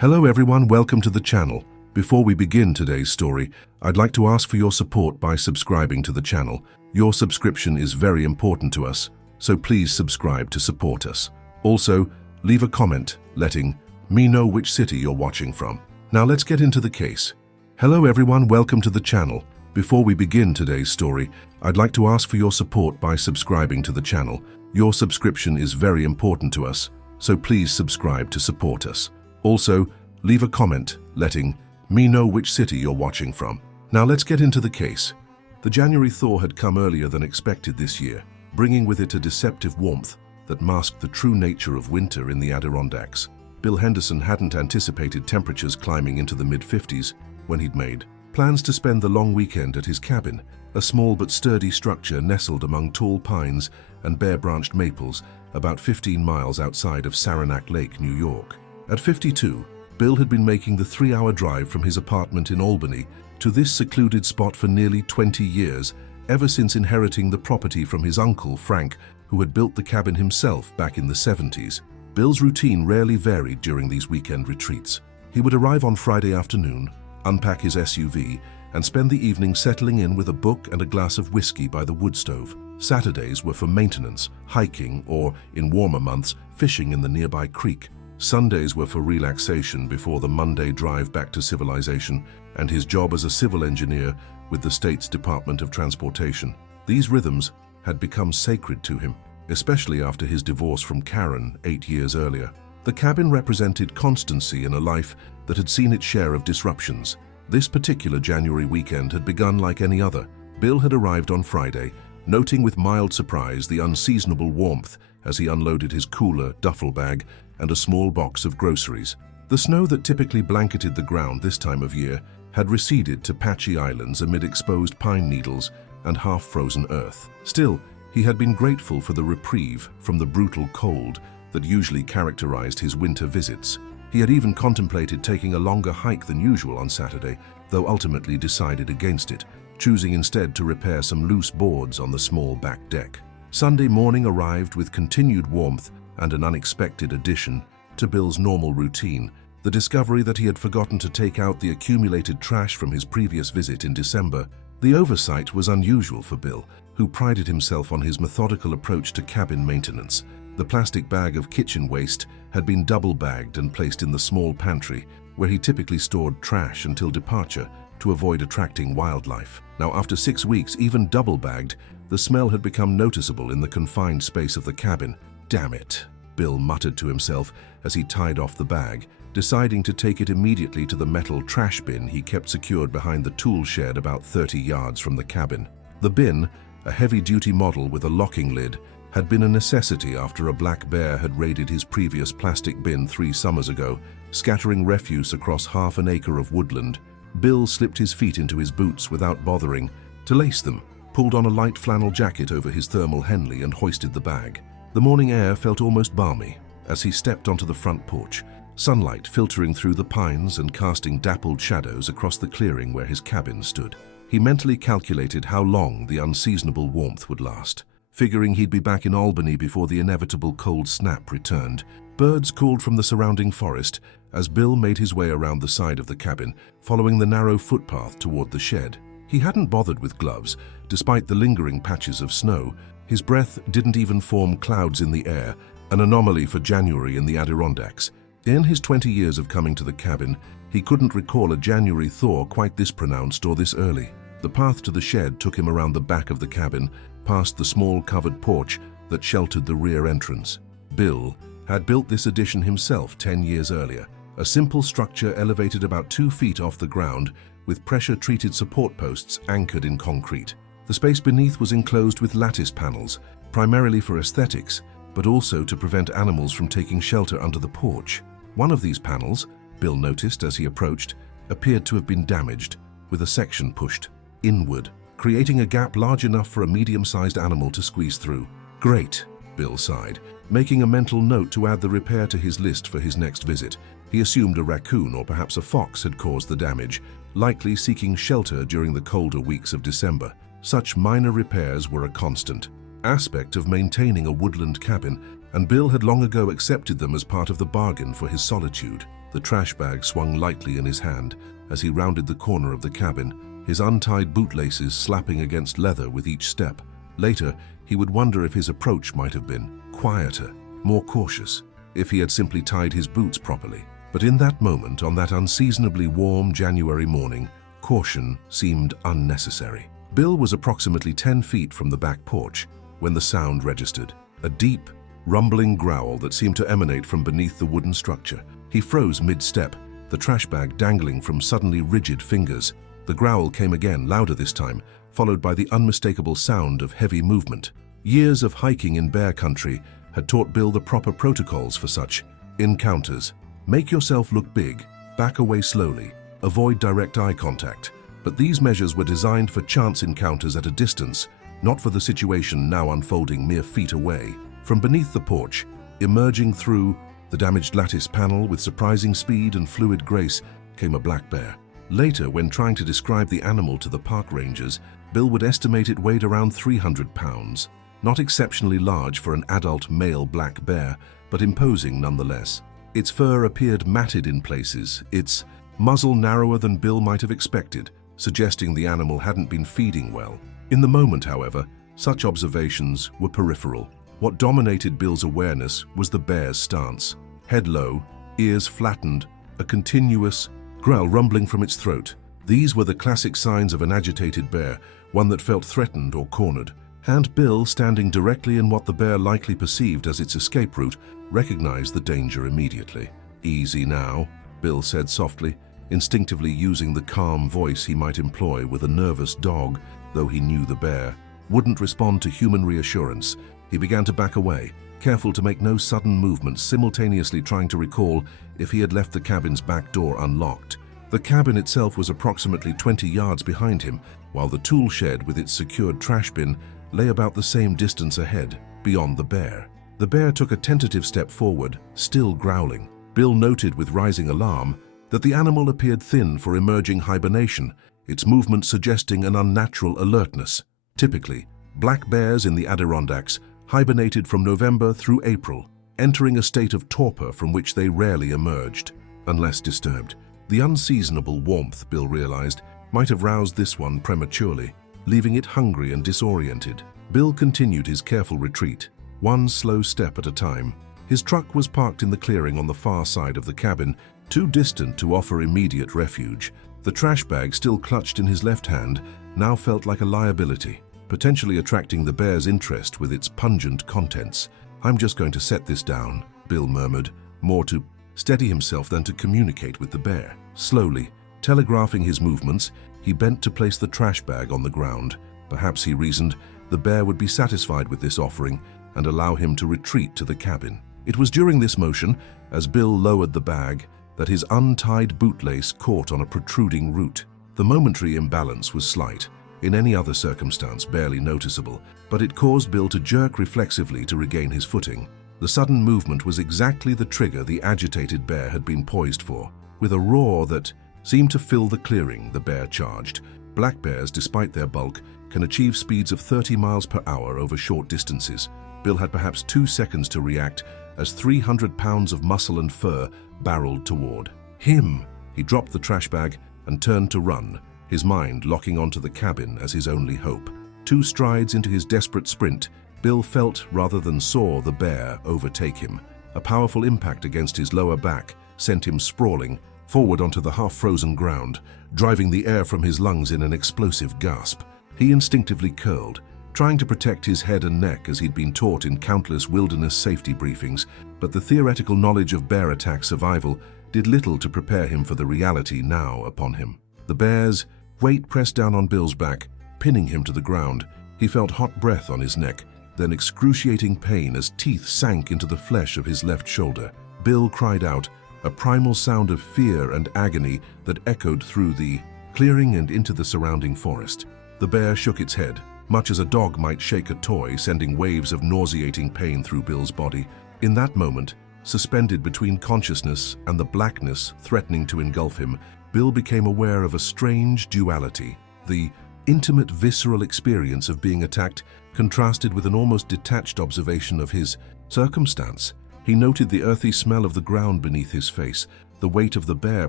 Hello everyone, welcome to the channel. Before we begin today's story, I'd like to ask for your support by subscribing to the channel. Your subscription is very important to us, so please subscribe to support us. Also, leave a comment letting me know which city you're watching from. Now let's get into the case. Hello everyone, welcome to the channel. Before we begin today's story, I'd like to ask for your support by subscribing to the channel. Your subscription is very important to us, so please subscribe to support us. Also, leave a comment letting me know which city you're watching from. Now let's get into the case. The January thaw had come earlier than expected this year, bringing with it a deceptive warmth that masked the true nature of winter in the Adirondacks. Bill Henderson hadn't anticipated temperatures climbing into the mid-50s when he'd made plans to spend the long weekend at his cabin, a small but sturdy structure nestled among tall pines and bare-branched maples about 15 miles outside of Saranac Lake, New York. At 52, Bill had been making the 3-hour drive from his apartment in Albany to this secluded spot for nearly 20 years, ever since inheriting the property from his uncle, Frank, who had built the cabin himself back in the 70s. Bill's routine rarely varied during these weekend retreats. He would arrive on Friday afternoon, unpack his SUV, and spend the evening settling in with a book and a glass of whiskey by the wood stove. Saturdays were for maintenance, hiking, or, in warmer months, fishing in the nearby creek. Sundays were for relaxation before the Monday drive back to civilization and his job as a civil engineer with the state's Department of Transportation. These rhythms had become sacred to him, especially after his divorce from Karen 8 years earlier. The cabin represented constancy in a life that had seen its share of disruptions. This particular January weekend had begun like any other. Bill had arrived on Friday, noting with mild surprise the unseasonable warmth as he unloaded his cooler, duffel bag, and a small box of groceries. The snow that typically blanketed the ground this time of year had receded to patchy islands amid exposed pine needles and half-frozen earth. Still, he had been grateful for the reprieve from the brutal cold that usually characterized his winter visits. He had even contemplated taking a longer hike than usual on Saturday, though ultimately decided against it, choosing instead to repair some loose boards on the small back deck. Sunday morning arrived with continued warmth and an unexpected addition to Bill's normal routine, the discovery that he had forgotten to take out the accumulated trash from his previous visit in December. The oversight was unusual for Bill, who prided himself on his methodical approach to cabin maintenance. The plastic bag of kitchen waste had been double-bagged and placed in the small pantry, where he typically stored trash until departure to avoid attracting wildlife. Now, after 6 weeks, even double-bagged, the smell had become noticeable in the confined space of the cabin. "Damn it," Bill muttered to himself as he tied off the bag, deciding to take it immediately to the metal trash bin he kept secured behind the tool shed about 30 yards from the cabin. The bin, a heavy-duty model with a locking lid, had been a necessity after a black bear had raided his previous plastic bin 3 summers ago, scattering refuse across half an acre of woodland. Bill slipped his feet into his boots without bothering to lace them, pulled on a light flannel jacket over his thermal Henley, and hoisted the bag. The morning air felt almost balmy as he stepped onto the front porch, sunlight filtering through the pines and casting dappled shadows across the clearing where his cabin stood. He mentally calculated how long the unseasonable warmth would last, figuring he'd be back in Albany before the inevitable cold snap returned. Birds called from the surrounding forest as Bill made his way around the side of the cabin, following the narrow footpath toward the shed. He hadn't bothered with gloves, despite the lingering patches of snow. His breath didn't even form clouds in the air, an anomaly for January in the Adirondacks. In his 20 years of coming to the cabin, he couldn't recall a January thaw quite this pronounced or this early. The path to the shed took him around the back of the cabin, past the small covered porch that sheltered the rear entrance. Bill had built this addition himself 10 years earlier, a simple structure elevated about 2 feet off the ground with pressure-treated support posts anchored in concrete. The space beneath was enclosed with lattice panels, primarily for aesthetics, but also to prevent animals from taking shelter under the porch. One of these panels, Bill noticed as he approached, appeared to have been damaged, with a section pushed inward, creating a gap large enough for a medium-sized animal to squeeze through. "Great," Bill sighed, making a mental note to add the repair to his list for his next visit. He assumed a raccoon or perhaps a fox had caused the damage, likely seeking shelter during the colder weeks of December. Such minor repairs were a constant aspect of maintaining a woodland cabin, and Bill had long ago accepted them as part of the bargain for his solitude. The trash bag swung lightly in his hand as he rounded the corner of the cabin, his untied bootlaces slapping against leather with each step. Later, he would wonder if his approach might have been quieter, more cautious, if he had simply tied his boots properly. But in that moment, on that unseasonably warm January morning, caution seemed unnecessary. Bill was approximately 10 feet from the back porch when the sound registered, a deep, rumbling growl that seemed to emanate from beneath the wooden structure. He froze mid-step, the trash bag dangling from suddenly rigid fingers. The growl came again, louder this time, followed by the unmistakable sound of heavy movement. Years of hiking in bear country had taught Bill the proper protocols for such encounters. Make yourself look big, back away slowly, avoid direct eye contact. But these measures were designed for chance encounters at a distance, not for the situation now unfolding mere feet away. From beneath the porch, emerging through the damaged lattice panel with surprising speed and fluid grace, came a black bear. Later, when trying to describe the animal to the park rangers, Bill would estimate it weighed around 300 pounds. Not exceptionally large for an adult male black bear, but imposing nonetheless. Its fur appeared matted in places, its muzzle narrower than Bill might have expected, suggesting the animal hadn't been feeding well. In the moment, however, such observations were peripheral. What dominated Bill's awareness was the bear's stance. Head low, ears flattened, a continuous growl rumbling from its throat. These were the classic signs of an agitated bear, one that felt threatened or cornered. And Bill, standing directly in what the bear likely perceived as its escape route, recognized the danger immediately. "Easy now," Bill said softly, instinctively using the calm voice he might employ with a nervous dog, though he knew the bear wouldn't respond to human reassurance. He began to back away, careful to make no sudden movements, simultaneously trying to recall if he had left the cabin's back door unlocked. The cabin itself was approximately 20 yards behind him, while the tool shed with its secured trash bin lay about the same distance ahead, beyond the bear. The bear took a tentative step forward, still growling. Bill noted with rising alarm that the animal appeared thin for emerging hibernation, its movement suggesting an unnatural alertness. Typically, black bears in the Adirondacks hibernated from November through April, entering a state of torpor from which they rarely emerged, unless disturbed. The unseasonable warmth, Bill realized, might have roused this one prematurely, leaving it hungry and disoriented. Bill continued his careful retreat, one slow step at a time. His truck was parked in the clearing on the far side of the cabin, too distant to offer immediate refuge. The trash bag, still clutched in his left hand, now felt like a liability, potentially attracting the bear's interest with its pungent contents. "I'm just going to set this down," Bill murmured, more to steady himself than to communicate with the bear. Slowly, telegraphing his movements, he bent to place the trash bag on the ground. Perhaps, he reasoned, the bear would be satisfied with this offering and allow him to retreat to the cabin. It was during this motion, as Bill lowered the bag, that his untied bootlace caught on a protruding root. The momentary imbalance was slight, in any other circumstance barely noticeable, but it caused Bill to jerk reflexively to regain his footing. The sudden movement was exactly the trigger the agitated bear had been poised for. With a roar that seemed to fill the clearing, the bear charged. Black bears, despite their bulk, can achieve speeds of 30 miles per hour over short distances. Bill had perhaps 2 seconds to react as 300 pounds of muscle and fur barreled toward him. He dropped the trash bag and turned to run, his mind locking onto the cabin as his only hope. 2 strides into his desperate sprint, Bill felt rather than saw the bear overtake him. A powerful impact against his lower back sent him sprawling forward onto the half-frozen ground, driving the air from his lungs in an explosive gasp. He instinctively curled, trying to protect his head and neck as he'd been taught in countless wilderness safety briefings, but the theoretical knowledge of bear attack survival did little to prepare him for the reality now upon him. The bear's weight pressed down on Bill's back, pinning him to the ground. He felt hot breath on his neck, then excruciating pain as teeth sank into the flesh of his left shoulder. Bill cried out, a primal sound of fear and agony that echoed through the clearing and into the surrounding forest. The bear shook its head, much as a dog might shake a toy, sending waves of nauseating pain through Bill's body. In that moment, suspended between consciousness and the blackness threatening to engulf him, Bill became aware of a strange duality. The intimate, visceral experience of being attacked contrasted with an almost detached observation of his circumstance. He noted the earthy smell of the ground beneath his face, the weight of the bear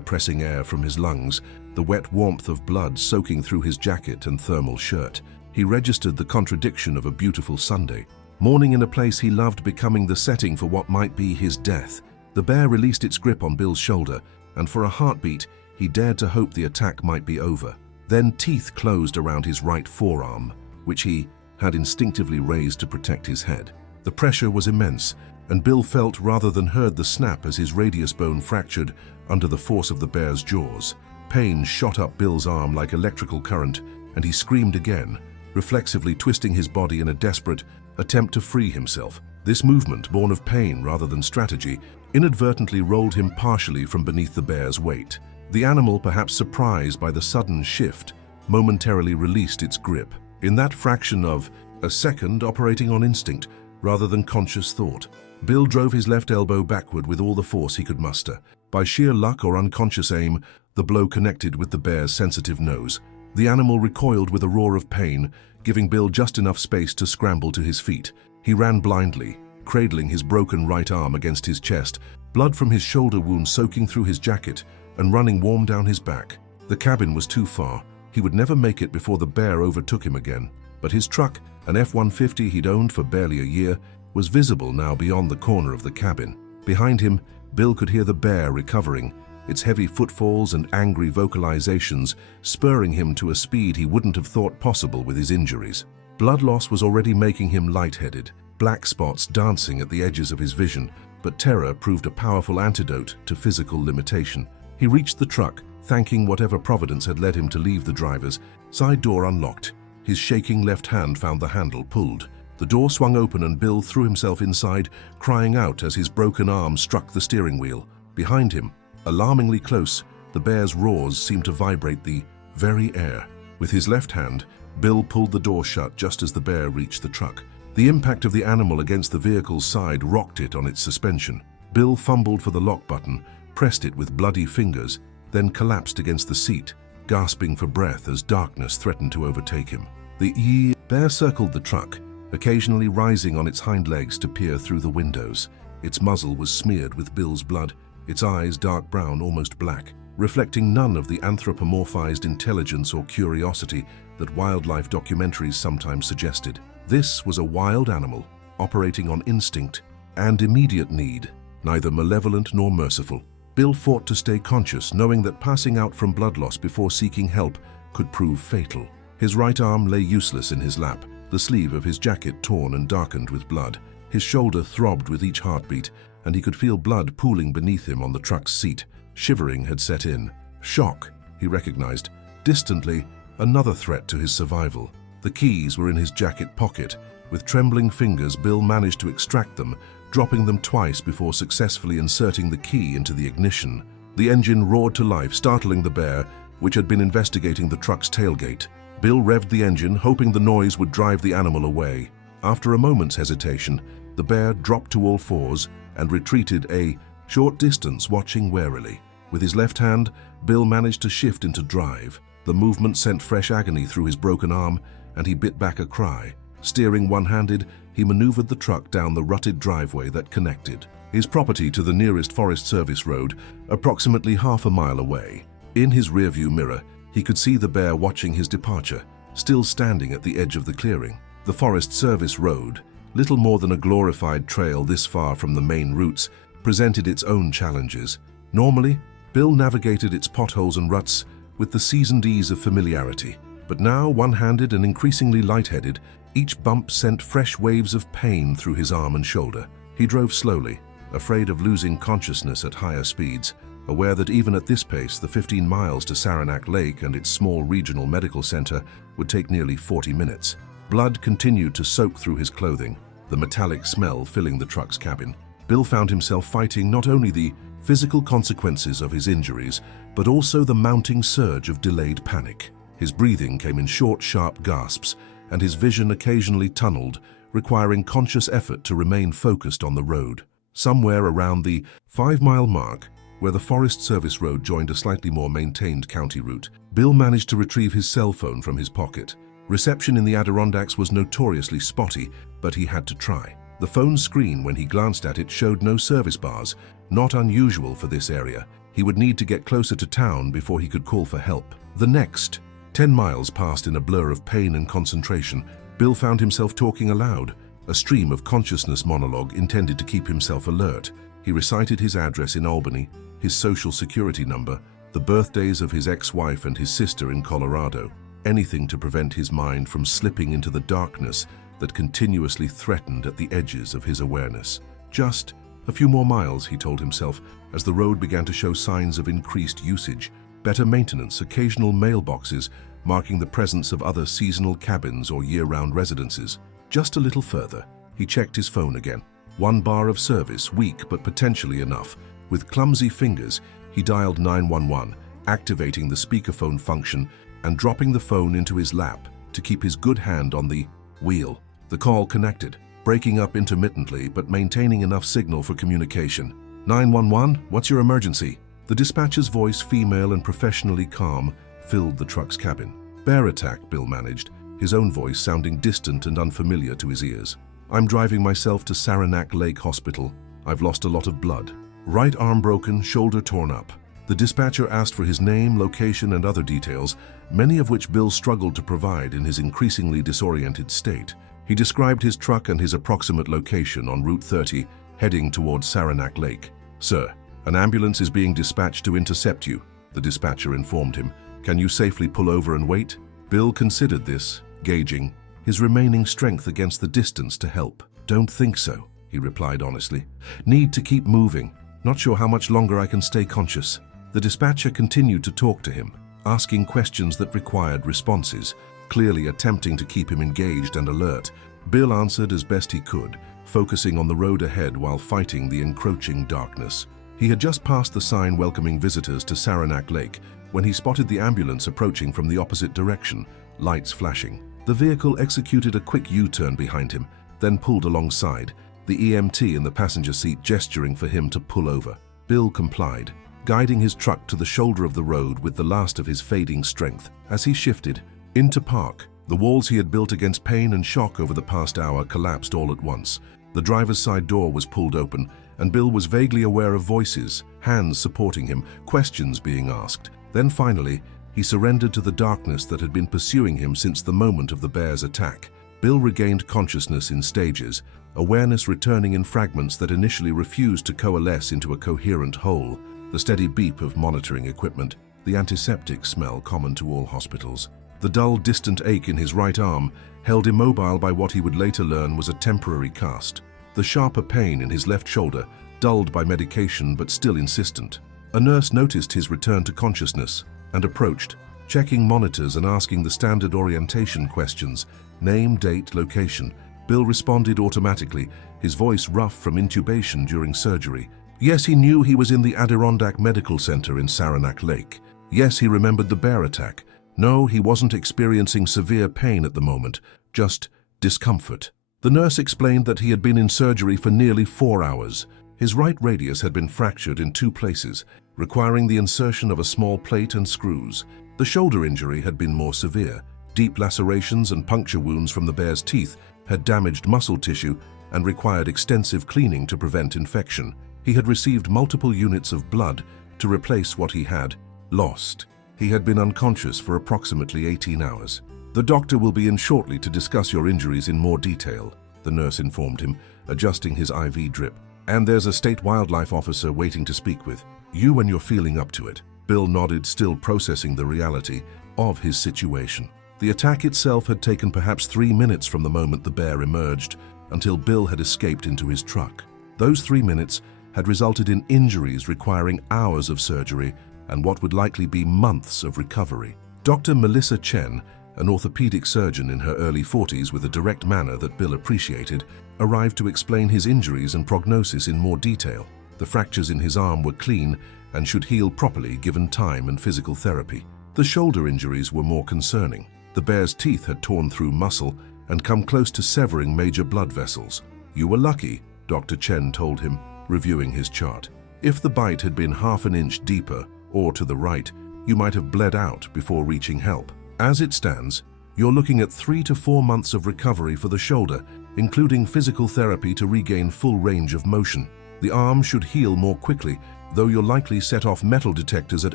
pressing air from his lungs, the wet warmth of blood soaking through his jacket and thermal shirt. He registered the contradiction of a beautiful Sunday. Morning in a place he loved becoming the setting for what might be his death. The bear released its grip on Bill's shoulder, and for a heartbeat, he dared to hope the attack might be over. Then teeth closed around his right forearm, which he had instinctively raised to protect his head. The pressure was immense, and Bill felt rather than heard the snap as his radius bone fractured under the force of the bear's jaws. Pain shot up Bill's arm like electrical current, and he screamed again, reflexively twisting his body in a desperate attempt to free himself. This movement, born of pain rather than strategy, inadvertently rolled him partially from beneath the bear's weight. The animal, perhaps surprised by the sudden shift, momentarily released its grip. In that fraction of a second, operating on instinct rather than conscious thought, Bill drove his left elbow backward with all the force he could muster. By sheer luck or unconscious aim, the blow connected with the bear's sensitive nose. The animal recoiled with a roar of pain, giving Bill just enough space to scramble to his feet. He ran blindly, cradling his broken right arm against his chest, blood from his shoulder wound soaking through his jacket and running warm down his back. The cabin was too far. He would never make it before the bear overtook him again. But his truck, an F-150 he'd owned for barely a year, was visible now beyond the corner of the cabin. Behind him, Bill could hear the bear recovering, its heavy footfalls and angry vocalizations spurring him to a speed he wouldn't have thought possible with his injuries. Blood loss was already making him lightheaded, black spots dancing at the edges of his vision, but terror proved a powerful antidote to physical limitation. He reached the truck, thanking whatever providence had led him to leave the driver's side door unlocked. His shaking left hand found the handle pulled. The door swung open and Bill threw himself inside, crying out as his broken arm struck the steering wheel. Behind him, alarmingly close, the bear's roars seemed to vibrate the very air. With his left hand, Bill pulled the door shut just as the bear reached the truck. The impact of the animal against the vehicle's side rocked it on its suspension. Bill fumbled for the lock button, pressed it with bloody fingers, then collapsed against the seat, gasping for breath as darkness threatened to overtake him. The bear circled the truck, occasionally rising on its hind legs to peer through the windows. Its muzzle was smeared with Bill's blood, its eyes dark brown, almost black, reflecting none of the anthropomorphized intelligence or curiosity that wildlife documentaries sometimes suggested. This was a wild animal, operating on instinct and immediate need, neither malevolent nor merciful. Bill fought to stay conscious, knowing that passing out from blood loss before seeking help could prove fatal. His right arm lay useless in his lap, the sleeve of his jacket torn and darkened with blood. His shoulder throbbed with each heartbeat, and he could feel blood pooling beneath him on the truck's seat. Shivering had set in. Shock, he recognized. Distantly, another threat to his survival. The keys were in his jacket pocket. With trembling fingers, Bill managed to extract them, dropping them twice before successfully inserting the key into the ignition. The engine roared to life, startling the bear, which had been investigating the truck's tailgate. Bill revved the engine, hoping the noise would drive the animal away. After a moment's hesitation, the bear dropped to all fours and retreated a short distance, watching warily. With his left hand, Bill managed to shift into drive. The movement sent fresh agony through his broken arm, and he bit back a cry. Steering one-handed, he maneuvered the truck down the rutted driveway that connected his property to the nearest Forest Service road, approximately half a mile away. In his rearview mirror, he could see the bear watching his departure, still standing at the edge of the clearing. The Forest Service road, little more than a glorified trail this far from the main routes, presented its own challenges. Normally, Bill navigated its potholes and ruts with the seasoned ease of familiarity. But now, one-handed and increasingly lightheaded, each bump sent fresh waves of pain through his arm and shoulder. He drove slowly, afraid of losing consciousness at higher speeds, aware that even at this pace, the 15 miles to Saranac Lake and its small regional medical center would take nearly 40 minutes. Blood continued to soak through his clothing, the metallic smell filling the truck's cabin. Bill found himself fighting not only the physical consequences of his injuries, but also the mounting surge of delayed panic. His breathing came in short, sharp gasps, and his vision occasionally tunneled, requiring conscious effort to remain focused on the road. Somewhere around the 5-mile mark, where the Forest Service road joined a slightly more maintained county route, Bill managed to retrieve his cell phone from his pocket. Reception in the Adirondacks was notoriously spotty, but he had to try. The phone's screen, when he glanced at it, showed no service bars, not unusual for this area. He would need to get closer to town before he could call for help. The next 10 miles passed in a blur of pain and concentration. Bill found himself talking aloud, a stream of consciousness monologue intended to keep himself alert. He recited his address in Albany, his social security number, the birthdays of his ex-wife and his sister in Colorado, anything to prevent his mind from slipping into the darkness that continuously threatened at the edges of his awareness. Just a few more miles, he told himself, as the road began to show signs of increased usage, better maintenance, occasional mailboxes marking the presence of other seasonal cabins or year-round residences. Just a little further, he checked his phone again. One bar of service, weak but potentially enough. With clumsy fingers, he dialed 911, activating the speakerphone function and dropping the phone into his lap to keep his good hand on the wheel. The call connected, breaking up intermittently but maintaining enough signal for communication. 911, what's your emergency? The dispatcher's voice, female and professionally calm, filled the truck's cabin. Bear attack, Bill managed, his own voice sounding distant and unfamiliar to his ears. I'm driving myself to Saranac Lake Hospital. I've lost a lot of blood. Right arm broken, shoulder torn up. The dispatcher asked for his name, location, and other details, many of which Bill struggled to provide in his increasingly disoriented state. He described his truck and his approximate location on Route 30, heading towards Saranac Lake. Sir, an ambulance is being dispatched to intercept you, the dispatcher informed him. Can you safely pull over and wait? Bill considered this, gauging his remaining strength against the distance to help. Don't think so, he replied honestly. Need to keep moving. Not sure how much longer I can stay conscious. The dispatcher continued to talk to him, asking questions that required responses, clearly attempting to keep him engaged and alert. Bill answered as best he could, focusing on the road ahead while fighting the encroaching darkness. He had just passed the sign welcoming visitors to Saranac Lake when he spotted the ambulance approaching from the opposite direction, lights flashing. The vehicle executed a quick U-turn behind him, then pulled alongside, the EMT in the passenger seat gesturing for him to pull over. Bill complied, guiding his truck to the shoulder of the road with the last of his fading strength. As he shifted into park, the walls he had built against pain and shock over the past hour collapsed all at once. The driver's side door was pulled open, and Bill was vaguely aware of voices, hands supporting him, questions being asked. Then finally, he surrendered to the darkness that had been pursuing him since the moment of the bear's attack. Bill regained consciousness in stages, awareness returning in fragments that initially refused to coalesce into a coherent whole. The steady beep of monitoring equipment, the antiseptic smell common to all hospitals. The dull, distant ache in his right arm, held immobile by what he would later learn was a temporary cast. The sharper pain in his left shoulder, dulled by medication but still insistent. A nurse noticed his return to consciousness and approached, checking monitors and asking the standard orientation questions, name, date, location. Bill responded automatically, his voice rough from intubation during surgery. Yes, he knew he was in the Adirondack Medical Center in Saranac Lake. Yes, he remembered the bear attack. No, he wasn't experiencing severe pain at the moment, just discomfort. The nurse explained that he had been in surgery for nearly 4 hours. His right radius had been fractured in 2 places, requiring the insertion of a small plate and screws. The shoulder injury had been more severe. Deep lacerations and puncture wounds from the bear's teeth had damaged muscle tissue and required extensive cleaning to prevent infection. He had received multiple units of blood to replace what he had lost. He had been unconscious for approximately 18 hours. The doctor will be in shortly to discuss your injuries in more detail, the nurse informed him, adjusting his IV drip. And there's a state wildlife officer waiting to speak with you when you're feeling up to it. Bill nodded, still processing the reality of his situation. The attack itself had taken perhaps 3 minutes from the moment the bear emerged until Bill had escaped into his truck. Those 3 minutes had resulted in injuries requiring hours of surgery and what would likely be months of recovery. Dr. Melissa Chen, an orthopedic surgeon in her early 40s with a direct manner that Bill appreciated, arrived to explain his injuries and prognosis in more detail. The fractures in his arm were clean and should heal properly given time and physical therapy. The shoulder injuries were more concerning. The bear's teeth had torn through muscle and come close to severing major blood vessels. You were lucky, Dr. Chen told him, reviewing his chart. If the bite had been half an inch deeper or to the right, you might have bled out before reaching help. As it stands, you're looking at 3 to 4 months of recovery for the shoulder, including physical therapy to regain full range of motion. The arm should heal more quickly though you'll likely set off metal detectors at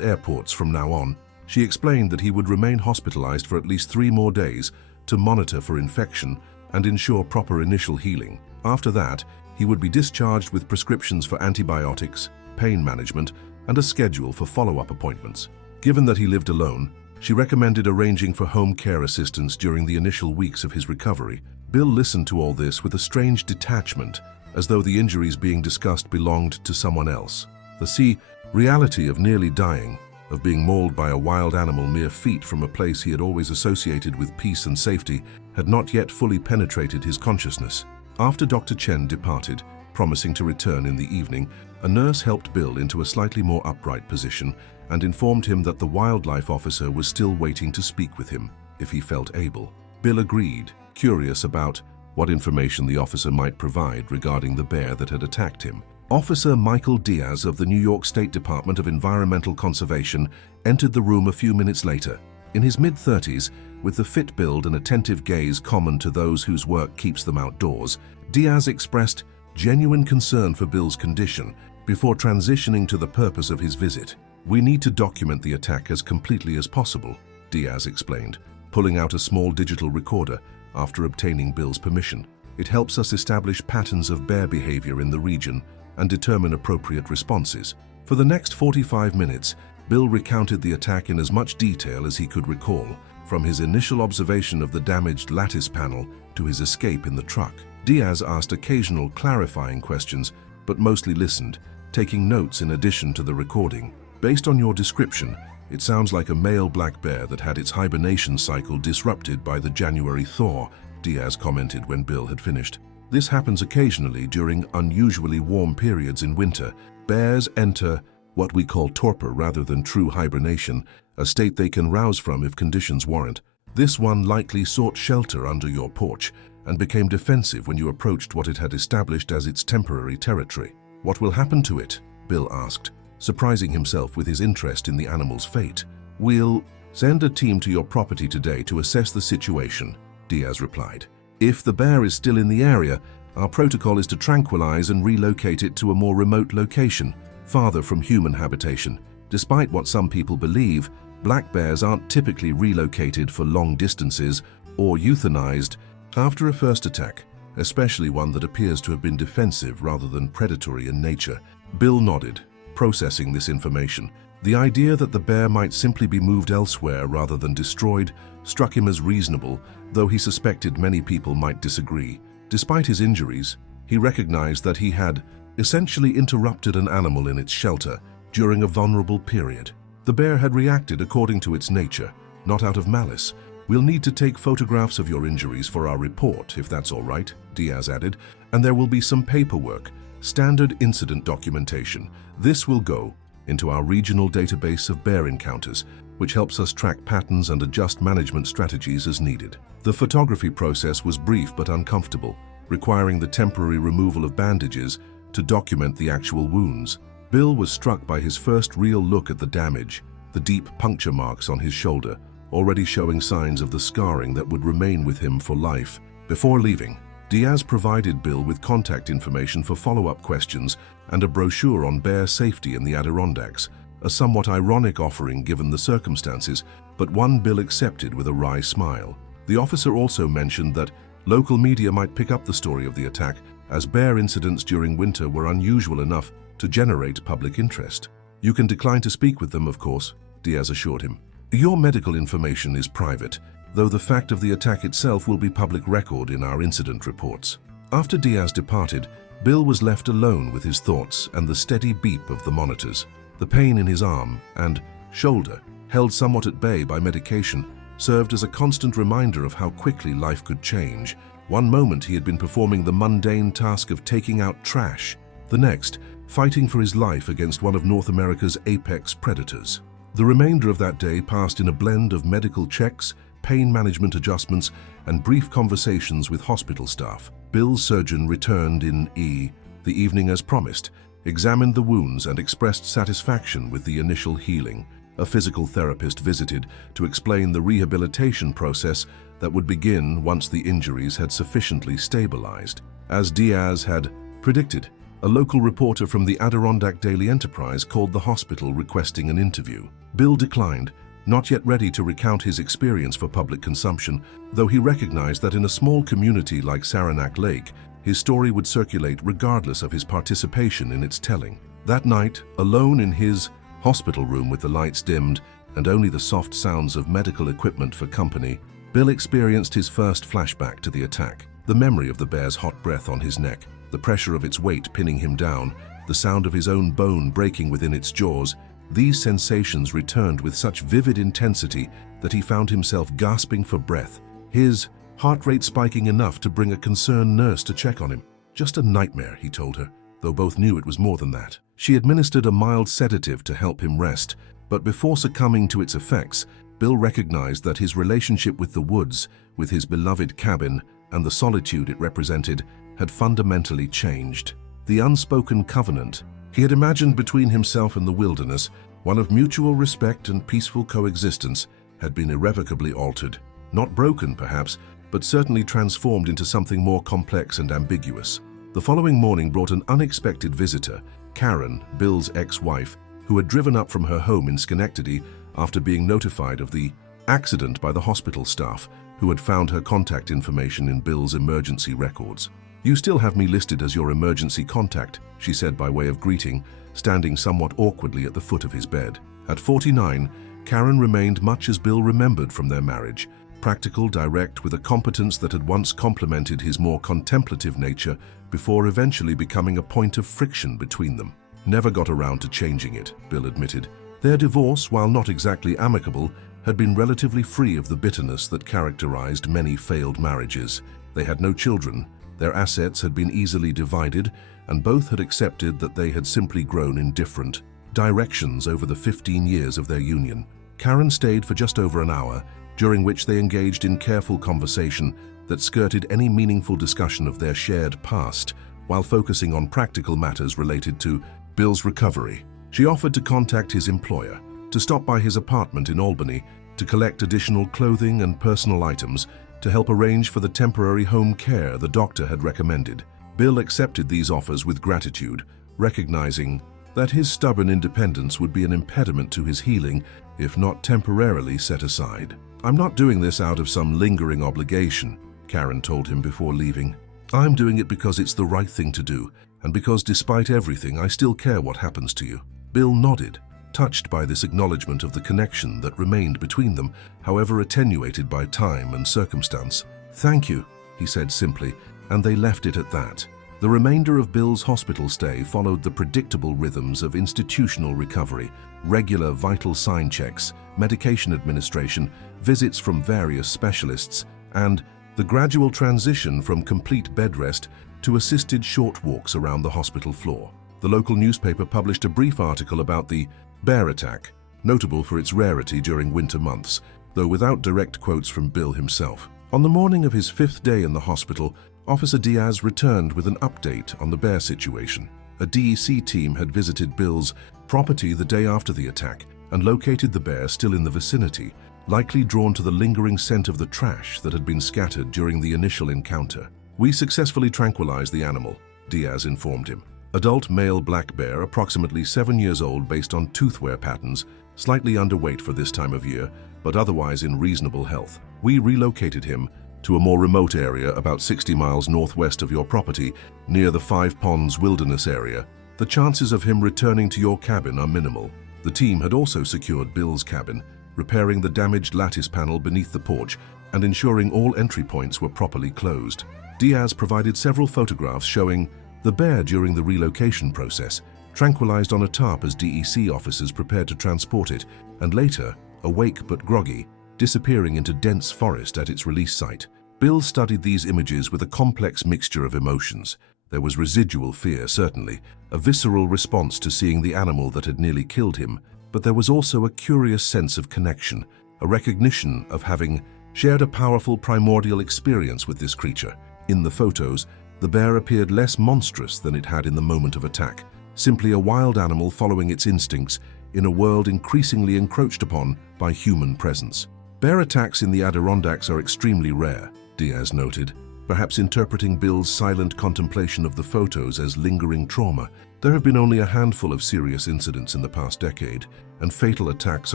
airports from now on. She explained that he would remain hospitalized for at least 3 more days to monitor for infection and ensure proper initial healing. After that, he would be discharged with prescriptions for antibiotics, pain management, and a schedule for follow-up appointments. Given that he lived alone, she recommended arranging for home care assistance during the initial weeks of his recovery. Bill listened to all this with a strange detachment, as though the injuries being discussed belonged to someone else. The reality of nearly dying, of being mauled by a wild animal mere feet from a place he had always associated with peace and safety, had not yet fully penetrated his consciousness. After Dr. Chen departed, promising to return in the evening, a nurse helped Bill into a slightly more upright position and informed him that the wildlife officer was still waiting to speak with him, if he felt able. Bill agreed, curious about what information the officer might provide regarding the bear that had attacked him. Officer Michael Diaz of the New York State Department of Environmental Conservation entered the room a few minutes later. In his mid-30s, with the fit build and attentive gaze common to those whose work keeps them outdoors, Diaz expressed genuine concern for Bill's condition before transitioning to the purpose of his visit. "We need to document the attack as completely as possible," Diaz explained, pulling out a small digital recorder after obtaining Bill's permission. "It helps us establish patterns of bear behavior in the region and determine appropriate responses." For the next 45 minutes, Bill recounted the attack in as much detail as he could recall, from his initial observation of the damaged lattice panel to his escape in the truck. Diaz asked occasional clarifying questions, but mostly listened, taking notes in addition to the recording. "Based on your description, it sounds like a male black bear that had its hibernation cycle disrupted by the January thaw," Diaz commented when Bill had finished. "This happens occasionally during unusually warm periods in winter. Bears enter what we call torpor rather than true hibernation, a state they can rouse from if conditions warrant. This one likely sought shelter under your porch and became defensive when you approached what it had established as its temporary territory." "What will happen to it?" Bill asked, surprising himself with his interest in the animal's fate. "We'll send a team to your property today to assess the situation," Diaz replied. "If the bear is still in the area, our protocol is to tranquilize and relocate it to a more remote location, farther from human habitation. Despite what some people believe, black bears aren't typically relocated for long distances or euthanized after a first attack, especially one that appears to have been defensive rather than predatory in nature." Bill nodded, processing this information. The idea that the bear might simply be moved elsewhere rather than destroyed struck him as reasonable, though he suspected many people might disagree. Despite his injuries, he recognized that he had essentially interrupted an animal in its shelter during a vulnerable period. The bear had reacted according to its nature, not out of malice. "We'll need to take photographs of your injuries for our report, if that's all right," Diaz added, "and there will be some paperwork, standard incident documentation. This will go into our regional database of bear encounters, which helps us track patterns and adjust management strategies as needed." The photography process was brief but uncomfortable, requiring the temporary removal of bandages to document the actual wounds. Bill was struck by his first real look at the damage, the deep puncture marks on his shoulder, already showing signs of the scarring that would remain with him for life. Before leaving, Diaz provided Bill with contact information for follow-up questions and a brochure on bear safety in the Adirondacks, a somewhat ironic offering given the circumstances, but one Bill accepted with a wry smile. The officer also mentioned that local media might pick up the story of the attack, as bear incidents during winter were unusual enough to generate public interest. "You can decline to speak with them, of course," Diaz assured him. "Your medical information is private, though the fact of the attack itself will be public record in our incident reports." After Diaz departed, Bill was left alone with his thoughts and the steady beep of the monitors. The pain in his arm and shoulder, held somewhat at bay by medication, served as a constant reminder of how quickly life could change. One moment he had been performing the mundane task of taking out trash, the next, fighting for his life against one of North America's apex predators. The remainder of that day passed in a blend of medical checks, pain management adjustments, and brief conversations with hospital staff. Bill's surgeon returned in the evening as promised, examined the wounds and expressed satisfaction with the initial healing. A physical therapist visited to explain the rehabilitation process that would begin once the injuries had sufficiently stabilized. As Diaz had predicted, A local reporter from the Adirondack Daily Enterprise called the hospital requesting an interview. Bill declined, not yet ready to recount his experience for public consumption, though he recognized that in a small community like Saranac Lake, his story would circulate regardless of his participation in its telling. That night, alone in his hospital room with the lights dimmed and only the soft sounds of medical equipment for company, Bill experienced his first flashback to the attack. The memory of the bear's hot breath on his neck, the pressure of its weight pinning him down, the sound of his own bone breaking within its jaws, these sensations returned with such vivid intensity that he found himself gasping for breath, his heart rate spiking enough to bring a concerned nurse to check on him. Just a nightmare, he told her, though both knew it was more than that. She administered a mild sedative to help him rest, but before succumbing to its effects, Bill recognized that his relationship with the woods, with his beloved cabin, and the solitude it represented, had fundamentally changed. The unspoken covenant he had imagined between himself and the wilderness, one of mutual respect and peaceful coexistence, had been irrevocably altered. Not broken, perhaps, but certainly transformed into something more complex and ambiguous. The following morning brought an unexpected visitor, Karen, Bill's ex-wife, who had driven up from her home in Schenectady after being notified of the accident by the hospital staff, who had found her contact information in Bill's emergency records. "You still have me listed as your emergency contact," she said by way of greeting, standing somewhat awkwardly at the foot of his bed. At 49, Karen remained much as Bill remembered from their marriage, practical, direct, with a competence that had once complemented his more contemplative nature before eventually becoming a point of friction between them. "Never got around to changing it," Bill admitted. Their divorce, while not exactly amicable, had been relatively free of the bitterness that characterized many failed marriages. They had no children, their assets had been easily divided, and both had accepted that they had simply grown in different directions over the 15 years of their union. Karen stayed for just over an hour, during which they engaged in careful conversation that skirted any meaningful discussion of their shared past, while focusing on practical matters related to Bill's recovery. She offered to contact his employer, to stop by his apartment in Albany, to collect additional clothing and personal items, to help arrange for the temporary home care the doctor had recommended. Bill accepted these offers with gratitude, recognizing that his stubborn independence would be an impediment to his healing if not temporarily set aside. "I'm not doing this out of some lingering obligation," Karen told him before leaving. "I'm doing it because it's the right thing to do, and because despite everything, I still care what happens to you." Bill nodded, touched by this acknowledgement of the connection that remained between them, however attenuated by time and circumstance. "Thank you," he said simply, and they left it at that. The remainder of Bill's hospital stay followed the predictable rhythms of institutional recovery, regular vital sign checks, medication administration, visits from various specialists, and the gradual transition from complete bed rest to assisted short walks around the hospital floor. The local newspaper published a brief article about the bear attack, notable for its rarity during winter months, though without direct quotes from Bill himself. On the morning of his 5th day in the hospital, Officer Diaz returned with an update on the bear situation. A DEC team had visited Bill's property the day after the attack and located the bear still in the vicinity, likely drawn to the lingering scent of the trash that had been scattered during the initial encounter. "We successfully tranquilized the animal," Diaz informed him. Adult male black bear, approximately 7 years old based on tooth wear patterns, slightly underweight for this time of year, but otherwise in reasonable health. "We relocated him to a more remote area about 60 miles northwest of your property, near the Five Ponds Wilderness area. The chances of him returning to your cabin are minimal." The team had also secured Bill's cabin, repairing the damaged lattice panel beneath the porch and ensuring all entry points were properly closed. Diaz provided several photographs showing the bear during the relocation process, tranquilized on a tarp as DEC officers prepared to transport it, and later, awake but groggy, disappearing into dense forest at its release site. Bill studied these images with a complex mixture of emotions. There was residual fear, certainly, a visceral response to seeing the animal that had nearly killed him, but there was also a curious sense of connection, a recognition of having shared a powerful primordial experience with this creature. In the photos, the bear appeared less monstrous than it had in the moment of attack, simply a wild animal following its instincts in a world increasingly encroached upon by human presence. "Bear attacks in the Adirondacks are extremely rare," Diaz noted. perhaps interpreting Bill's silent contemplation of the photos as lingering trauma. There have been only a handful of serious incidents in the past decade, and fatal attacks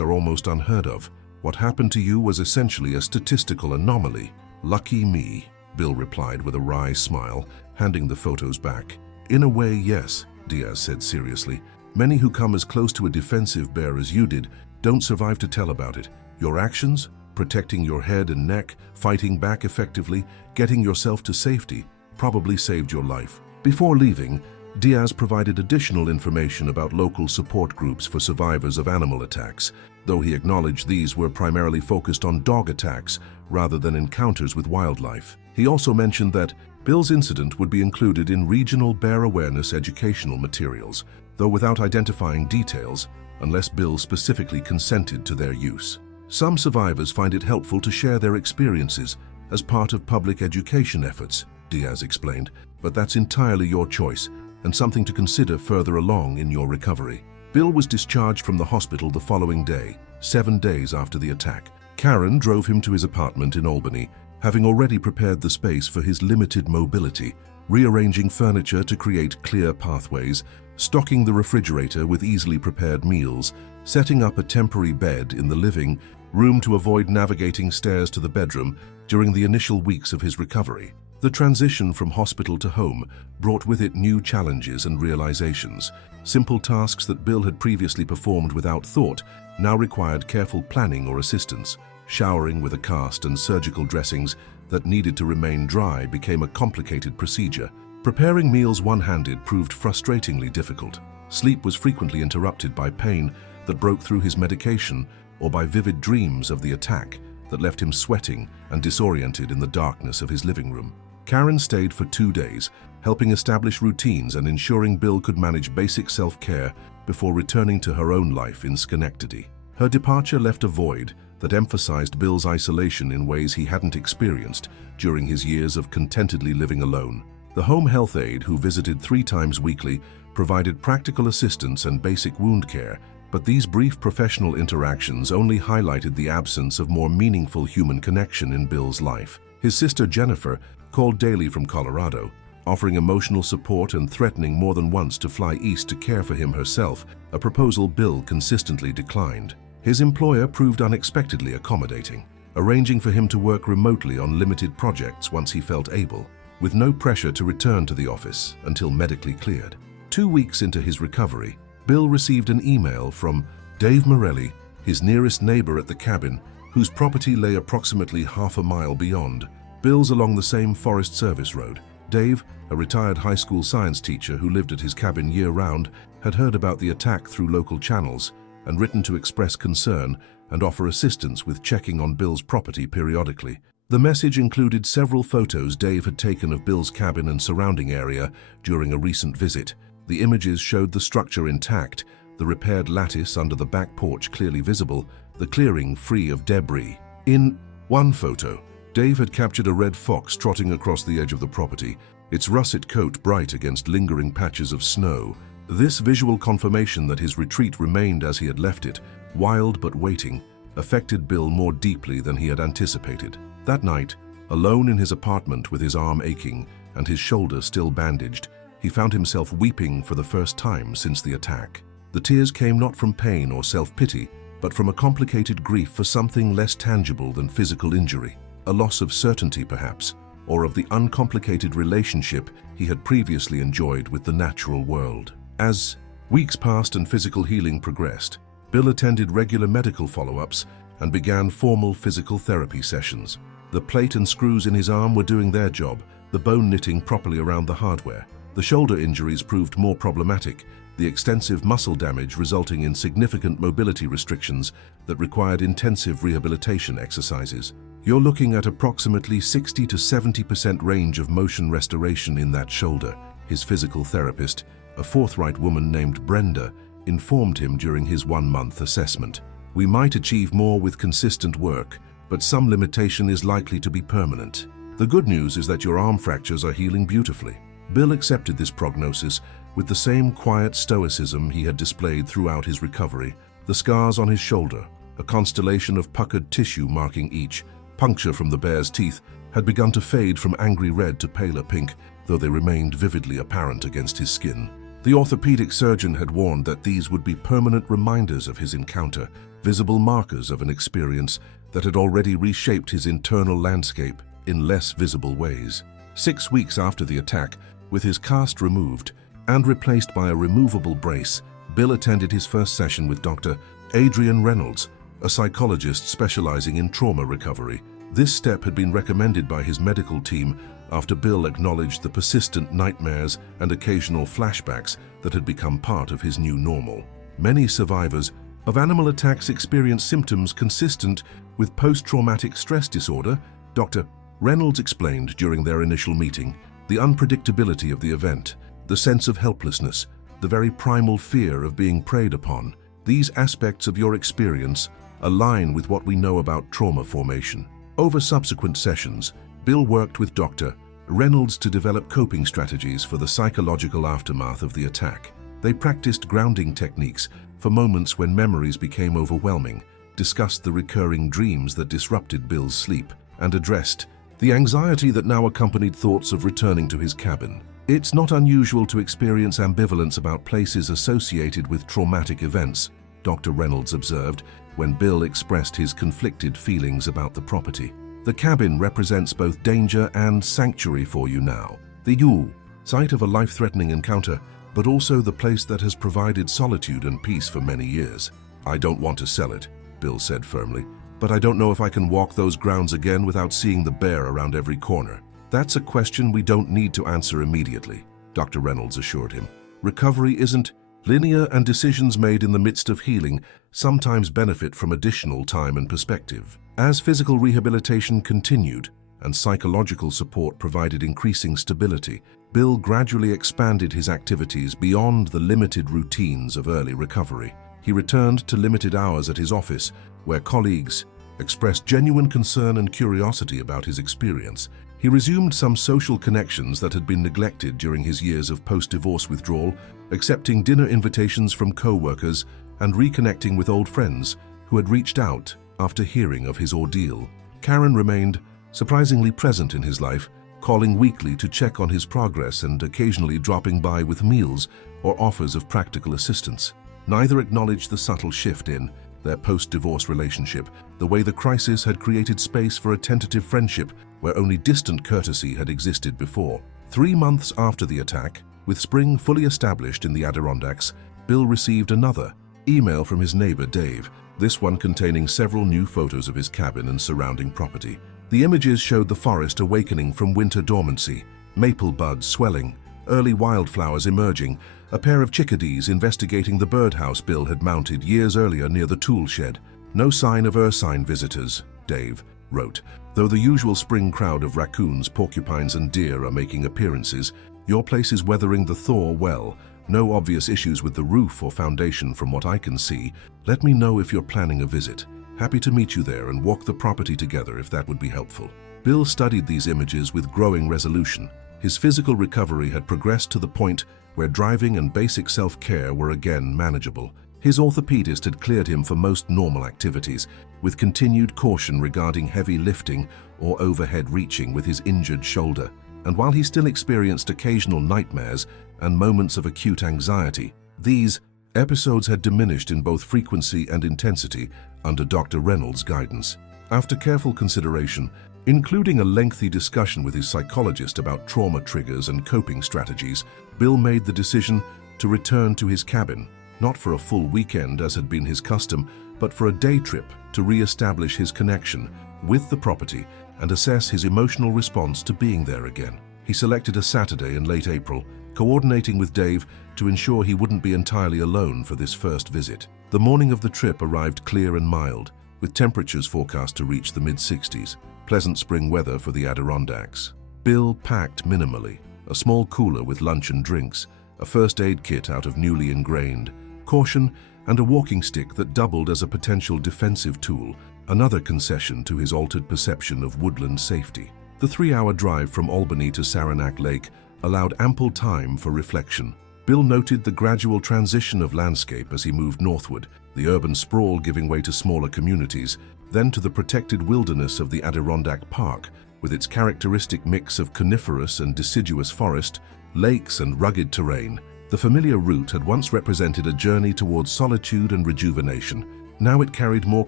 are almost unheard of. What happened to you was essentially a statistical anomaly. Lucky me, Bill replied with a wry smile, handing the photos back. In a way, yes, Diaz said seriously. Many who come as close to a defensive bear as you did don't survive to tell about it. Your actions, protecting your head and neck, fighting back effectively, getting yourself to safety, probably saved your life. Before leaving, Diaz provided additional information about local support groups for survivors of animal attacks, though he acknowledged these were primarily focused on dog attacks rather than encounters with wildlife. He also mentioned that Bill's incident would be included in regional bear awareness educational materials, though without identifying details, unless Bill specifically consented to their use. Some survivors find it helpful to share their experiences as part of public education efforts, Diaz explained, but that's entirely your choice and something to consider further along in your recovery. Bill was discharged from the hospital the following day, 7 days after the attack. Karen drove him to his apartment in Albany, having already prepared the space for his limited mobility, rearranging furniture to create clear pathways, stocking the refrigerator with easily prepared meals, setting up a temporary bed in the living room to avoid navigating stairs to the bedroom during the initial weeks of his recovery. The transition from hospital to home brought with it new challenges and realizations. Simple tasks that Bill had previously performed without thought now required careful planning or assistance. Showering with a cast and surgical dressings that needed to remain dry became a complicated procedure. Preparing meals one-handed proved frustratingly difficult. Sleep was frequently interrupted by pain that broke through his medication or by vivid dreams of the attack that left him sweating and disoriented in the darkness of his living room. Karen stayed for 2 days, helping establish routines and ensuring Bill could manage basic self-care before returning to her own life in Schenectady. Her departure left a void that emphasized Bill's isolation in ways he hadn't experienced during his years of contentedly living alone. The home health aide, who visited 3 times weekly, provided practical assistance and basic wound care, but these brief professional interactions only highlighted the absence of more meaningful human connection in Bill's life. His sister Jennifer called daily from Colorado, offering emotional support and threatening more than once to fly east to care for him herself, a proposal Bill consistently declined. His employer proved unexpectedly accommodating, arranging for him to work remotely on limited projects once he felt able, with no pressure to return to the office until medically cleared. 2 weeks into his recovery, Bill received an email from Dave Morelli, his nearest neighbor at the cabin, whose property lay approximately half a mile beyond. Bill's along the same Forest Service road. Dave, a retired high school science teacher who lived at his cabin year-round, had heard about the attack through local channels and written to express concern and offer assistance with checking on Bill's property periodically. The message included several photos Dave had taken of Bill's cabin and surrounding area during a recent visit. The images showed the structure intact, the repaired lattice under the back porch clearly visible, the clearing free of debris. In one photo, Dave had captured a red fox trotting across the edge of the property, its russet coat bright against lingering patches of snow. This visual confirmation that his retreat remained as he had left it, wild but waiting, affected Bill more deeply than he had anticipated. That night, alone in his apartment with his arm aching and his shoulder still bandaged, he found himself weeping for the first time since the attack. The tears came not from pain or self-pity, but from a complicated grief for something less tangible than physical injury, a loss of certainty perhaps, or of the uncomplicated relationship he had previously enjoyed with the natural world. As weeks passed and physical healing progressed, Bill attended regular medical follow-ups and began formal physical therapy sessions. The plate and screws in his arm were doing their job, the bone knitting properly around the hardware. The shoulder injuries proved more problematic, the extensive muscle damage resulting in significant mobility restrictions that required intensive rehabilitation exercises. You're looking at approximately 60 to 70% range of motion restoration in that shoulder, his physical therapist, a forthright woman named Brenda, informed him during his 1-month assessment. We might achieve more with consistent work, but some limitation is likely to be permanent. The good news is that your arm fractures are healing beautifully. Bill accepted this prognosis with the same quiet stoicism he had displayed throughout his recovery. The scars on his shoulder, a constellation of puckered tissue marking each, puncture from the bear's teeth, had begun to fade from angry red to paler pink, though they remained vividly apparent against his skin. The orthopedic surgeon had warned that these would be permanent reminders of his encounter, visible markers of an experience that had already reshaped his internal landscape in less visible ways. 6 weeks after the attack, with his cast removed and replaced by a removable brace, Bill attended his first session with Dr. Adrian Reynolds, a psychologist specializing in trauma recovery. This step had been recommended by his medical team after Bill acknowledged the persistent nightmares and occasional flashbacks that had become part of his new normal. Many survivors of animal attacks experience symptoms consistent with post-traumatic stress disorder, Dr. Reynolds explained during their initial meeting. The unpredictability of the event, the sense of helplessness, the very primal fear of being preyed upon. These aspects of your experience align with what we know about trauma formation. Over subsequent sessions, Bill worked with Dr. Reynolds to develop coping strategies for the psychological aftermath of the attack. They practiced grounding techniques for moments when memories became overwhelming, discussed the recurring dreams that disrupted Bill's sleep, and addressed the anxiety that now accompanied thoughts of returning to his cabin. It's not unusual to experience ambivalence about places associated with traumatic events, Dr. Reynolds observed when Bill expressed his conflicted feelings about the property. The cabin represents both danger and sanctuary for you now. The site of a life-threatening encounter, but also the place that has provided solitude and peace for many years. I don't want to sell it, Bill said firmly, but I don't know if I can walk those grounds again without seeing the bear around every corner. That's a question we don't need to answer immediately, Dr. Reynolds assured him. Recovery isn't linear, and decisions made in the midst of healing sometimes benefit from additional time and perspective. As physical rehabilitation continued and psychological support provided increasing stability, Bill gradually expanded his activities beyond the limited routines of early recovery. He returned to limited hours at his office, where colleagues expressed genuine concern and curiosity about his experience. He resumed some social connections that had been neglected during his years of post-divorce withdrawal, accepting dinner invitations from co-workers and reconnecting with old friends who had reached out after hearing of his ordeal. Karen remained surprisingly present in his life, calling weekly to check on his progress and occasionally dropping by with meals or offers of practical assistance. Neither acknowledged the subtle shift in their post-divorce relationship, the way the crisis had created space for a tentative friendship where only distant courtesy had existed before. 3 months after the attack, with spring fully established in the Adirondacks, Bill received another email from his neighbor Dave, this one containing several new photos of his cabin and surrounding property. The images showed the forest awakening from winter dormancy, maple buds swelling, early wildflowers emerging, a pair of chickadees investigating the birdhouse Bill had mounted years earlier near the tool shed. No sign of ursine visitors, Dave wrote. Though the usual spring crowd of raccoons, porcupines and deer are making appearances, your place is weathering the thaw well. No obvious issues with the roof or foundation from what I can see. Let me know if you're planning a visit. Happy to meet you there and walk the property together if that would be helpful. Bill studied these images with growing resolution. His physical recovery had progressed to the point where driving and basic self-care were again manageable. His orthopedist had cleared him for most normal activities, with continued caution regarding heavy lifting or overhead reaching with his injured shoulder. And while he still experienced occasional nightmares and moments of acute anxiety, these episodes had diminished in both frequency and intensity under Dr. Reynolds' guidance. After careful consideration, including a lengthy discussion with his psychologist about trauma triggers and coping strategies, Bill made the decision to return to his cabin, not for a full weekend as had been his custom, but for a day trip to re-establish his connection with the property and assess his emotional response to being there again. He selected a Saturday in late April, coordinating with Dave to ensure he wouldn't be entirely alone for this first visit. The morning of the trip arrived clear and mild, with temperatures forecast to reach the mid-60s. Pleasant spring weather for the Adirondacks. Bill packed minimally, a small cooler with lunch and drinks, a first aid kit out of newly ingrained caution, and a walking stick that doubled as a potential defensive tool, another concession to his altered perception of woodland safety. The 3-hour drive from Albany to Saranac Lake allowed ample time for reflection. Bill noted the gradual transition of landscape as he moved northward, the urban sprawl giving way to smaller communities, then to the protected wilderness of the Adirondack Park, with its characteristic mix of coniferous and deciduous forest, lakes and rugged terrain. The familiar route had once represented a journey towards solitude and rejuvenation. Now it carried more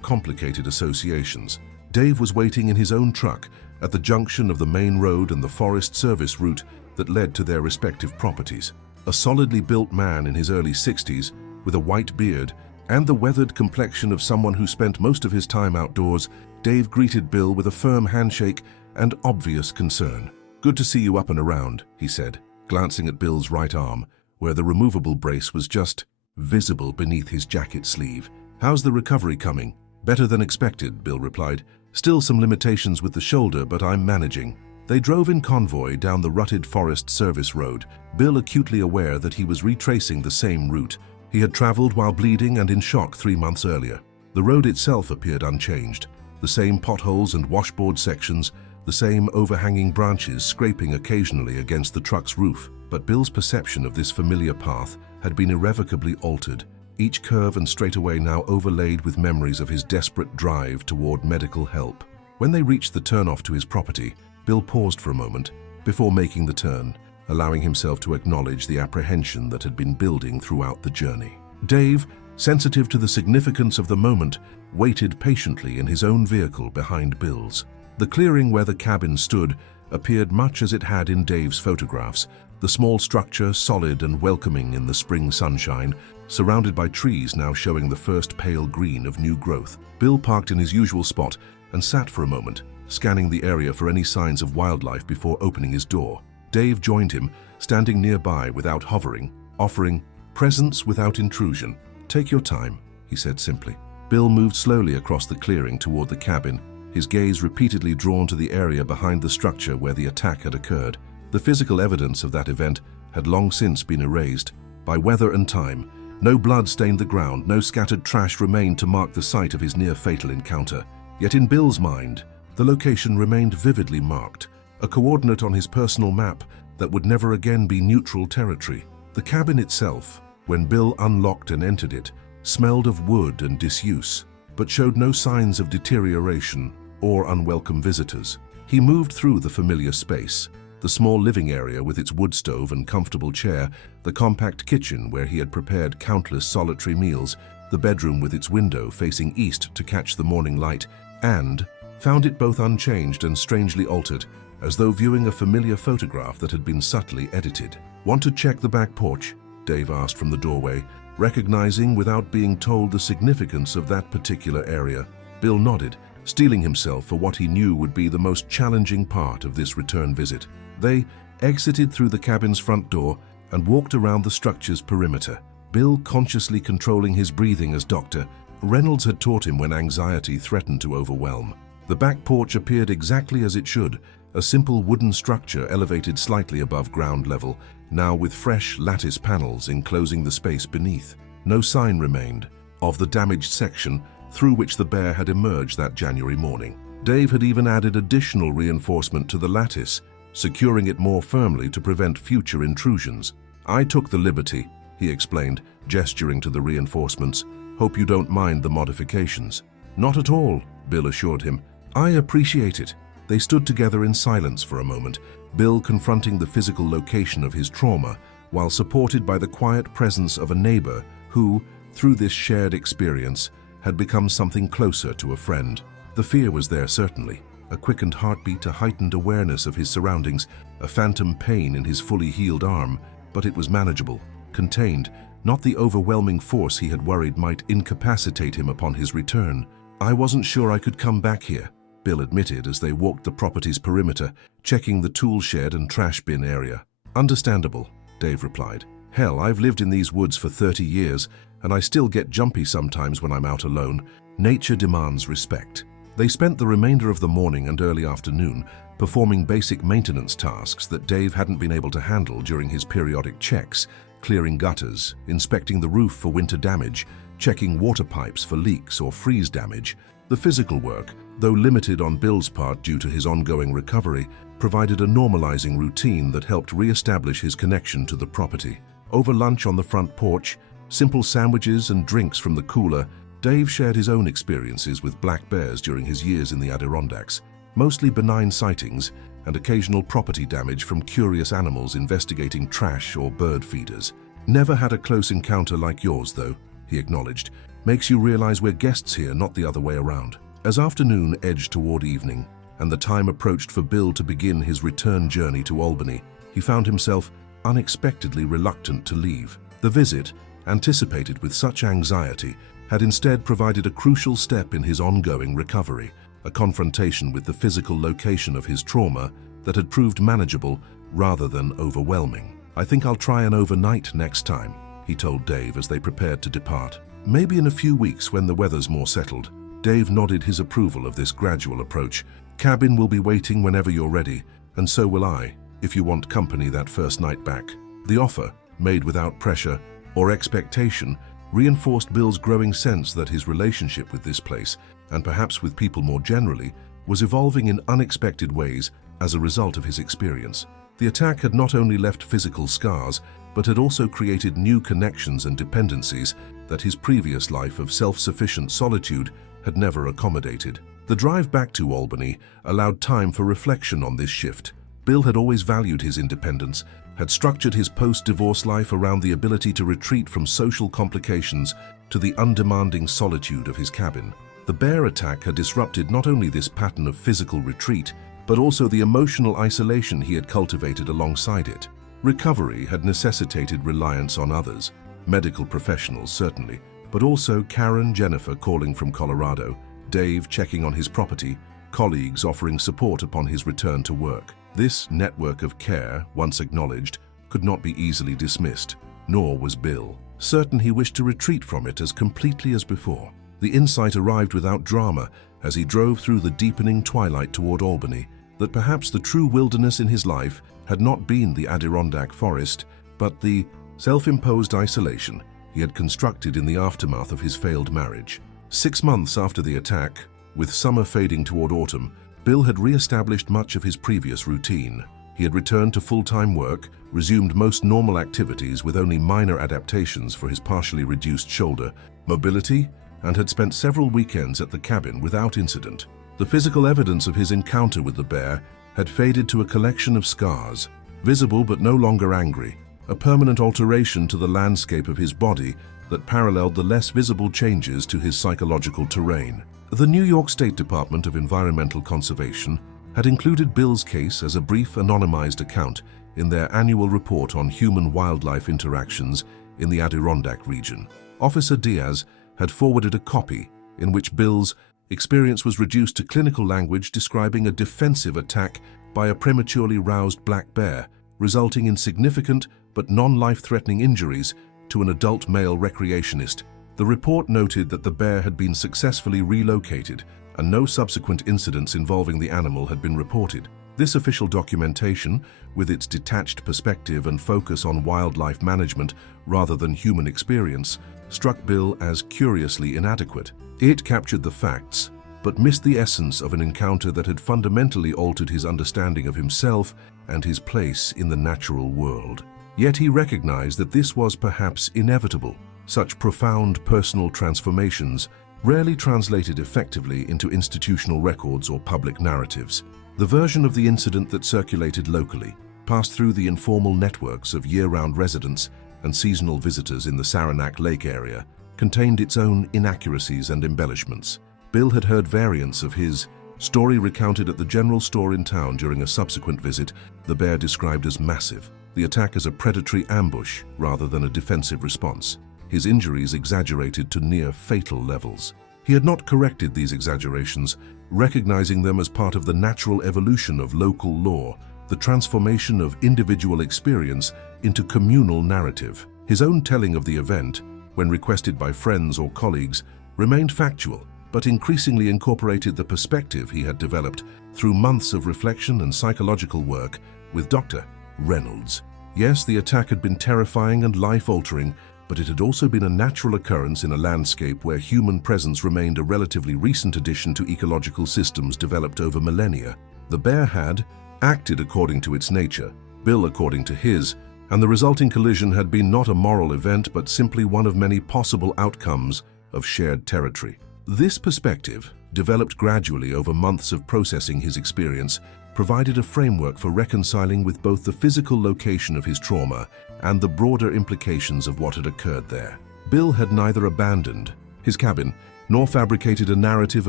complicated associations. Dave was waiting in his own truck at the junction of the main road and the Forest Service route that led to their respective properties. A solidly built man in his early 60s, with a white beard and the weathered complexion of someone who spent most of his time outdoors, Dave greeted Bill with a firm handshake and obvious concern. "Good to see you up and around," he said, glancing at Bill's right arm, where the removable brace was just visible beneath his jacket sleeve. "How's the recovery coming?" "Better than expected," Bill replied. "Still some limitations with the shoulder, but I'm managing." They drove in convoy down the rutted Forest Service road, Bill acutely aware that he was retracing the same route he had traveled while bleeding and in shock 3 months earlier. The road itself appeared unchanged. The same potholes and washboard sections, the same overhanging branches scraping occasionally against the truck's roof. But Bill's perception of this familiar path had been irrevocably altered, each curve and straightaway now overlaid with memories of his desperate drive toward medical help. When they reached the turnoff to his property, Bill paused for a moment before making the turn, allowing himself to acknowledge the apprehension that had been building throughout the journey. Dave, sensitive to the significance of the moment, waited patiently in his own vehicle behind Bill's. The clearing where the cabin stood appeared much as it had in Dave's photographs, the small structure solid and welcoming in the spring sunshine, surrounded by trees now showing the first pale green of new growth. Bill parked in his usual spot and sat for a moment, scanning the area for any signs of wildlife before opening his door. Dave joined him, standing nearby without hovering, offering presence without intrusion. "Take your time," he said simply. Bill moved slowly across the clearing toward the cabin, his gaze repeatedly drawn to the area behind the structure where the attack had occurred. The physical evidence of that event had long since been erased by weather and time. No blood stained the ground, no scattered trash remained to mark the site of his near-fatal encounter. Yet in Bill's mind, the location remained vividly marked, a coordinate on his personal map that would never again be neutral territory. The cabin itself, when Bill unlocked and entered it, smelled of wood and disuse, but showed no signs of deterioration or unwelcome visitors. He moved through the familiar space, the small living area with its wood stove and comfortable chair, the compact kitchen where he had prepared countless solitary meals, the bedroom with its window facing east to catch the morning light, and found it both unchanged and strangely altered, as though viewing a familiar photograph that had been subtly edited. "Want to check the back porch?" Dave asked from the doorway, recognizing without being told the significance of that particular area. Bill nodded, steeling himself for what he knew would be the most challenging part of this return visit. They exited through the cabin's front door and walked around the structure's perimeter, Bill consciously controlling his breathing as Dr. Reynolds had taught him when anxiety threatened to overwhelm. The back porch appeared exactly as it should, a simple wooden structure elevated slightly above ground level, now with fresh lattice panels enclosing the space beneath. No sign remained of the damaged section through which the bear had emerged that January morning. Dave had even added additional reinforcement to the lattice, securing it more firmly to prevent future intrusions. "I took the liberty," he explained, gesturing to the reinforcements. "Hope you don't mind the modifications." "Not at all," Bill assured him. "I appreciate it." They stood together in silence for a moment, Bill confronting the physical location of his trauma, while supported by the quiet presence of a neighbor who, through this shared experience, had become something closer to a friend. The fear was there certainly, a quickened heartbeat, a heightened awareness of his surroundings, a phantom pain in his fully healed arm, but it was manageable, contained, not the overwhelming force he had worried might incapacitate him upon his return. "I wasn't sure I could come back here," Bill admitted as they walked the property's perimeter, checking the tool shed and trash bin area. "Understandable," Dave replied. "Hell, I've lived in these woods for 30 years, and I still get jumpy sometimes when I'm out alone. Nature demands respect." They spent the remainder of the morning and early afternoon performing basic maintenance tasks that Dave hadn't been able to handle during his periodic checks, clearing gutters, inspecting the roof for winter damage, checking water pipes for leaks or freeze damage. The physical work, though limited on Bill's part due to his ongoing recovery, provided a normalizing routine that helped re-establish his connection to the property. Over lunch on the front porch, simple sandwiches and drinks from the cooler, Dave shared his own experiences with black bears during his years in the Adirondacks. mostly benign sightings and occasional property damage from curious animals investigating trash or bird feeders. Never had a close encounter like yours, though, he acknowledged. Makes you realize we're guests here, not the other way around. As afternoon edged toward evening, and the time approached for Bill to begin his return journey to Albany, he found himself unexpectedly reluctant to leave. The visit, anticipated with such anxiety, had instead provided a crucial step in his ongoing recovery, a confrontation with the physical location of his trauma that had proved manageable rather than overwhelming. "I think I'll try an overnight next time," he told Dave as they prepared to depart. "Maybe in a few weeks when the weather's more settled." Dave nodded his approval of this gradual approach. "Cabin will be waiting whenever you're ready, and so will I, if you want company that first night back." The offer, made without pressure or expectation, reinforced Bill's growing sense that his relationship with this place, and perhaps with people more generally, was evolving in unexpected ways as a result of his experience. The attack had not only left physical scars, but had also created new connections and dependencies that his previous life of self-sufficient solitude had never accommodated. The drive back to Albany allowed time for reflection on this shift. Bill had always valued his independence, had structured his post-divorce life around the ability to retreat from social complications to the undemanding solitude of his cabin. The bear attack had disrupted not only this pattern of physical retreat, but also the emotional isolation he had cultivated alongside it. Recovery had necessitated reliance on others, medical professionals certainly, but also Karen Jennifer calling from Colorado, Dave checking on his property, colleagues offering support upon his return to work. This network of care, once acknowledged, could not be easily dismissed, nor was Bill. Certain he wished to retreat from it as completely as before. The insight arrived without drama as he drove through the deepening twilight toward Albany, that perhaps the true wilderness in his life had not been the Adirondack forest, but the self-imposed isolation he had constructed in the aftermath of his failed marriage. 6 months after the attack, with summer fading toward autumn, Bill had re-established much of his previous routine. He had returned to full-time work, resumed most normal activities with only minor adaptations for his partially reduced shoulder mobility, and had spent several weekends at the cabin without incident. The physical evidence of his encounter with the bear had faded to a collection of scars, visible but no longer angry, a permanent alteration to the landscape of his body that paralleled the less visible changes to his psychological terrain. The New York State Department of Environmental Conservation had included Bill's case as a brief anonymized account in their annual report on human-wildlife interactions in the Adirondack region. Officer Diaz had forwarded a copy in which Bill's experience was reduced to clinical language describing a defensive attack by a prematurely roused black bear, resulting in significant but non-life-threatening injuries to an adult male recreationist. The report noted that the bear had been successfully relocated and no subsequent incidents involving the animal had been reported. This official documentation, with its detached perspective and focus on wildlife management rather than human experience, struck Bill as curiously inadequate. It captured the facts, but missed the essence of an encounter that had fundamentally altered his understanding of himself and his place in the natural world. Yet he recognized that this was perhaps inevitable. Such profound personal transformations rarely translated effectively into institutional records or public narratives. The version of the incident that circulated locally, passed through the informal networks of year-round residents and seasonal visitors in the Saranac Lake area, contained its own inaccuracies and embellishments. Bill had heard variants of his story recounted at the general store in town during a subsequent visit, the bear described as massive, the attack as a predatory ambush rather than a defensive response, his injuries exaggerated to near fatal levels. He had not corrected these exaggerations, recognizing them as part of the natural evolution of local law, the transformation of individual experience into communal narrative. His own telling of the event, when requested by friends or colleagues, remained factual, but increasingly incorporated the perspective he had developed through months of reflection and psychological work with Dr. Reynolds. Yes, the attack had been terrifying and life-altering, but it had also been a natural occurrence in a landscape where human presence remained a relatively recent addition to ecological systems developed over millennia. The bear had acted according to its nature, Bill according to his, and the resulting collision had been not a moral event but simply one of many possible outcomes of shared territory. This perspective, developed gradually over months of processing his experience, provided a framework for reconciling with both the physical location of his trauma and the broader implications of what had occurred there. Bill had neither abandoned his cabin nor fabricated a narrative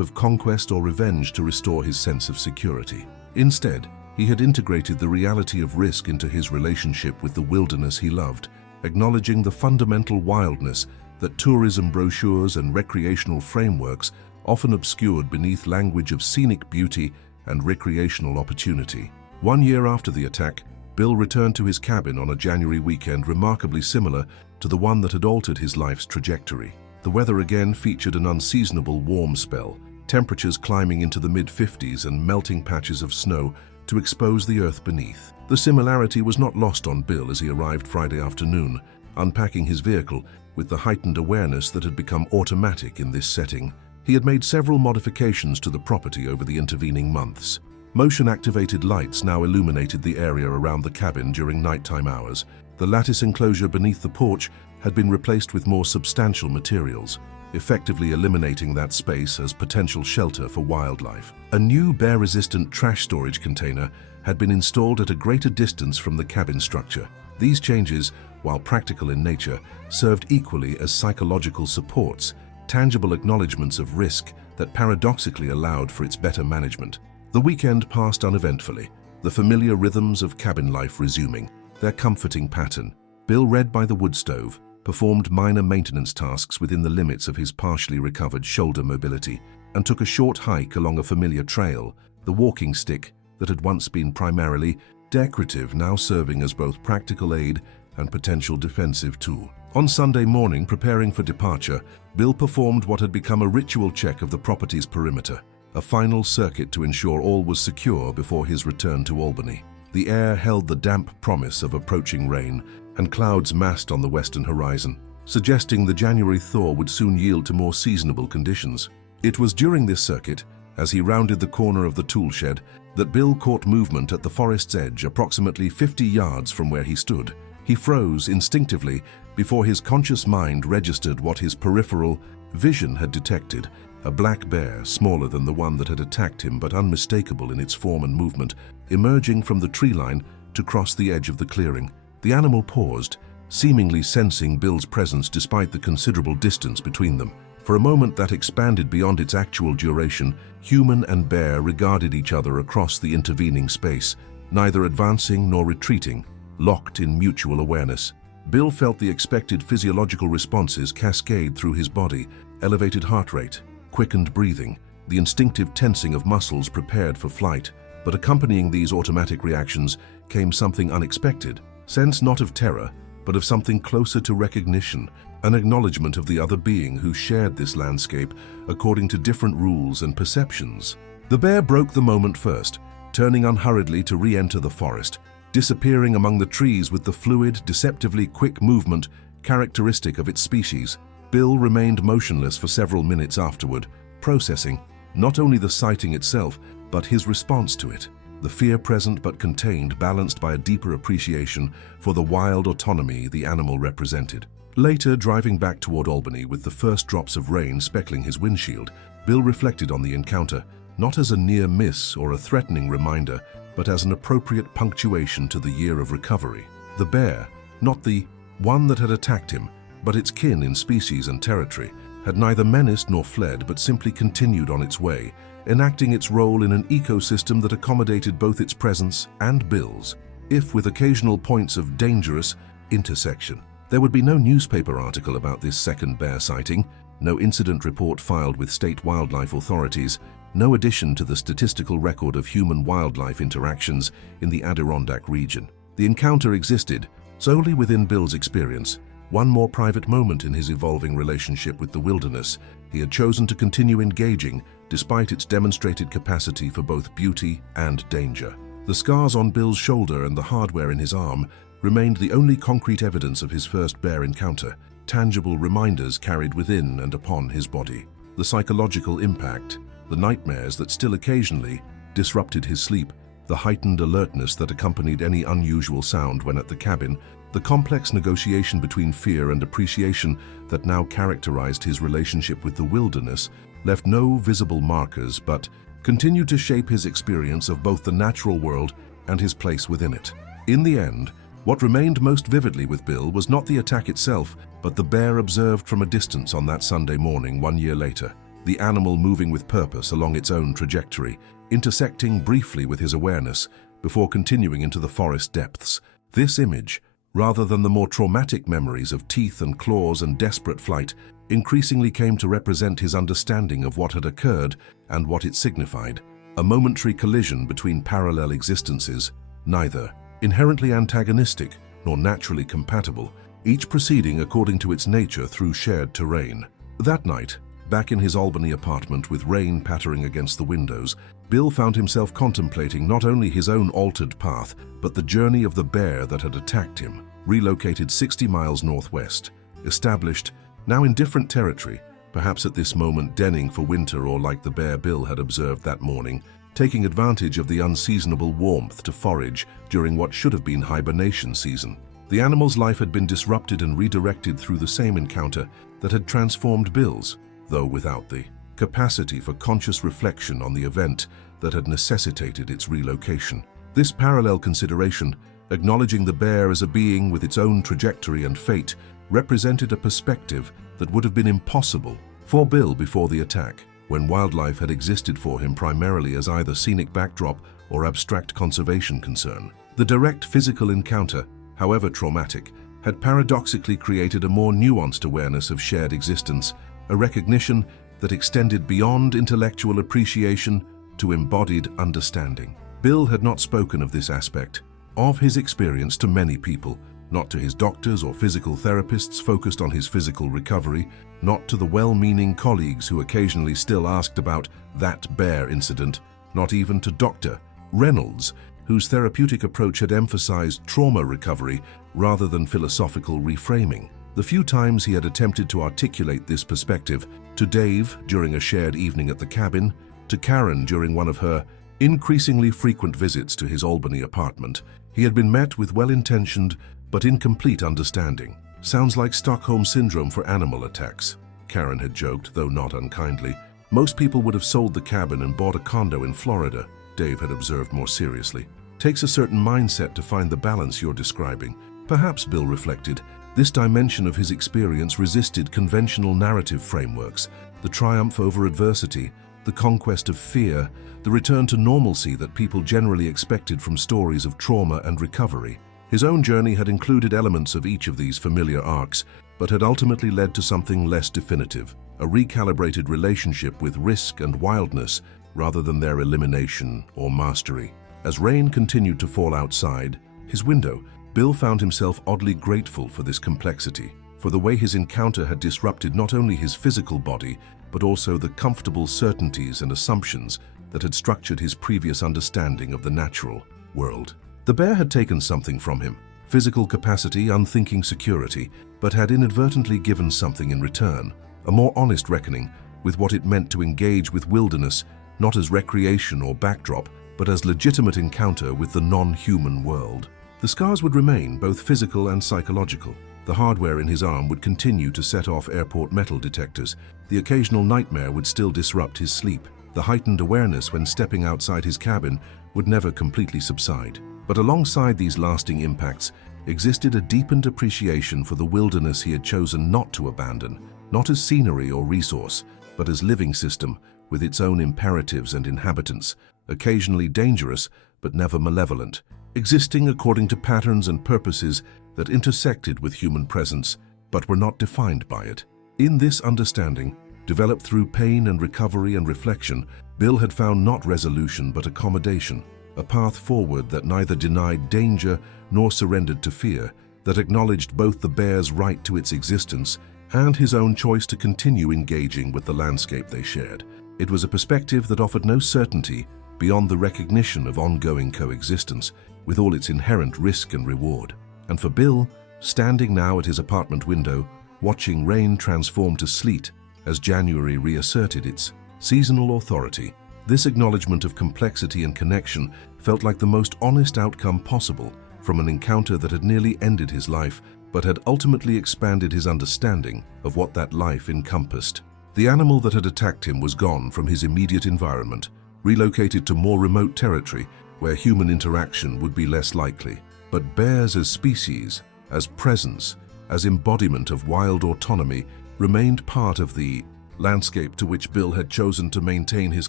of conquest or revenge to restore his sense of security. Instead, he had integrated the reality of risk into his relationship with the wilderness he loved, acknowledging the fundamental wildness that tourism brochures and recreational frameworks often obscured beneath language of scenic beauty and recreational opportunity. 1 year after the attack, Bill returned to his cabin on a January weekend remarkably similar to the one that had altered his life's trajectory. The weather again featured an unseasonable warm spell, temperatures climbing into the mid-50s and melting patches of snow to expose the earth beneath. The similarity was not lost on Bill as he arrived Friday afternoon, unpacking his vehicle with the heightened awareness that had become automatic in this setting. He had made several modifications to the property over the intervening months. Motion-activated lights now illuminated the area around the cabin during nighttime hours. The lattice enclosure beneath the porch had been replaced with more substantial materials, effectively eliminating that space as potential shelter for wildlife. A new bear-resistant trash storage container had been installed at a greater distance from the cabin structure. These changes, while practical in nature, served equally as psychological supports, tangible acknowledgements of risk that paradoxically allowed for its better management. The weekend passed uneventfully, the familiar rhythms of cabin life resuming their comforting pattern. Bill read by the wood stove, performed minor maintenance tasks within the limits of his partially recovered shoulder mobility, and took a short hike along a familiar trail, the walking stick that had once been primarily decorative now serving as both practical aid and potential defensive tool. On Sunday morning, preparing for departure, Bill performed what had become a ritual check of the property's perimeter, a final circuit to ensure all was secure before his return to Albany. The air held the damp promise of approaching rain, and clouds massed on the western horizon, suggesting the January thaw would soon yield to more seasonable conditions. It was during this circuit, as he rounded the corner of the tool shed, that Bill caught movement at the forest's edge approximately 50 yards from where he stood. He froze instinctively before his conscious mind registered what his peripheral vision had detected: a black bear, smaller than the one that had attacked him but unmistakable in its form and movement, emerging from the tree line to cross the edge of the clearing. The animal paused, seemingly sensing Bill's presence despite the considerable distance between them. For a moment that expanded beyond its actual duration, human and bear regarded each other across the intervening space, neither advancing nor retreating, locked in mutual awareness. Bill felt the expected physiological responses cascade through his body: elevated heart rate, quickened breathing, the instinctive tensing of muscles prepared for flight. But accompanying these automatic reactions came something unexpected, sense not of terror, but of something closer to recognition, an acknowledgement of the other being who shared this landscape according to different rules and perceptions. The bear broke the moment first, turning unhurriedly to re-enter the forest, disappearing among the trees with the fluid, deceptively quick movement characteristic of its species. Bill remained motionless for several minutes afterward, processing not only the sighting itself, but his response to it, the fear present but contained, balanced by a deeper appreciation for the wild autonomy the animal represented. Later, driving back toward Albany with the first drops of rain speckling his windshield, Bill reflected on the encounter, not as a near miss or a threatening reminder, but as an appropriate punctuation to the year of recovery. The bear, not the one that had attacked him, but its kin in species and territory, had neither menaced nor fled, but simply continued on its way, enacting its role in an ecosystem that accommodated both its presence and Bill's, if with occasional points of dangerous intersection. There would be no newspaper article about this second bear sighting, no incident report filed with state wildlife authorities, no addition to the statistical record of human-wildlife interactions in the Adirondack region. The encounter existed solely within Bill's experience, one more private moment in his evolving relationship with the wilderness. He had chosen to continue engaging despite its demonstrated capacity for both beauty and danger. The scars on Bill's shoulder and the hardware in his arm remained the only concrete evidence of his first bear encounter, tangible reminders carried within and upon his body. The psychological impact, the nightmares that still occasionally disrupted his sleep, the heightened alertness that accompanied any unusual sound when at the cabin, the complex negotiation between fear and appreciation that now characterized his relationship with the wilderness left no visible markers, but continued to shape his experience of both the natural world and his place within it. In the end, what remained most vividly with Bill was not the attack itself, but the bear observed from a distance on that Sunday morning 1 year later, the animal moving with purpose along its own trajectory, intersecting briefly with his awareness before continuing into the forest depths. This image, rather than the more traumatic memories of teeth and claws and desperate flight, increasingly came to represent his understanding of what had occurred and what it signified. A momentary collision between parallel existences, neither inherently antagonistic nor naturally compatible, each proceeding according to its nature through shared terrain. That night, back in his Albany apartment with rain pattering against the windows, Bill found himself contemplating not only his own altered path, but the journey of the bear that had attacked him, relocated 60 miles northwest, established, now in different territory, perhaps at this moment denning for winter or like the bear Bill had observed that morning, taking advantage of the unseasonable warmth to forage during what should have been hibernation season. The animal's life had been disrupted and redirected through the same encounter that had transformed Bill's, though without the capacity for conscious reflection on the event that had necessitated its relocation. This parallel consideration, acknowledging the bear as a being with its own trajectory and fate, represented a perspective that would have been impossible for Bill before the attack, when wildlife had existed for him primarily as either scenic backdrop or abstract conservation concern. The direct physical encounter, however traumatic, had paradoxically created a more nuanced awareness of shared existence, a recognition that extended beyond intellectual appreciation to embodied understanding. Bill had not spoken of this aspect of his experience to many people, not to his doctors or physical therapists focused on his physical recovery, not to the well-meaning colleagues who occasionally still asked about that bear incident, not even to Dr. Reynolds, whose therapeutic approach had emphasized trauma recovery rather than philosophical reframing. The few times he had attempted to articulate this perspective, to Dave during a shared evening at the cabin, to Karen during one of her increasingly frequent visits to his Albany apartment, he had been met with well-intentioned but incomplete understanding. Sounds like Stockholm Syndrome for animal attacks, Karen had joked, though not unkindly. Most people would have sold the cabin and bought a condo in Florida, Dave had observed more seriously. Takes a certain mindset to find the balance you're describing. Perhaps, Bill reflected, this dimension of his experience resisted conventional narrative frameworks, the triumph over adversity, the conquest of fear, the return to normalcy that people generally expected from stories of trauma and recovery. His own journey had included elements of each of these familiar arcs, but had ultimately led to something less definitive, a recalibrated relationship with risk and wildness rather than their elimination or mastery. As rain continued to fall outside his window, Bill found himself oddly grateful for this complexity, for the way his encounter had disrupted not only his physical body, but also the comfortable certainties and assumptions that had structured his previous understanding of the natural world. The bear had taken something from him, physical capacity, unthinking security, but had inadvertently given something in return, a more honest reckoning with what it meant to engage with wilderness, not as recreation or backdrop, but as legitimate encounter with the non-human world. The scars would remain, both physical and psychological. The hardware in his arm would continue to set off airport metal detectors. The occasional nightmare would still disrupt his sleep. The heightened awareness when stepping outside his cabin would never completely subside. But alongside these lasting impacts existed a deepened appreciation for the wilderness he had chosen not to abandon, not as scenery or resource, but as living system with its own imperatives and inhabitants, occasionally dangerous but never malevolent, existing according to patterns and purposes that intersected with human presence but were not defined by it. In this understanding, developed through pain and recovery and reflection, Bill had found not resolution but accommodation, a path forward that neither denied danger nor surrendered to fear, that acknowledged both the bear's right to its existence and his own choice to continue engaging with the landscape they shared. It was a perspective that offered no certainty beyond the recognition of ongoing coexistence, with all its inherent risk and reward. And for Bill, standing now at his apartment window, watching rain transform to sleet as January reasserted its seasonal authority, this acknowledgement of complexity and connection felt like the most honest outcome possible from an encounter that had nearly ended his life, but had ultimately expanded his understanding of what that life encompassed. The animal that had attacked him was gone from his immediate environment, relocated to more remote territory where human interaction would be less likely. But bears as species, as presence, as embodiment of wild autonomy, remained part of the landscape to which Bill had chosen to maintain his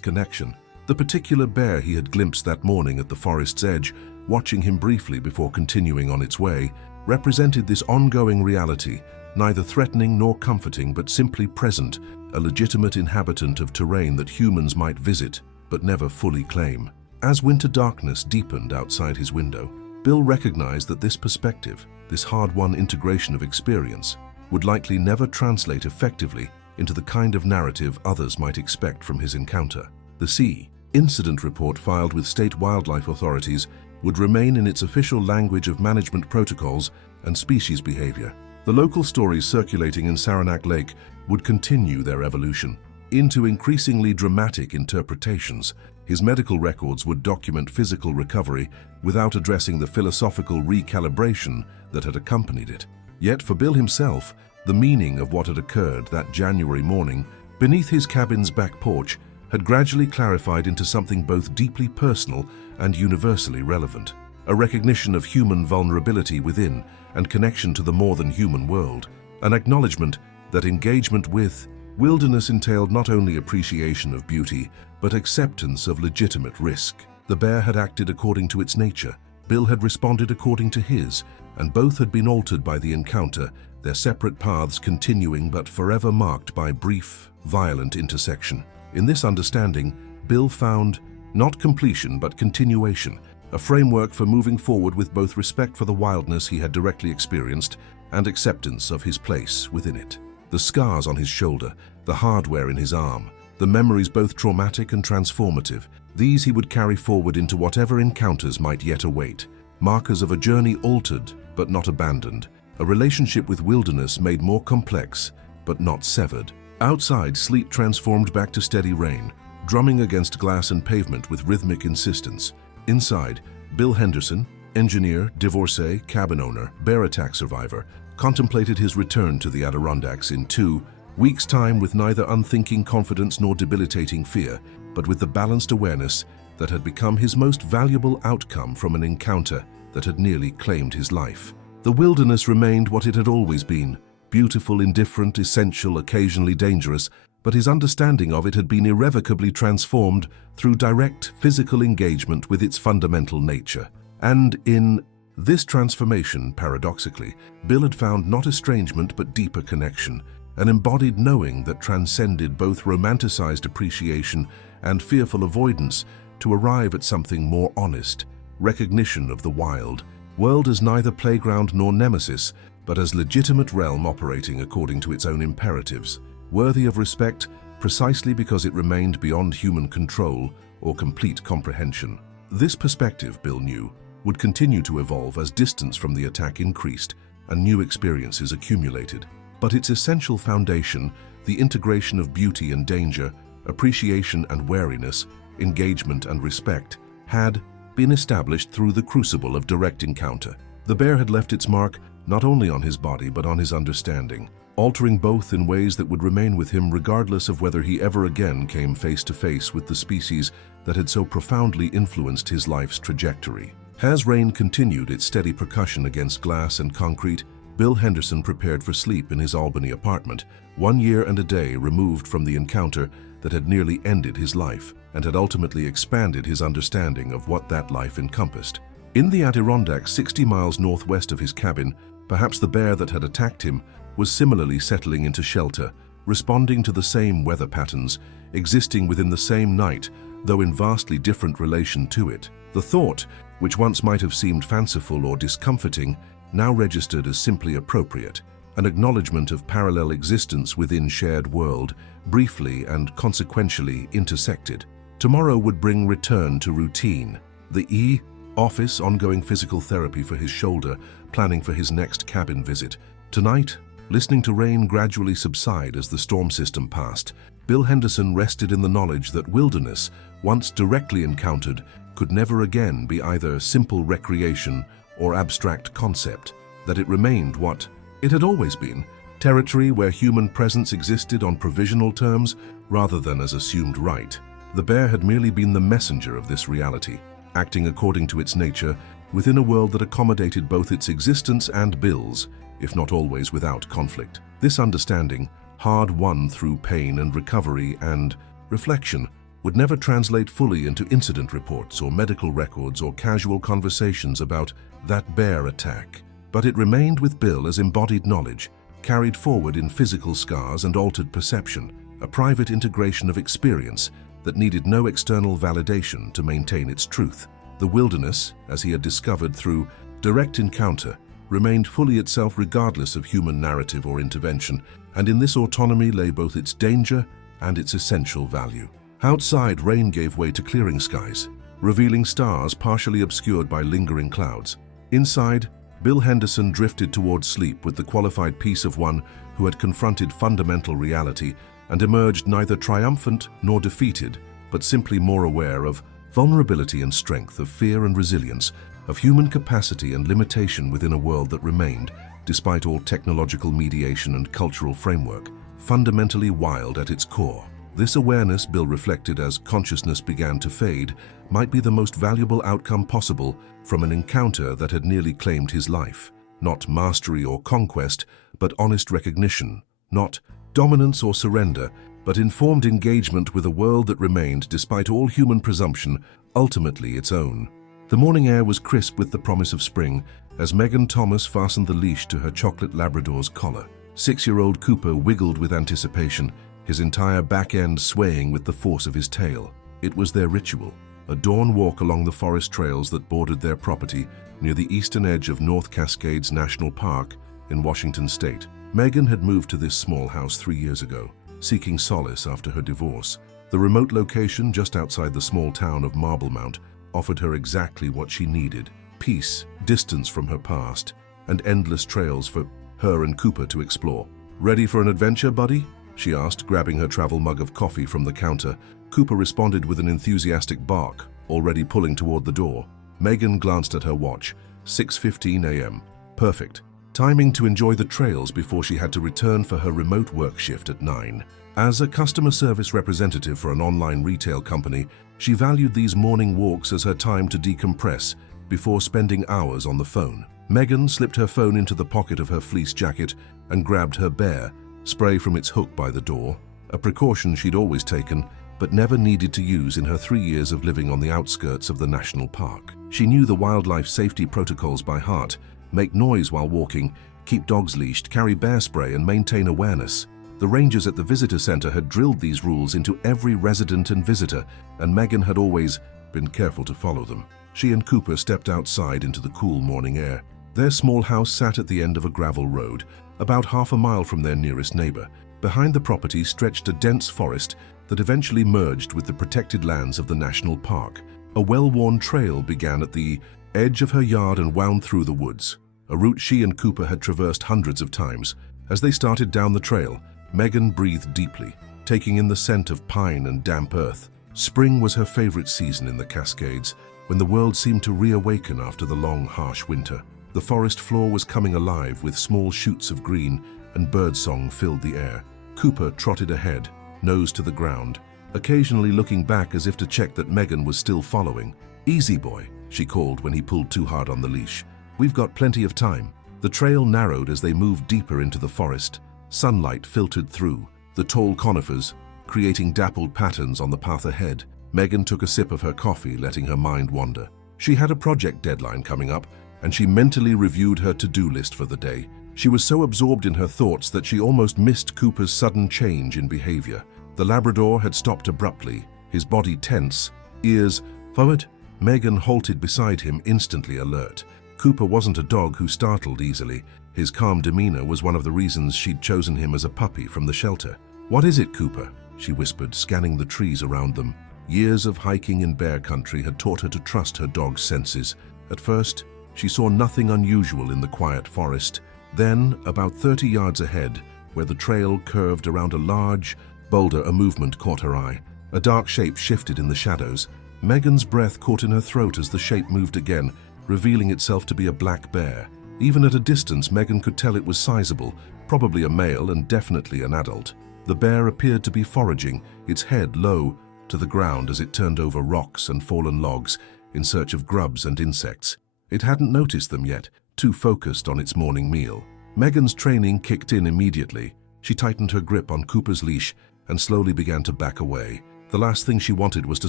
connection. The particular bear he had glimpsed that morning at the forest's edge, watching him briefly before continuing on its way, represented this ongoing reality, neither threatening nor comforting but simply present, a legitimate inhabitant of terrain that humans might visit but never fully claim. As winter darkness deepened outside his window, Bill recognized that this perspective, this hard-won integration of experience, would likely never translate effectively into the kind of narrative others might expect from his encounter. The C incident report filed with state wildlife authorities would remain in its official language of management protocols and species behavior. The local stories circulating in Saranac Lake would continue their evolution into increasingly dramatic interpretations. His medical records would document physical recovery without addressing the philosophical recalibration that had accompanied it. Yet for Bill himself, the meaning of what had occurred that January morning beneath his cabin's back porch had gradually clarified into something both deeply personal and universally relevant. A recognition of human vulnerability within and connection to the more than human world. An acknowledgement that engagement with wilderness entailed not only appreciation of beauty, but acceptance of legitimate risk. The bear had acted according to its nature. Bill had responded according to his, and both had been altered by the encounter, their separate paths continuing but forever marked by brief, violent intersection. In this understanding, Bill found not completion but continuation, a framework for moving forward with both respect for the wildness he had directly experienced and acceptance of his place within it. The scars on his shoulder, the hardware in his arm, the memories both traumatic and transformative, these he would carry forward into whatever encounters might yet await. Markers of a journey altered but not abandoned, a relationship with wilderness made more complex but not severed. Outside, sleet transformed back to steady rain, drumming against glass and pavement with rhythmic insistence. Inside, Bill Henderson, engineer, divorcee, cabin owner, bear attack survivor, contemplated his return to the Adirondacks in 2 weeks' time with neither unthinking confidence nor debilitating fear, but with the balanced awareness that had become his most valuable outcome from an encounter that had nearly claimed his life. The wilderness remained what it had always been, beautiful, indifferent, essential, occasionally dangerous, but his understanding of it had been irrevocably transformed through direct physical engagement with its fundamental nature. And in this transformation, paradoxically, Bill had found not estrangement but deeper connection, an embodied knowing that transcended both romanticized appreciation and fearful avoidance to arrive at something more honest, recognition of the wild world as neither playground nor nemesis, but as legitimate realm operating according to its own imperatives, worthy of respect precisely because it remained beyond human control or complete comprehension. This perspective, Bill knew, would continue to evolve as distance from the attack increased and new experiences accumulated. But its essential foundation, the integration of beauty and danger, appreciation and wariness, engagement and respect, had been established through the crucible of direct encounter. The bear had left its mark not only on his body but on his understanding, altering both in ways that would remain with him regardless of whether he ever again came face to face with the species that had so profoundly influenced his life's trajectory. As rain continued its steady percussion against glass and concrete, Bill Henderson prepared for sleep in his Albany apartment, 1 year and a day removed from the encounter that had nearly ended his life and had ultimately expanded his understanding of what that life encompassed. In the Adirondacks, 60 miles northwest of his cabin, perhaps the bear that had attacked him was similarly settling into shelter, responding to the same weather patterns, existing within the same night, though in vastly different relation to it. The thought, which once might have seemed fanciful or discomforting, now registered as simply appropriate, an acknowledgement of parallel existence within shared world, briefly and consequentially intersected. Tomorrow would bring return to routine. The office, ongoing physical therapy for his shoulder, planning for his next cabin visit. Tonight, listening to rain gradually subside as the storm system passed, Bill Henderson rested in the knowledge that wilderness, once directly encountered, could never again be either simple recreation or abstract concept, that it remained what it had always been, territory where human presence existed on provisional terms rather than as assumed right. The bear had merely been the messenger of this reality, acting according to its nature within a world that accommodated both its existence and Bill's, if not always without conflict. This understanding, hard-won through pain and recovery and reflection, would never translate fully into incident reports or medical records or casual conversations about that bear attack. But it remained with Bill as embodied knowledge, carried forward in physical scars and altered perception, a private integration of experience that needed no external validation to maintain its truth. The wilderness, as he had discovered through direct encounter, remained fully itself regardless of human narrative or intervention, and in this autonomy lay both its danger and its essential value. Outside, rain gave way to clearing skies, revealing stars partially obscured by lingering clouds. Inside, Bill Henderson drifted towards sleep with the qualified peace of one who had confronted fundamental reality and emerged neither triumphant nor defeated, but simply more aware of vulnerability and strength, of fear and resilience, of human capacity and limitation within a world that remained, despite all technological mediation and cultural framework, fundamentally wild at its core. This awareness, Bill reflected as consciousness began to fade, might be the most valuable outcome possible from an encounter that had nearly claimed his life. Not mastery or conquest, but honest recognition. Not dominance or surrender, but informed engagement with a world that remained, despite all human presumption, ultimately its own. The morning air was crisp with the promise of spring as Megan Thomas fastened the leash to her chocolate Labrador's collar. 6-year-old Cooper wiggled with anticipation, his entire back end swaying with the force of his tail. It was their ritual, a dawn walk along the forest trails that bordered their property near the eastern edge of North Cascades National Park in Washington state. Megan had moved to this small house 3 years ago, seeking solace after her divorce. The remote location just outside the small town of Marblemount offered her exactly what she needed: peace, distance from her past, and endless trails for her and Cooper to explore. "Ready for an adventure, buddy?" she asked, grabbing her travel mug of coffee from the counter. Cooper responded with an enthusiastic bark, already pulling toward the door. Megan glanced at her watch. 6:15 a.m. Perfect. Timing to enjoy the trails before she had to return for her remote work shift at 9. As a customer service representative for an online retail company, she valued these morning walks as her time to decompress before spending hours on the phone. Megan slipped her phone into the pocket of her fleece jacket and grabbed her bear spray from its hook by the door, a precaution she'd always taken but never needed to use in her 3 years of living on the outskirts of the national park. She knew the wildlife safety protocols by heart: make noise while walking, keep dogs leashed, carry bear spray, and maintain awareness. The rangers at the visitor center had drilled these rules into every resident and visitor, and Megan had always been careful to follow them. She and Cooper stepped outside into the cool morning air. Their small house sat at the end of a gravel road, about half a mile from their nearest neighbor. Behind the property stretched a dense forest that eventually merged with the protected lands of the national park. A well-worn trail began at the edge of her yard and wound through the woods, a route she and Cooper had traversed hundreds of times. As they started down the trail, Megan breathed deeply, taking in the scent of pine and damp earth. Spring was her favorite season in the Cascades, when the world seemed to reawaken after the long, harsh winter. The forest floor was coming alive with small shoots of green, and birdsong filled the air. Cooper trotted ahead, nose to the ground, occasionally looking back as if to check that Megan was still following. "Easy, boy," she called when he pulled too hard on the leash. "We've got plenty of time." The trail narrowed as they moved deeper into the forest. Sunlight filtered through the tall conifers, creating dappled patterns on the path ahead. Megan took a sip of her coffee, letting her mind wander. She had a project deadline coming up, and she mentally reviewed her to-do list for the day. She was so absorbed in her thoughts that she almost missed Cooper's sudden change in behavior. The Labrador had stopped abruptly, his body tense, ears forward. Megan halted beside him, instantly alert. Cooper wasn't a dog who startled easily. His calm demeanor was one of the reasons she'd chosen him as a puppy from the shelter. "What is it, Cooper?" she whispered, scanning the trees around them. Years of hiking in bear country had taught her to trust her dog's senses. At first, she saw nothing unusual in the quiet forest. Then, about 30 yards ahead, where the trail curved around a large boulder, a movement caught her eye. A dark shape shifted in the shadows. Megan's breath caught in her throat as the shape moved again, revealing itself to be a black bear. Even at a distance, Megan could tell it was sizable, probably a male and definitely an adult. The bear appeared to be foraging, its head low to the ground as it turned over rocks and fallen logs in search of grubs and insects. It hadn't noticed them yet, too focused on its morning meal. Megan's training kicked in immediately. She tightened her grip on Cooper's leash and slowly began to back away. The last thing she wanted was to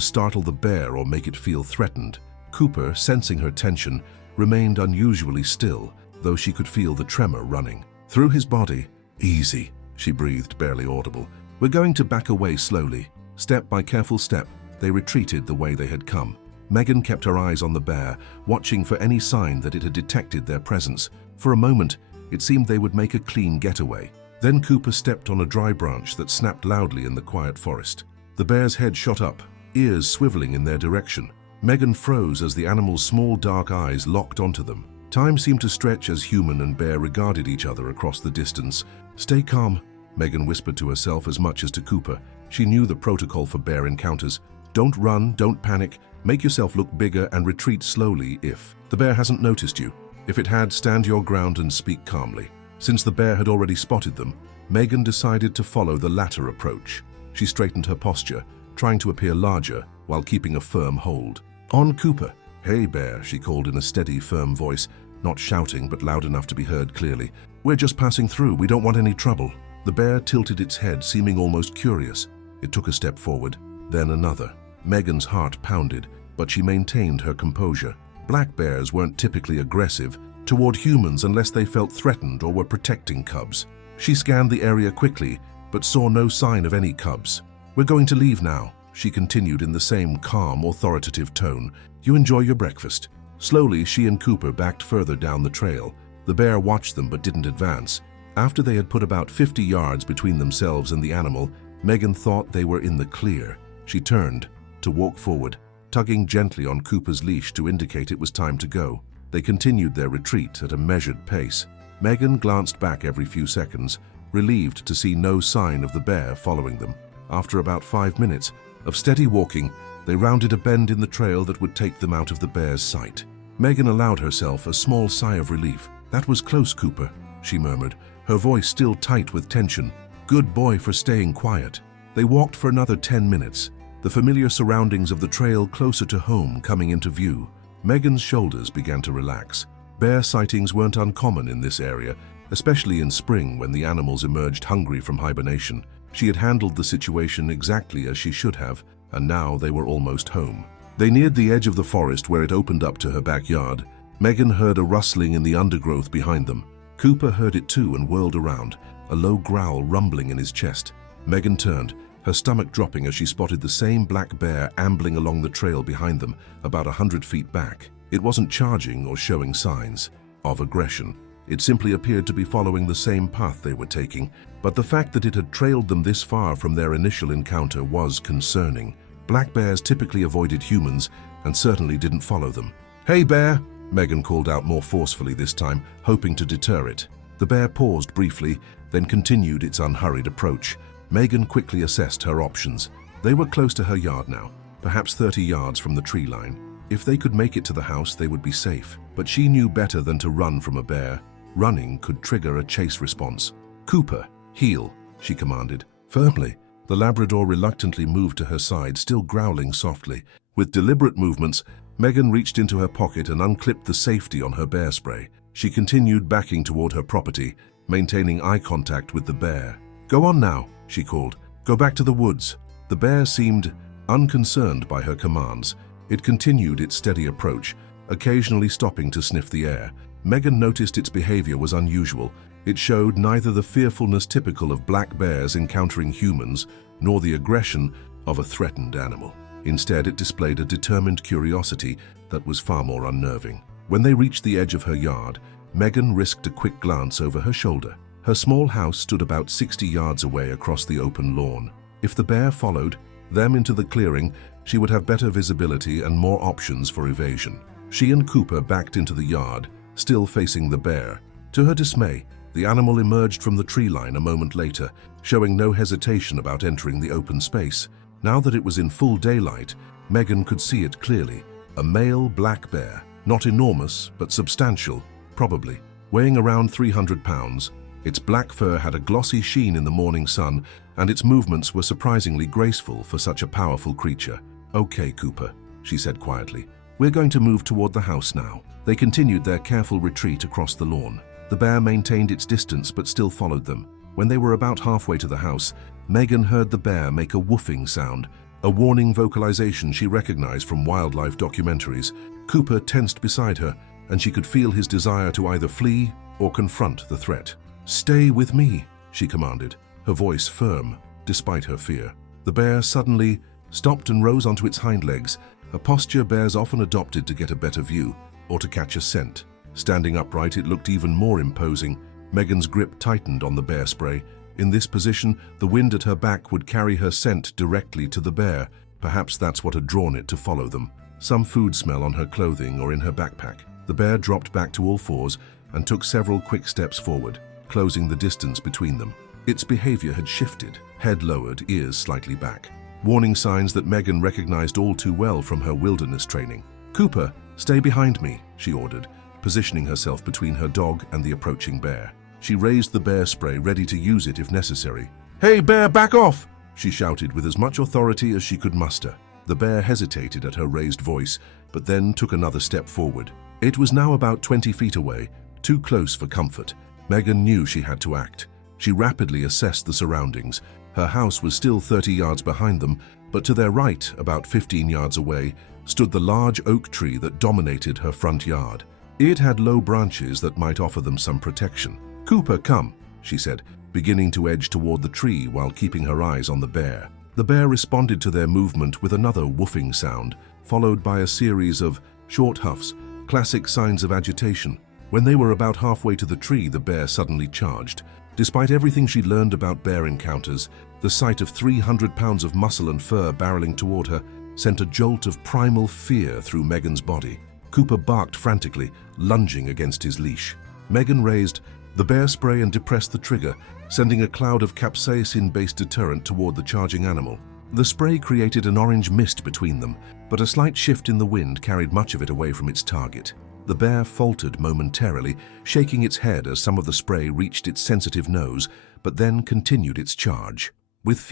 startle the bear or make it feel threatened. Cooper, sensing her tension, remained unusually still, though she could feel the tremor running through his body. "Easy," she breathed, barely audible. "We're going to back away slowly." Step by careful step, they retreated the way they had come. Megan kept her eyes on the bear, watching for any sign that it had detected their presence. For a moment, it seemed they would make a clean getaway. Then Cooper stepped on a dry branch that snapped loudly in the quiet forest. The bear's head shot up, ears swiveling in their direction. Megan froze as the animal's small dark eyes locked onto them. Time seemed to stretch as human and bear regarded each other across the distance. "Stay calm," Megan whispered to herself as much as to Cooper. She knew the protocol for bear encounters. "Don't run, don't panic. Make yourself look bigger and retreat slowly if the bear hasn't noticed you. If it had, stand your ground and speak calmly." Since the bear had already spotted them, Megan decided to follow the latter approach. She straightened her posture, trying to appear larger while keeping a firm hold. "On, Cooper." "Hey, bear," she called in a steady, firm voice, not shouting but loud enough to be heard clearly. "We're just passing through. We don't want any trouble." The bear tilted its head, seeming almost curious. It took a step forward, then another. Megan's heart pounded, but she maintained her composure. Black bears weren't typically aggressive toward humans unless they felt threatened or were protecting cubs. She scanned the area quickly, but saw no sign of any cubs. "We're going to leave now," she continued in the same calm, authoritative tone. "You enjoy your breakfast." Slowly, she and Cooper backed further down the trail. The bear watched them but didn't advance. After they had put about 50 yards between themselves and the animal, Megan thought they were in the clear. She turned to walk forward, tugging gently on Cooper's leash to indicate it was time to go. They continued their retreat at a measured pace. Megan glanced back every few seconds, relieved to see no sign of the bear following them. After about 5 minutes of steady walking, they rounded a bend in the trail that would take them out of the bear's sight. Megan allowed herself a small sigh of relief. "That was close, Cooper," she murmured, her voice still tight with tension. "Good boy for staying quiet." They walked for another 10 minutes, the familiar surroundings of the trail closer to home coming into view. Megan's shoulders began to relax. Bear sightings weren't uncommon in this area, especially in spring when the animals emerged hungry from hibernation. She had handled the situation exactly as she should have, and now they were almost home. They neared the edge of the forest where it opened up to her backyard. Megan heard a rustling in the undergrowth behind them. Cooper heard it too and whirled around, a low growl rumbling in his chest. Megan turned, her stomach dropping as she spotted the same black bear ambling along the trail behind them, about 100 feet back. It wasn't charging or showing signs of aggression. It simply appeared to be following the same path they were taking, but the fact that it had trailed them this far from their initial encounter was concerning. Black bears typically avoided humans and certainly didn't follow them. "Hey, bear!" Megan called out more forcefully this time, hoping to deter it. The bear paused briefly, then continued its unhurried approach. Megan quickly assessed her options. They were close to her yard now, perhaps 30 yards from the tree line. If they could make it to the house, they would be safe. But she knew better than to run from a bear. Running could trigger a chase response. "Cooper, heel," she commanded, firmly. The Labrador reluctantly moved to her side, still growling softly. With deliberate movements, Megan reached into her pocket and unclipped the safety on her bear spray. She continued backing toward her property, maintaining eye contact with the bear. "Go on now," she called. "Go back to the woods." The bear seemed unconcerned by her commands. It continued its steady approach, occasionally stopping to sniff the air. Megan noticed its behavior was unusual. It showed neither the fearfulness typical of black bears encountering humans, nor the aggression of a threatened animal. Instead, it displayed a determined curiosity that was far more unnerving. When they reached the edge of her yard, Megan risked a quick glance over her shoulder. Her small house stood about 60 yards away across the open lawn. If the bear followed them into the clearing, she would have better visibility and more options for evasion. She and Cooper backed into the yard, still facing the bear. To her dismay, the animal emerged from the tree line a moment later, showing no hesitation about entering the open space. Now that it was in full daylight, Megan could see it clearly. A male black bear, not enormous, but substantial, probably. Weighing around 300 pounds, Its black fur had a glossy sheen in the morning sun, and its movements were surprisingly graceful for such a powerful creature. "Okay, Cooper," she said quietly. "We're going to move toward the house now." They continued their careful retreat across the lawn. The bear maintained its distance but still followed them. When they were about halfway to the house, Megan heard the bear make a woofing sound, a warning vocalization she recognized from wildlife documentaries. Cooper tensed beside her, and she could feel his desire to either flee or confront the threat. "Stay with me," she commanded, her voice firm despite her fear. The bear suddenly stopped and rose onto its hind legs, a posture bears often adopted to get a better view or to catch a scent. Standing upright, it looked even more imposing. Megan's grip tightened on the bear spray. In this position, the wind at her back would carry her scent directly to the bear. Perhaps that's what had drawn it to follow them. Some food smell on her clothing or in her backpack. The bear dropped back to all fours and took several quick steps forward, closing the distance between them. Its behavior had shifted, head lowered, ears slightly back. Warning signs that Megan recognized all too well from her wilderness training. "Cooper, stay behind me," she ordered, positioning herself between her dog and the approaching bear. She raised the bear spray, ready to use it if necessary. "Hey, bear, back off!" she shouted with as much authority as she could muster. The bear hesitated at her raised voice, but then took another step forward. It was now about 20 feet away, too close for comfort. Megan knew she had to act. She rapidly assessed the surroundings. Her house was still 30 yards behind them, but to their right, about 15 yards away, stood the large oak tree that dominated her front yard. It had low branches that might offer them some protection. "Cooper, come," she said, beginning to edge toward the tree while keeping her eyes on the bear. The bear responded to their movement with another woofing sound, followed by a series of short huffs, classic signs of agitation. When they were about halfway to the tree, the bear suddenly charged. Despite everything she'd learned about bear encounters, the sight of 300 pounds of muscle and fur barreling toward her sent a jolt of primal fear through Megan's body. Cooper barked frantically, lunging against his leash. Megan raised the bear spray and depressed the trigger, sending a cloud of capsaicin-based deterrent toward the charging animal. The spray created an orange mist between them, but a slight shift in the wind carried much of it away from its target. The bear faltered momentarily, shaking its head as some of the spray reached its sensitive nose, but then continued its charge. With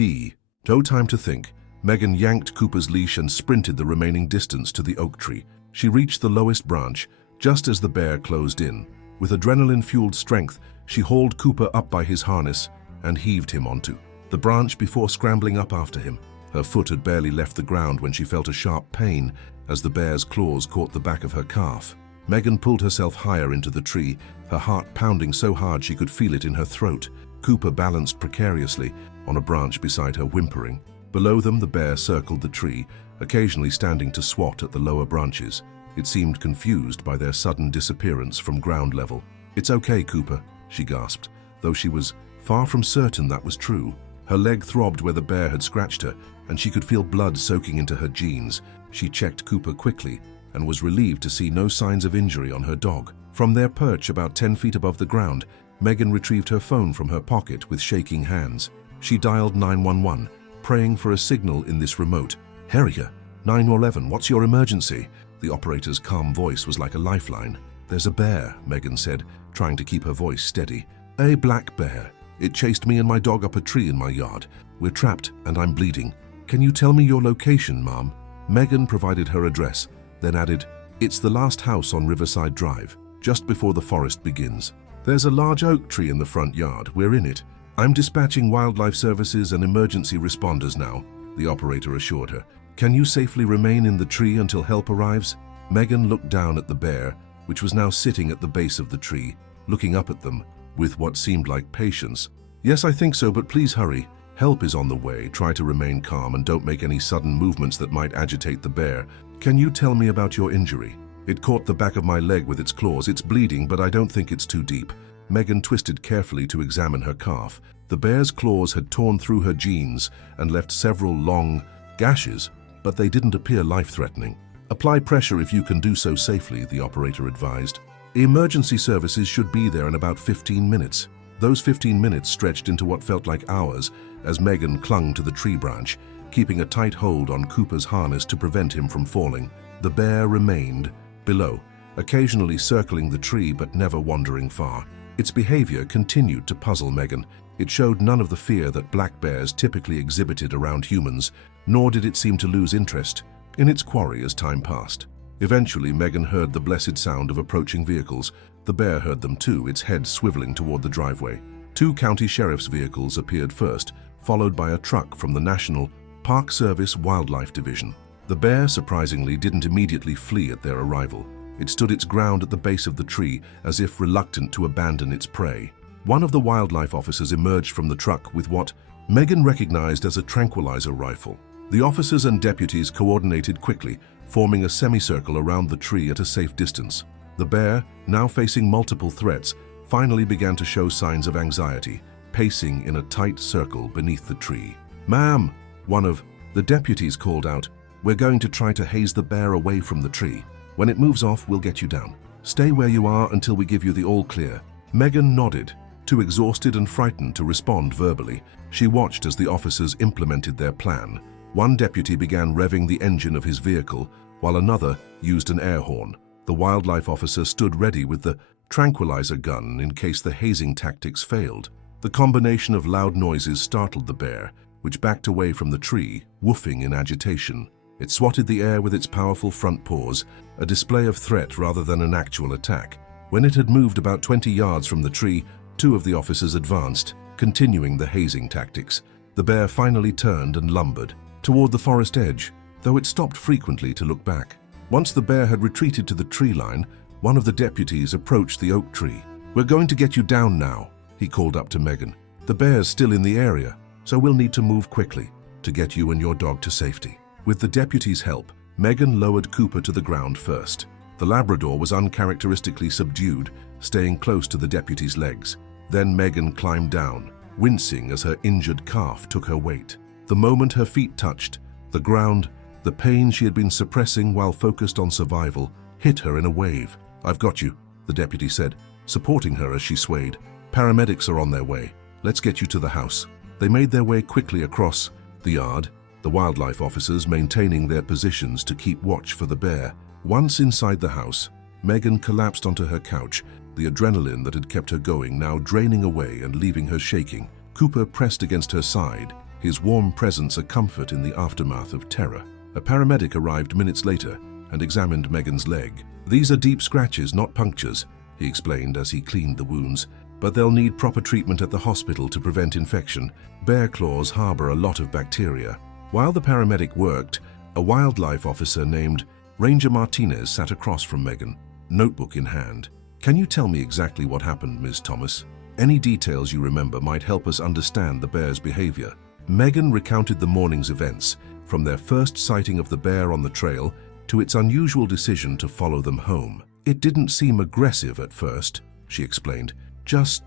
no time to think, Megan yanked Cooper's leash and sprinted the remaining distance to the oak tree. She reached the lowest branch, just as the bear closed in. With adrenaline-fueled strength, she hauled Cooper up by his harness and heaved him onto the branch before scrambling up after him. Her foot had barely left the ground when she felt a sharp pain as the bear's claws caught the back of her calf. Megan pulled herself higher into the tree, her heart pounding so hard she could feel it in her throat. Cooper balanced precariously on a branch beside her, whimpering. Below them, the bear circled the tree, occasionally standing to swat at the lower branches. It seemed confused by their sudden disappearance from ground level. "It's okay, Cooper," she gasped, though she was far from certain that was true. Her leg throbbed where the bear had scratched her, and she could feel blood soaking into her jeans. She checked Cooper quickly and was relieved to see no signs of injury on her dog. From their perch about 10 feet above the ground, Megan retrieved her phone from her pocket with shaking hands. She dialed 911, praying for a signal in this remote area. 911, what's your emergency? The operator's calm voice was like a lifeline. "There's a bear," Megan said, trying to keep her voice steady. "A black bear. It chased me and my dog up a tree in my yard. We're trapped and I'm bleeding. Can you tell me your location, Mom?" Megan provided her address, then added, "It's the last house on Riverside Drive, just before the forest begins. There's a large oak tree in the front yard. We're in it. I'm dispatching wildlife services and emergency responders now," the operator assured her. "Can you safely remain in the tree until help arrives?" Megan looked down at the bear, which was now sitting at the base of the tree, looking up at them with what seemed like patience. "Yes, I think so, but please hurry. Help is on the way. Try to remain calm and don't make any sudden movements that might agitate the bear. Can you tell me about your injury?" "It caught the back of my leg with its claws. It's bleeding, but I don't think it's too deep." Megan twisted carefully to examine her calf. The bear's claws had torn through her jeans and left several long gashes, but they didn't appear life-threatening. "Apply pressure if you can do so safely," the operator advised. "Emergency services should be there in about 15 minutes. Those 15 minutes stretched into what felt like hours as Megan clung to the tree branch, keeping a tight hold on Cooper's harness to prevent him from falling. The bear remained below, occasionally circling the tree but never wandering far. Its behavior continued to puzzle Megan. It showed none of the fear that black bears typically exhibited around humans, nor did it seem to lose interest in its quarry as time passed. Eventually, Megan heard the blessed sound of approaching vehicles. The bear heard them too, its head swiveling toward the driveway. 2 county sheriff's vehicles appeared first, followed by a truck from the National Park Service Wildlife Division. The bear, surprisingly, didn't immediately flee at their arrival. It stood its ground at the base of the tree, as if reluctant to abandon its prey. One of the wildlife officers emerged from the truck with what Megan recognized as a tranquilizer rifle. The officers and deputies coordinated quickly, forming a semicircle around the tree at a safe distance. The bear, now facing multiple threats, finally began to show signs of anxiety, pacing in a tight circle beneath the tree. "Ma'am," one of the deputies called out, "we're going to try to haze the bear away from the tree. When it moves off, we'll get you down. Stay where you are until we give you the all clear." Megan nodded, too exhausted and frightened to respond verbally. She watched as the officers implemented their plan. One deputy began revving the engine of his vehicle, while another used an air horn. The wildlife officer stood ready with the tranquilizer gun in case the hazing tactics failed. The combination of loud noises startled the bear, which backed away from the tree, woofing in agitation. It swatted the air with its powerful front paws, a display of threat rather than an actual attack. When it had moved about 20 yards from the tree, 2 of the officers advanced, continuing the hazing tactics. The bear finally turned and lumbered toward the forest edge, though it stopped frequently to look back. Once the bear had retreated to the tree line, one of the deputies approached the oak tree. "We're going to get you down now," he called up to Megan. "The bear's still in the area, so we'll need to move quickly to get you and your dog to safety." With the deputy's help, Megan lowered Cooper to the ground first. The Labrador was uncharacteristically subdued, staying close to the deputy's legs. Then Megan climbed down, wincing as her injured calf took her weight. The moment her feet touched the ground, the pain she had been suppressing while focused on survival hit her in a wave. "I've got you," the deputy said, supporting her as she swayed. "Paramedics are on their way. Let's get you to the house." They made their way quickly across the yard, the wildlife officers maintaining their positions to keep watch for the bear. Once inside the house, Megan collapsed onto her couch, the adrenaline that had kept her going now draining away and leaving her shaking. Cooper pressed against her side, his warm presence a comfort in the aftermath of terror. A paramedic arrived minutes later and examined Megan's leg. "These are deep scratches, not punctures," he explained as he cleaned the wounds, "but they'll need proper treatment at the hospital to prevent infection. Bear claws harbor a lot of bacteria." While the paramedic worked, a wildlife officer named Ranger Martinez sat across from Megan, notebook in hand. "Can you tell me exactly what happened, Ms. Thomas? Any details you remember might help us understand the bear's behavior." Megan recounted the morning's events, from their first sighting of the bear on the trail to its unusual decision to follow them home. "It didn't seem aggressive at first," she explained, "just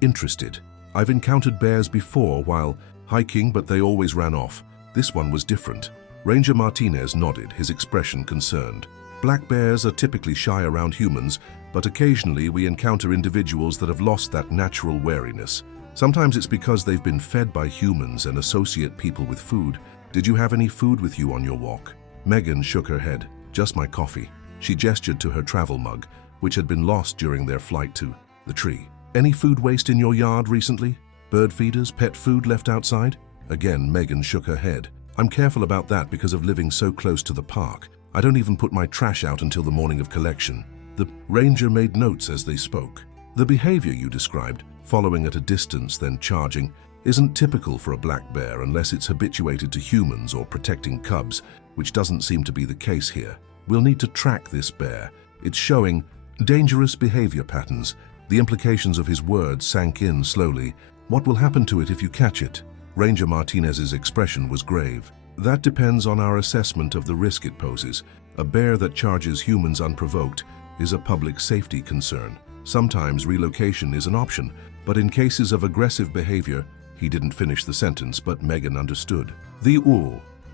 interested. I've encountered bears before while hiking, but they always ran off. This one was different." Ranger Martinez nodded, his expression concerned. "Black bears are typically shy around humans, but occasionally we encounter individuals that have lost that natural wariness. Sometimes it's because they've been fed by humans and associate people with food. Did you have any food with you on your walk?" Megan shook her head. "Just my coffee." She gestured to her travel mug, which had been lost during their flight to the tree. "Any food waste in your yard recently? Bird feeders, pet food left outside?" Again, Megan shook her head. "I'm careful about that because of living so close to the park. I don't even put my trash out until the morning of collection." The ranger made notes as they spoke. "The behavior you described, following at a distance then charging, isn't typical for a black bear unless it's habituated to humans or protecting cubs, which doesn't seem to be the case here. We'll need to track this bear. It's showing dangerous behavior patterns." The implications of his words sank in slowly. "What will happen to it if you catch it?" Ranger Martinez's expression was grave. "That depends on our assessment of the risk it poses. A bear that charges humans unprovoked is a public safety concern. Sometimes relocation is an option, but in cases of aggressive behavior—" He didn't finish the sentence, but Megan understood. The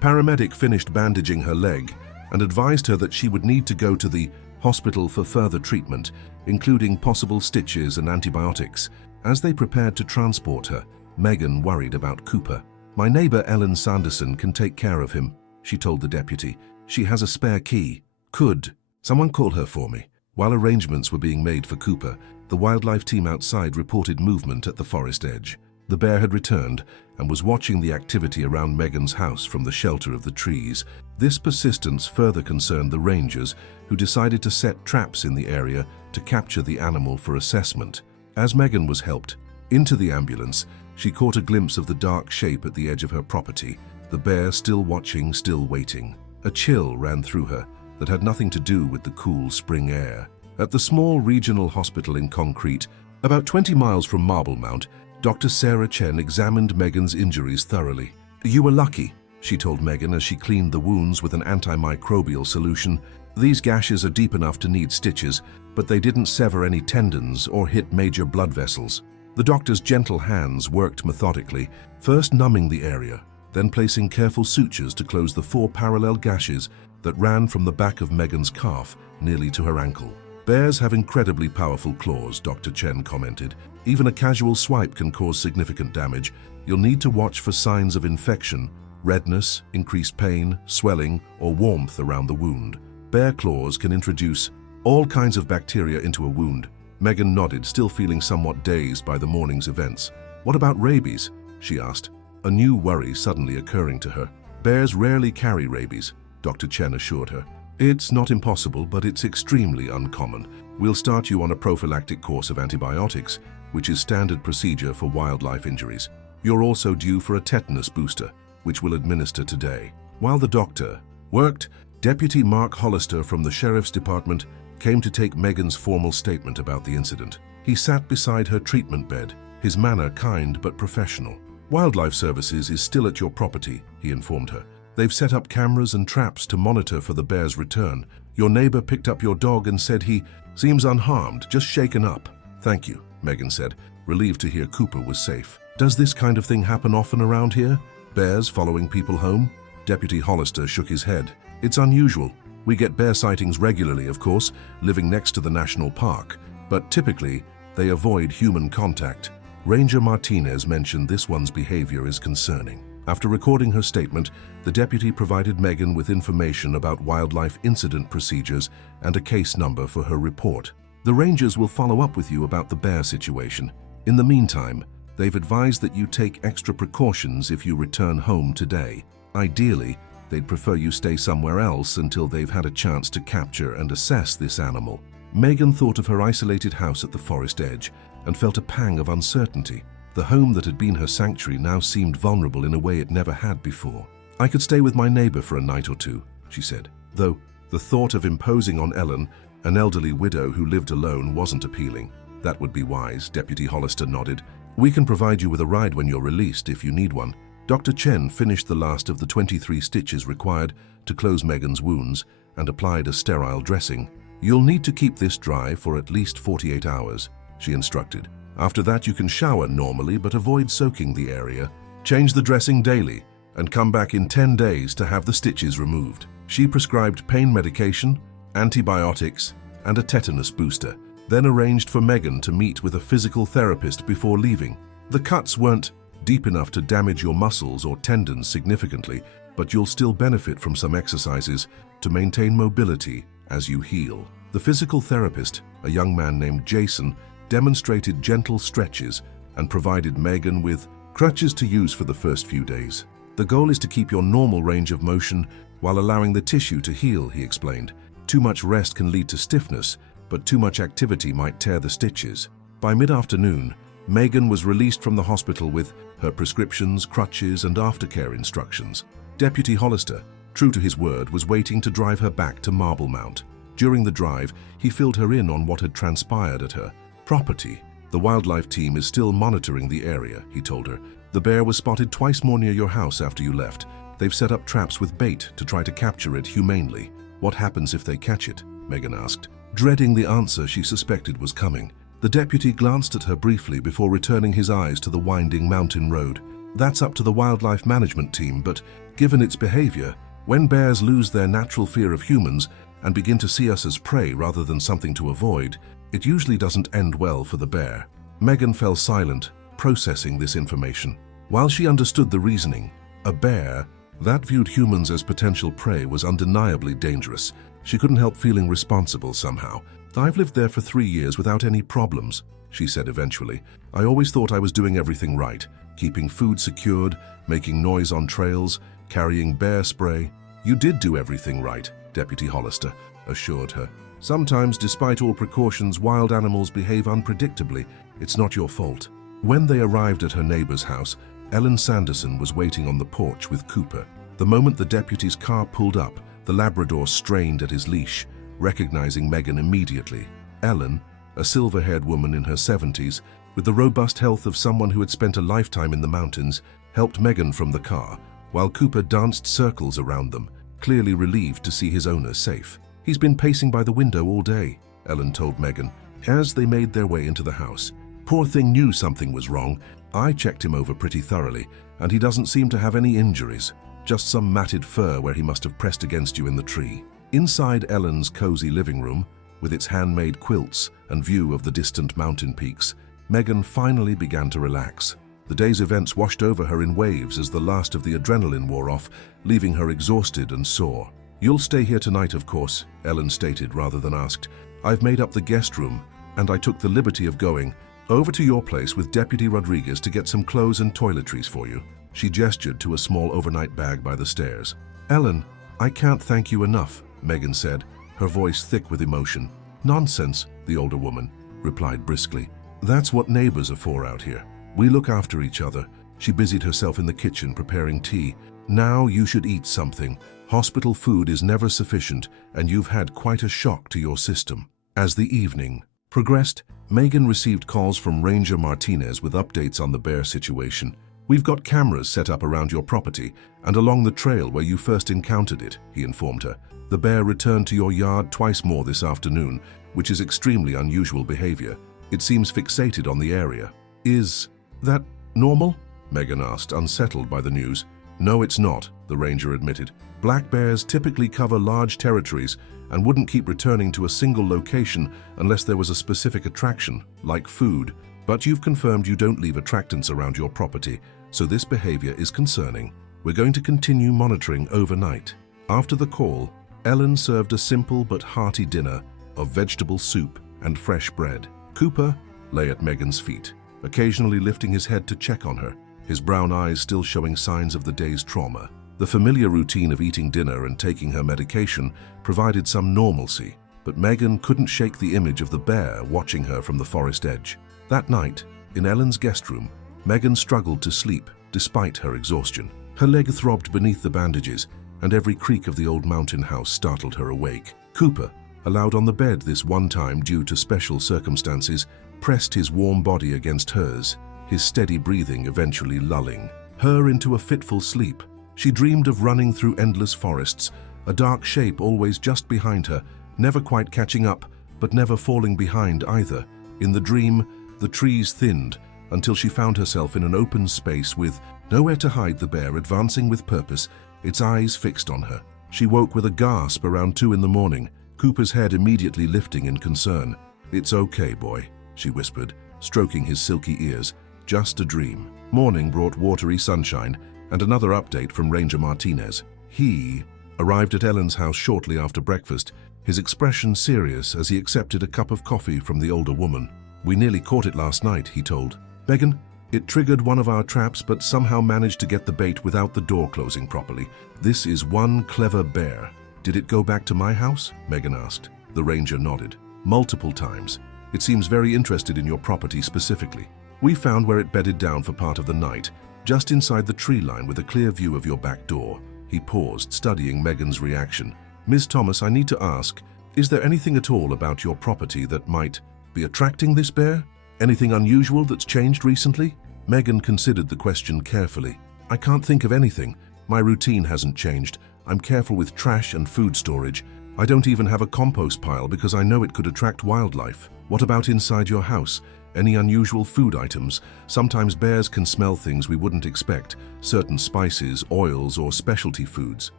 paramedic finished bandaging her leg and advised her that she would need to go to the hospital for further treatment, including possible stitches and antibiotics. As they prepared to transport her, Megan worried about Cooper. "My neighbor Ellen Sanderson can take care of him," she told the deputy. "She has a spare key." "Could someone call her for me?" While arrangements were being made for Cooper, the wildlife team outside reported movement at the forest edge. The bear had returned and was watching the activity around Megan's house from the shelter of the trees. This persistence further concerned the rangers, who decided to set traps in the area to capture the animal for assessment. As Megan was helped into the ambulance, she caught a glimpse of the dark shape at the edge of her property, the bear still watching, still waiting. A chill ran through her that had nothing to do with the cool spring air. At the small regional hospital in Concrete, about 20 miles from Marble Mount, Dr. Sarah Chen examined Megan's injuries thoroughly. "You were lucky," she told Megan as she cleaned the wounds with an antimicrobial solution. "These gashes are deep enough to need stitches, but they didn't sever any tendons or hit major blood vessels." The doctor's gentle hands worked methodically, first numbing the area, then placing careful sutures to close the 4 parallel gashes that ran from the back of Megan's calf nearly to her ankle. "Bears have incredibly powerful claws," Dr. Chen commented. "Even a casual swipe can cause significant damage. You'll need to watch for signs of infection, redness, increased pain, swelling, or warmth around the wound. Bear claws can introduce all kinds of bacteria into a wound." Megan nodded, still feeling somewhat dazed by the morning's events. "What about rabies?" she asked, a new worry suddenly occurring to her. "Bears rarely carry rabies," Dr. Chen assured her. "It's not impossible, but it's extremely uncommon. We'll start you on a prophylactic course of antibiotics, which is standard procedure for wildlife injuries. You're also due for a tetanus booster, which we'll administer today." While the doctor worked, Deputy Mark Hollister from the Sheriff's Department came to take Megan's formal statement about the incident. He sat beside her treatment bed, his manner kind but professional. "Wildlife Services is still at your property," he informed her. "They've set up cameras and traps to monitor for the bear's return. Your neighbor picked up your dog and said he seems unharmed, just shaken up." "Thank you," Megan said, relieved to hear Cooper was safe. "Does this kind of thing happen often around here? Bears following people home?" Deputy Hollister shook his head. "It's unusual. We get bear sightings regularly, of course, living next to the national park, but typically they avoid human contact." Ranger Martinez mentioned this one's behavior is concerning. After recording her statement, the deputy provided Megan with information about wildlife incident procedures and a case number for her report. "The rangers will follow up with you about the bear situation. In the meantime, they've advised that you take extra precautions if you return home today. Ideally, they'd prefer you stay somewhere else until they've had a chance to capture and assess this animal." Megan thought of her isolated house at the forest edge and felt a pang of uncertainty. The home that had been her sanctuary now seemed vulnerable in a way it never had before. "I could stay with my neighbor for a night or two," she said, though the thought of imposing on Ellen, an elderly widow who lived alone, wasn't appealing. "That would be wise," Deputy Hollister nodded. "We can provide you with a ride when you're released if you need one." Dr. Chen finished the last of the 23 stitches required to close Megan's wounds and applied a sterile dressing. "You'll need to keep this dry for at least 48 hours, she instructed. "After that you can shower normally but avoid soaking the area. Change the dressing daily and come back in 10 days to have the stitches removed." She prescribed pain medication, antibiotics, and a tetanus booster, then arranged for Megan to meet with a physical therapist before leaving. "The cuts weren't deep enough to damage your muscles or tendons significantly, but you'll still benefit from some exercises to maintain mobility as you heal." The physical therapist, a young man named Jason, demonstrated gentle stretches and provided Megan with crutches to use for the first few days. "The goal is to keep your normal range of motion while allowing the tissue to heal," he explained. "Too much rest can lead to stiffness, but too much activity might tear the stitches." By mid-afternoon, Megan was released from the hospital with her prescriptions, crutches, and aftercare instructions. Deputy Hollister, true to his word, was waiting to drive her back to Marble Mount. During the drive, he filled her in on what had transpired at her property. "The wildlife team is still monitoring the area," he told her. "The bear was spotted twice more near your house after you left. They've set up traps with bait to try to capture it humanely." "What happens if they catch it?" Megan asked, dreading the answer she suspected was coming. The deputy glanced at her briefly before returning his eyes to the winding mountain road. "That's up to the wildlife management team, but given its behavior, when bears lose their natural fear of humans and begin to see us as prey rather than something to avoid, it usually doesn't end well for the bear." Megan fell silent, processing this information. While she understood the reasoning, a bear that viewed humans as potential prey was undeniably dangerous, She couldn't help feeling responsible somehow. "I've lived there for 3 years without any problems," she said eventually. "I always thought I was doing everything right, keeping food secured, making noise on trails, carrying bear spray." "You did do everything right," Deputy Hollister assured her. "Sometimes, despite all precautions, wild animals behave unpredictably. It's not your fault." When they arrived at her neighbor's house, Ellen Sanderson was waiting on the porch with Cooper. The moment the deputy's car pulled up, the Labrador strained at his leash, recognizing Megan immediately. Ellen, a silver-haired woman in her 70s, with the robust health of someone who had spent a lifetime in the mountains, helped Megan from the car, while Cooper danced circles around them, clearly relieved to see his owner safe. "He's been pacing by the window all day," Ellen told Megan, as they made their way into the house. "Poor thing knew something was wrong. I checked him over pretty thoroughly, and he doesn't seem to have any injuries, just some matted fur where he must have pressed against you in the tree." Inside Ellen's cozy living room, with its handmade quilts and view of the distant mountain peaks, Megan finally began to relax. The day's events washed over her in waves as the last of the adrenaline wore off, leaving her exhausted and sore. "You'll stay here tonight, of course," Ellen stated rather than asked. "I've made up the guest room, and I took the liberty of going over to your place with Deputy Rodriguez to get some clothes and toiletries for you." She gestured to a small overnight bag by the stairs. "Ellen, I can't thank you enough," Megan said, her voice thick with emotion. "Nonsense," the older woman replied briskly. "That's what neighbors are for out here. We look after each other." She busied herself in the kitchen preparing tea. "Now you should eat something. Hospital food is never sufficient, and you've had quite a shock to your system." As the evening progressed, Megan received calls from Ranger Martinez with updates on the bear situation. "We've got cameras set up around your property and along the trail where you first encountered it," he informed her. "The bear returned to your yard twice more this afternoon, which is extremely unusual behavior. It seems fixated on the area." "Is that normal?" Megan asked, unsettled by the news. "No, it's not," the ranger admitted. "Black bears typically cover large territories and wouldn't keep returning to a single location unless there was a specific attraction, like food. But you've confirmed you don't leave attractants around your property, so this behavior is concerning. We're going to continue monitoring overnight." After the call, Ellen served a simple but hearty dinner of vegetable soup and fresh bread. Cooper lay at Megan's feet, occasionally lifting his head to check on her, his brown eyes still showing signs of the day's trauma. The familiar routine of eating dinner and taking her medication provided some normalcy, but Megan couldn't shake the image of the bear watching her from the forest edge. That night, in Ellen's guest room, Megan struggled to sleep despite her exhaustion. Her leg throbbed beneath the bandages, and every creak of the old mountain house startled her awake. Cooper, allowed on the bed this one time due to special circumstances, pressed his warm body against hers, his steady breathing eventually lulling her into a fitful sleep. She dreamed of running through endless forests, a dark shape always just behind her, never quite catching up, but never falling behind either. In the dream, the trees thinned until she found herself in an open space with nowhere to hide, the bear advancing with purpose, its eyes fixed on her. She woke with a gasp around 2 in the morning, Cooper's head immediately lifting in concern. "It's okay, boy," she whispered, stroking his silky ears. "Just a dream." Morning brought watery sunshine and another update from Ranger Martinez. He arrived at Ellen's house shortly after breakfast, his expression serious as he accepted a cup of coffee from the older woman. "We nearly caught it last night," he told. "Megan, it triggered one of our traps but somehow managed to get the bait without the door closing properly. This is one clever bear." "Did it go back to my house?" Megan asked. The ranger nodded. "Multiple times. It seems very interested in your property specifically. We found where it bedded down for part of the night, just inside the tree line with a clear view of your back door." He paused, studying Megan's reaction. "Ms. Thomas, I need to ask, is there anything at all about your property that might be attracting this bear? Anything unusual that's changed recently?" Megan considered the question carefully. "I can't think of anything. My routine hasn't changed. I'm careful with trash and food storage. I don't even have a compost pile because I know it could attract wildlife." "What about inside your house? Any unusual food items? Sometimes bears can smell things we wouldn't expect, certain spices, oils, or specialty foods."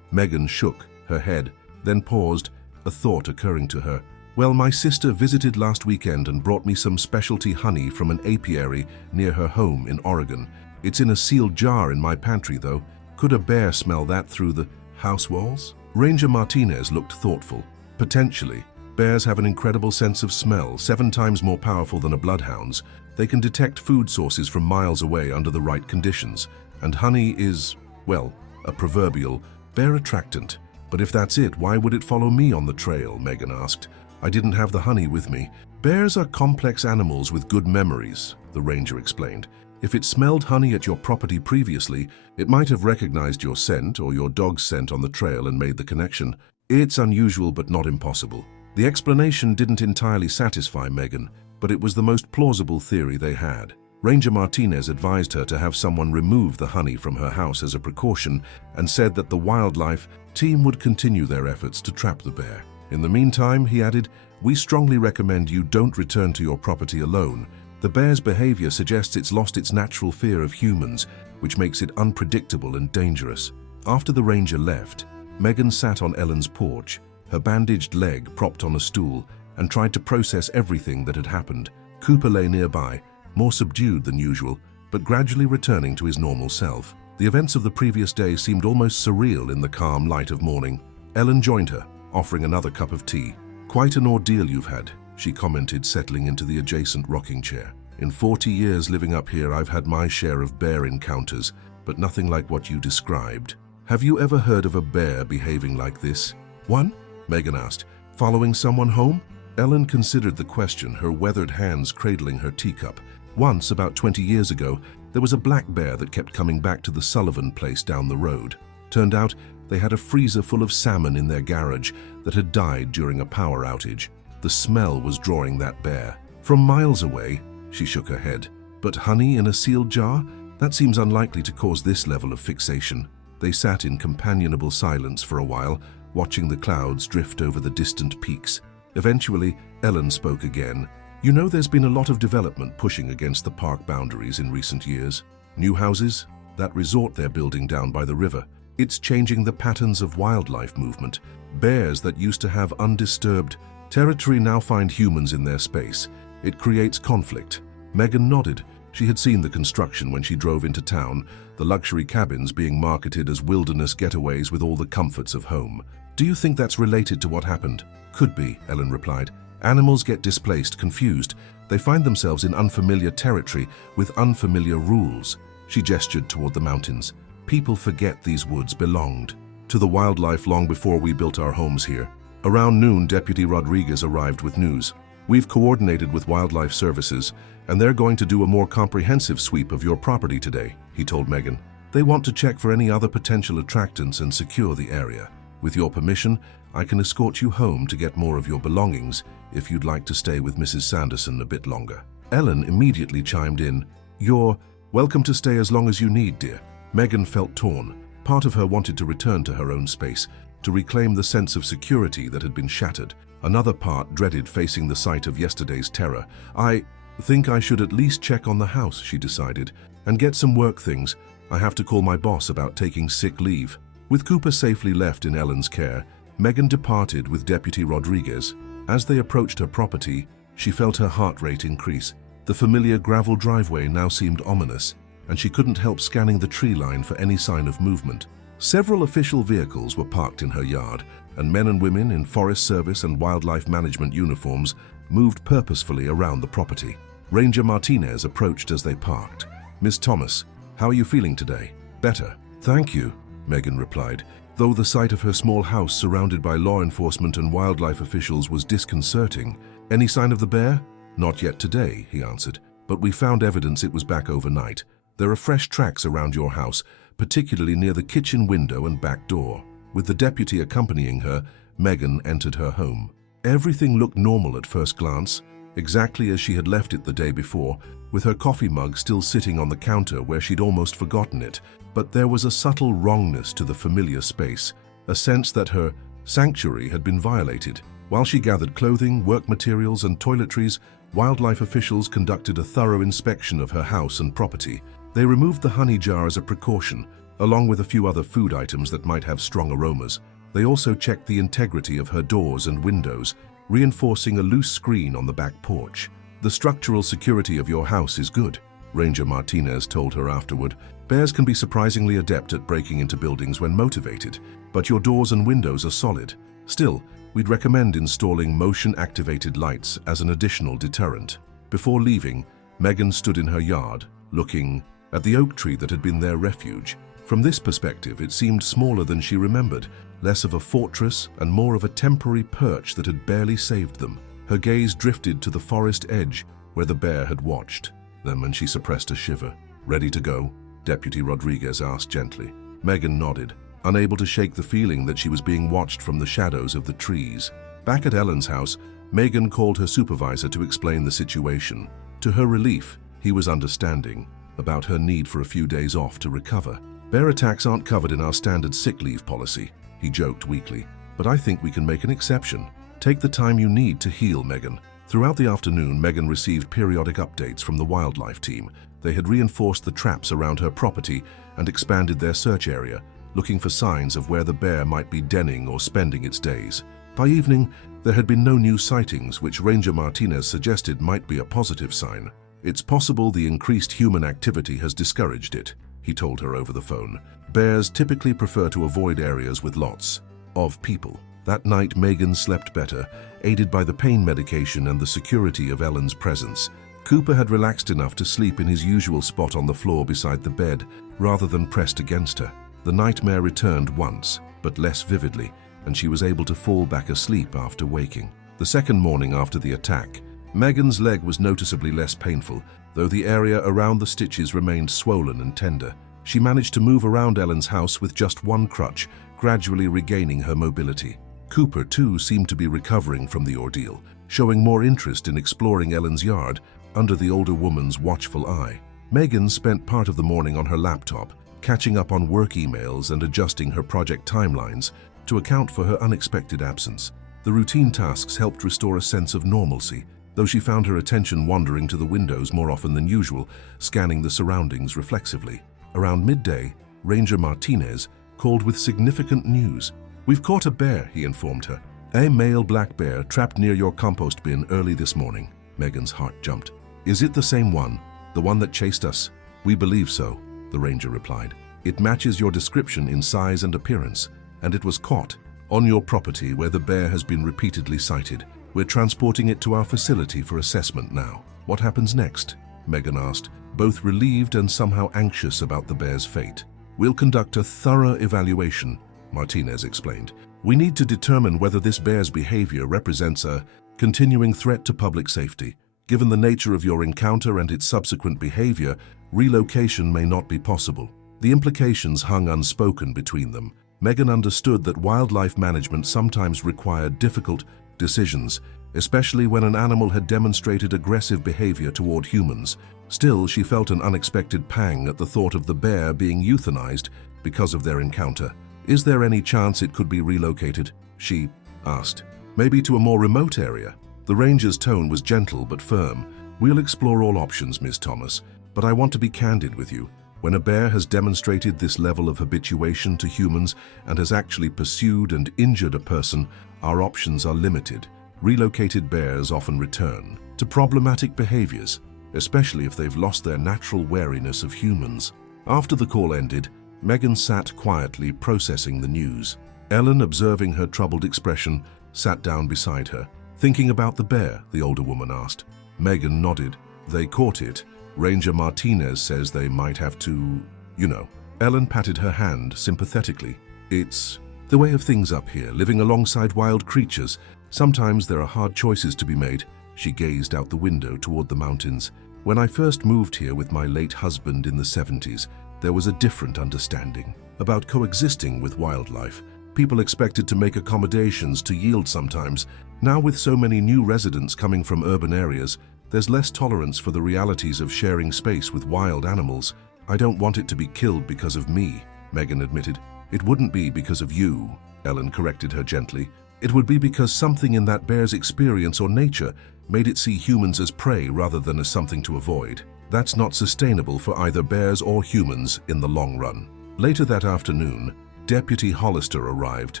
Megan shook her head, then paused, a thought occurring to her. "Well, my sister visited last weekend and brought me some specialty honey from an apiary near her home in Oregon. It's in a sealed jar in my pantry, though. Could a bear smell that through the house walls?" Ranger Martinez looked thoughtful. Potentially. Bears have an incredible sense of smell, 7 times more powerful than a bloodhound's. They can detect food sources from miles away under the right conditions. And honey is, well, a proverbial bear attractant. But if that's it, why would it follow me on the trail? Megan asked. I didn't have the honey with me. Bears are complex animals with good memories, the ranger explained. If it smelled honey at your property previously, it might have recognized your scent or your dog's scent on the trail and made the connection. It's unusual but not impossible. The explanation didn't entirely satisfy Megan, but it was the most plausible theory they had. Ranger Martinez advised her to have someone remove the honey from her house as a precaution and said that the wildlife team would continue their efforts to trap the bear. In the meantime, he added, we strongly recommend you don't return to your property alone. The bear's behavior suggests it's lost its natural fear of humans, which makes it unpredictable and dangerous. After the ranger left, Megan sat on Ellen's porch, her bandaged leg propped on a stool, and tried to process everything that had happened. Cooper lay nearby, more subdued than usual, but gradually returning to his normal self. The events of the previous day seemed almost surreal in the calm light of morning. Ellen joined her, offering another cup of tea. Quite an ordeal you've had, she commented, settling into the adjacent rocking chair. In 40 years living up here, I've had my share of bear encounters, but nothing like what you described. Have you ever heard of a bear behaving like this? One? Megan asked. Following someone home? Ellen considered the question, her weathered hands cradling her teacup. Once, about 20 years ago, there was a black bear that kept coming back to the Sullivan place down the road. Turned out, they had a freezer full of salmon in their garage that had died during a power outage. The smell was drawing that bear. From miles away, she shook her head. But honey in a sealed jar? That seems unlikely to cause this level of fixation. They sat in companionable silence for a while, watching the clouds drift over the distant peaks. Eventually, Ellen spoke again. You know, there's been a lot of development pushing against the park boundaries in recent years. New houses, that resort they're building down by the river. It's changing the patterns of wildlife movement. Bears that used to have undisturbed territory now find humans in their space. It creates conflict. Megan nodded. She had seen the construction when she drove into town, the luxury cabins being marketed as wilderness getaways with all the comforts of home. Do you think that's related to what happened? Could be, Ellen replied. Animals get displaced, confused. They find themselves in unfamiliar territory with unfamiliar rules. She gestured toward the mountains. People forget these woods belonged to the wildlife long before we built our homes here. Around noon, Deputy Rodriguez arrived with news. We've coordinated with Wildlife Services, and they're going to do a more comprehensive sweep of your property today, he told Megan. They want to check for any other potential attractants and secure the area. With your permission, I can escort you home to get more of your belongings if you'd like to stay with Mrs. Sanderson a bit longer. Ellen immediately chimed in. You're welcome to stay as long as you need, dear. Megan felt torn. Part of her wanted to return to her own space, to reclaim the sense of security that had been shattered. Another part dreaded facing the sight of yesterday's terror. I think I should at least check on the house, she decided, and get some work things. I have to call my boss about taking sick leave. With Cooper safely left in Ellen's care, Megan departed with Deputy Rodriguez. As they approached her property, she felt her heart rate increase. The familiar gravel driveway now seemed ominous, and she couldn't help scanning the tree line for any sign of movement. Several official vehicles were parked in her yard, and men and women in Forest Service and Wildlife Management uniforms moved purposefully around the property. Ranger Martinez approached as they parked. Miss Thomas, how are you feeling today? Better. Thank you, Megan replied, though the sight of her small house surrounded by law enforcement and wildlife officials was disconcerting. Any sign of the bear? Not yet today, he answered, but we found evidence it was back overnight. There are fresh tracks around your house, particularly near the kitchen window and back door. With the deputy accompanying her, Megan entered her home. Everything looked normal at first glance, exactly as she had left it the day before, with her coffee mug still sitting on the counter where she'd almost forgotten it. But there was a subtle wrongness to the familiar space, a sense that her sanctuary had been violated. While she gathered clothing, work materials, and toiletries, wildlife officials conducted a thorough inspection of her house and property. They removed the honey jar as a precaution, along with a few other food items that might have strong aromas. They also checked the integrity of her doors and windows, reinforcing a loose screen on the back porch. The structural security of your house is good, Ranger Martinez told her afterward. Bears can be surprisingly adept at breaking into buildings when motivated, but your doors and windows are solid. Still, We'd recommend installing motion-activated lights as an additional deterrent. Before leaving, Megan stood in her yard, looking at the oak tree that had been their refuge. From this perspective, it seemed smaller than she remembered, less of a fortress and more of a temporary perch that had barely saved them. Her gaze drifted to the forest edge where the bear had watched them, and she suppressed a shiver. "Ready to go?" Deputy Rodriguez asked gently. Megan nodded, unable to shake the feeling that she was being watched from the shadows of the trees. Back at Ellen's house, Megan called her supervisor to explain the situation. To her relief, he was understanding about her need for a few days off to recover. "Bear attacks aren't covered in our standard sick leave policy," he joked weakly, "but I think we can make an exception. Take the time you need to heal, Megan." Throughout the afternoon, Megan received periodic updates from the wildlife team. They had reinforced the traps around her property and expanded their search area, looking for signs of where the bear might be denning or spending its days. By evening, there had been no new sightings, which Ranger Martinez suggested might be a positive sign. "It's possible the increased human activity has discouraged it," he told her over the phone. "Bears typically prefer to avoid areas with lots of people." That night, Megan slept better, aided by the pain medication and the security of Ellen's presence. Cooper had relaxed enough to sleep in his usual spot on the floor beside the bed, rather than pressed against her. The nightmare returned once, but less vividly, and she was able to fall back asleep after waking. The second morning after the attack, Megan's leg was noticeably less painful, though the area around the stitches remained swollen and tender. She managed to move around Ellen's house with just one crutch, gradually regaining her mobility. Cooper, too, seemed to be recovering from the ordeal, showing more interest in exploring Ellen's yard under the older woman's watchful eye. Megan spent part of the morning on her laptop, catching up on work emails and adjusting her project timelines to account for her unexpected absence. The routine tasks helped restore a sense of normalcy, though she found her attention wandering to the windows more often than usual, scanning the surroundings reflexively. Around midday, Ranger Martinez called with significant news. "We've caught a bear," he informed her. "A male black bear trapped near your compost bin early this morning." Megan's heart jumped. "Is it the same one? The one that chased us?" "We believe so," the ranger replied. "It matches your description in size and appearance, and it was caught on your property where the bear has been repeatedly sighted. We're transporting it to our facility for assessment now." "What happens next?" Megan asked, both relieved and somehow anxious about the bear's fate. "We'll conduct a thorough evaluation," Martinez explained. "We need to determine whether this bear's behavior represents a continuing threat to public safety. Given the nature of your encounter and its subsequent behavior, relocation may not be possible." The implications hung unspoken between them. Megan understood that wildlife management sometimes required difficult decisions, especially when an animal had demonstrated aggressive behavior toward humans. Still, she felt an unexpected pang at the thought of the bear being euthanized because of their encounter. "Is there any chance it could be relocated?" she asked. "Maybe to a more remote area?" The ranger's tone was gentle but firm. "We'll explore all options, Ms. Thomas, but I want to be candid with you. When a bear has demonstrated this level of habituation to humans and has actually pursued and injured a person, our options are limited. Relocated bears often return to problematic behaviors, especially if they've lost their natural wariness of humans." After the call ended, Megan sat quietly processing the news. Ellen, observing her troubled expression, sat down beside her. "Thinking about the bear?" the older woman asked. Megan nodded. "They caught it. Ranger Martinez says they might have to, you know." Ellen patted her hand sympathetically. "It's the way of things up here, living alongside wild creatures. Sometimes there are hard choices to be made." She gazed out the window toward the mountains. "When I first moved here with my late husband in the 70s, there was a different understanding about coexisting with wildlife. People expected to make accommodations to yield sometimes. Now, with so many new residents coming from urban areas, there's less tolerance for the realities of sharing space with wild animals. I don't want it to be killed because of me," Megan admitted. "It wouldn't be because of you," Ellen corrected her gently. "It would be because something in that bear's experience or nature made it see humans as prey rather than as something to avoid. That's not sustainable for either bears or humans in the long run." Later that afternoon, Deputy Hollister arrived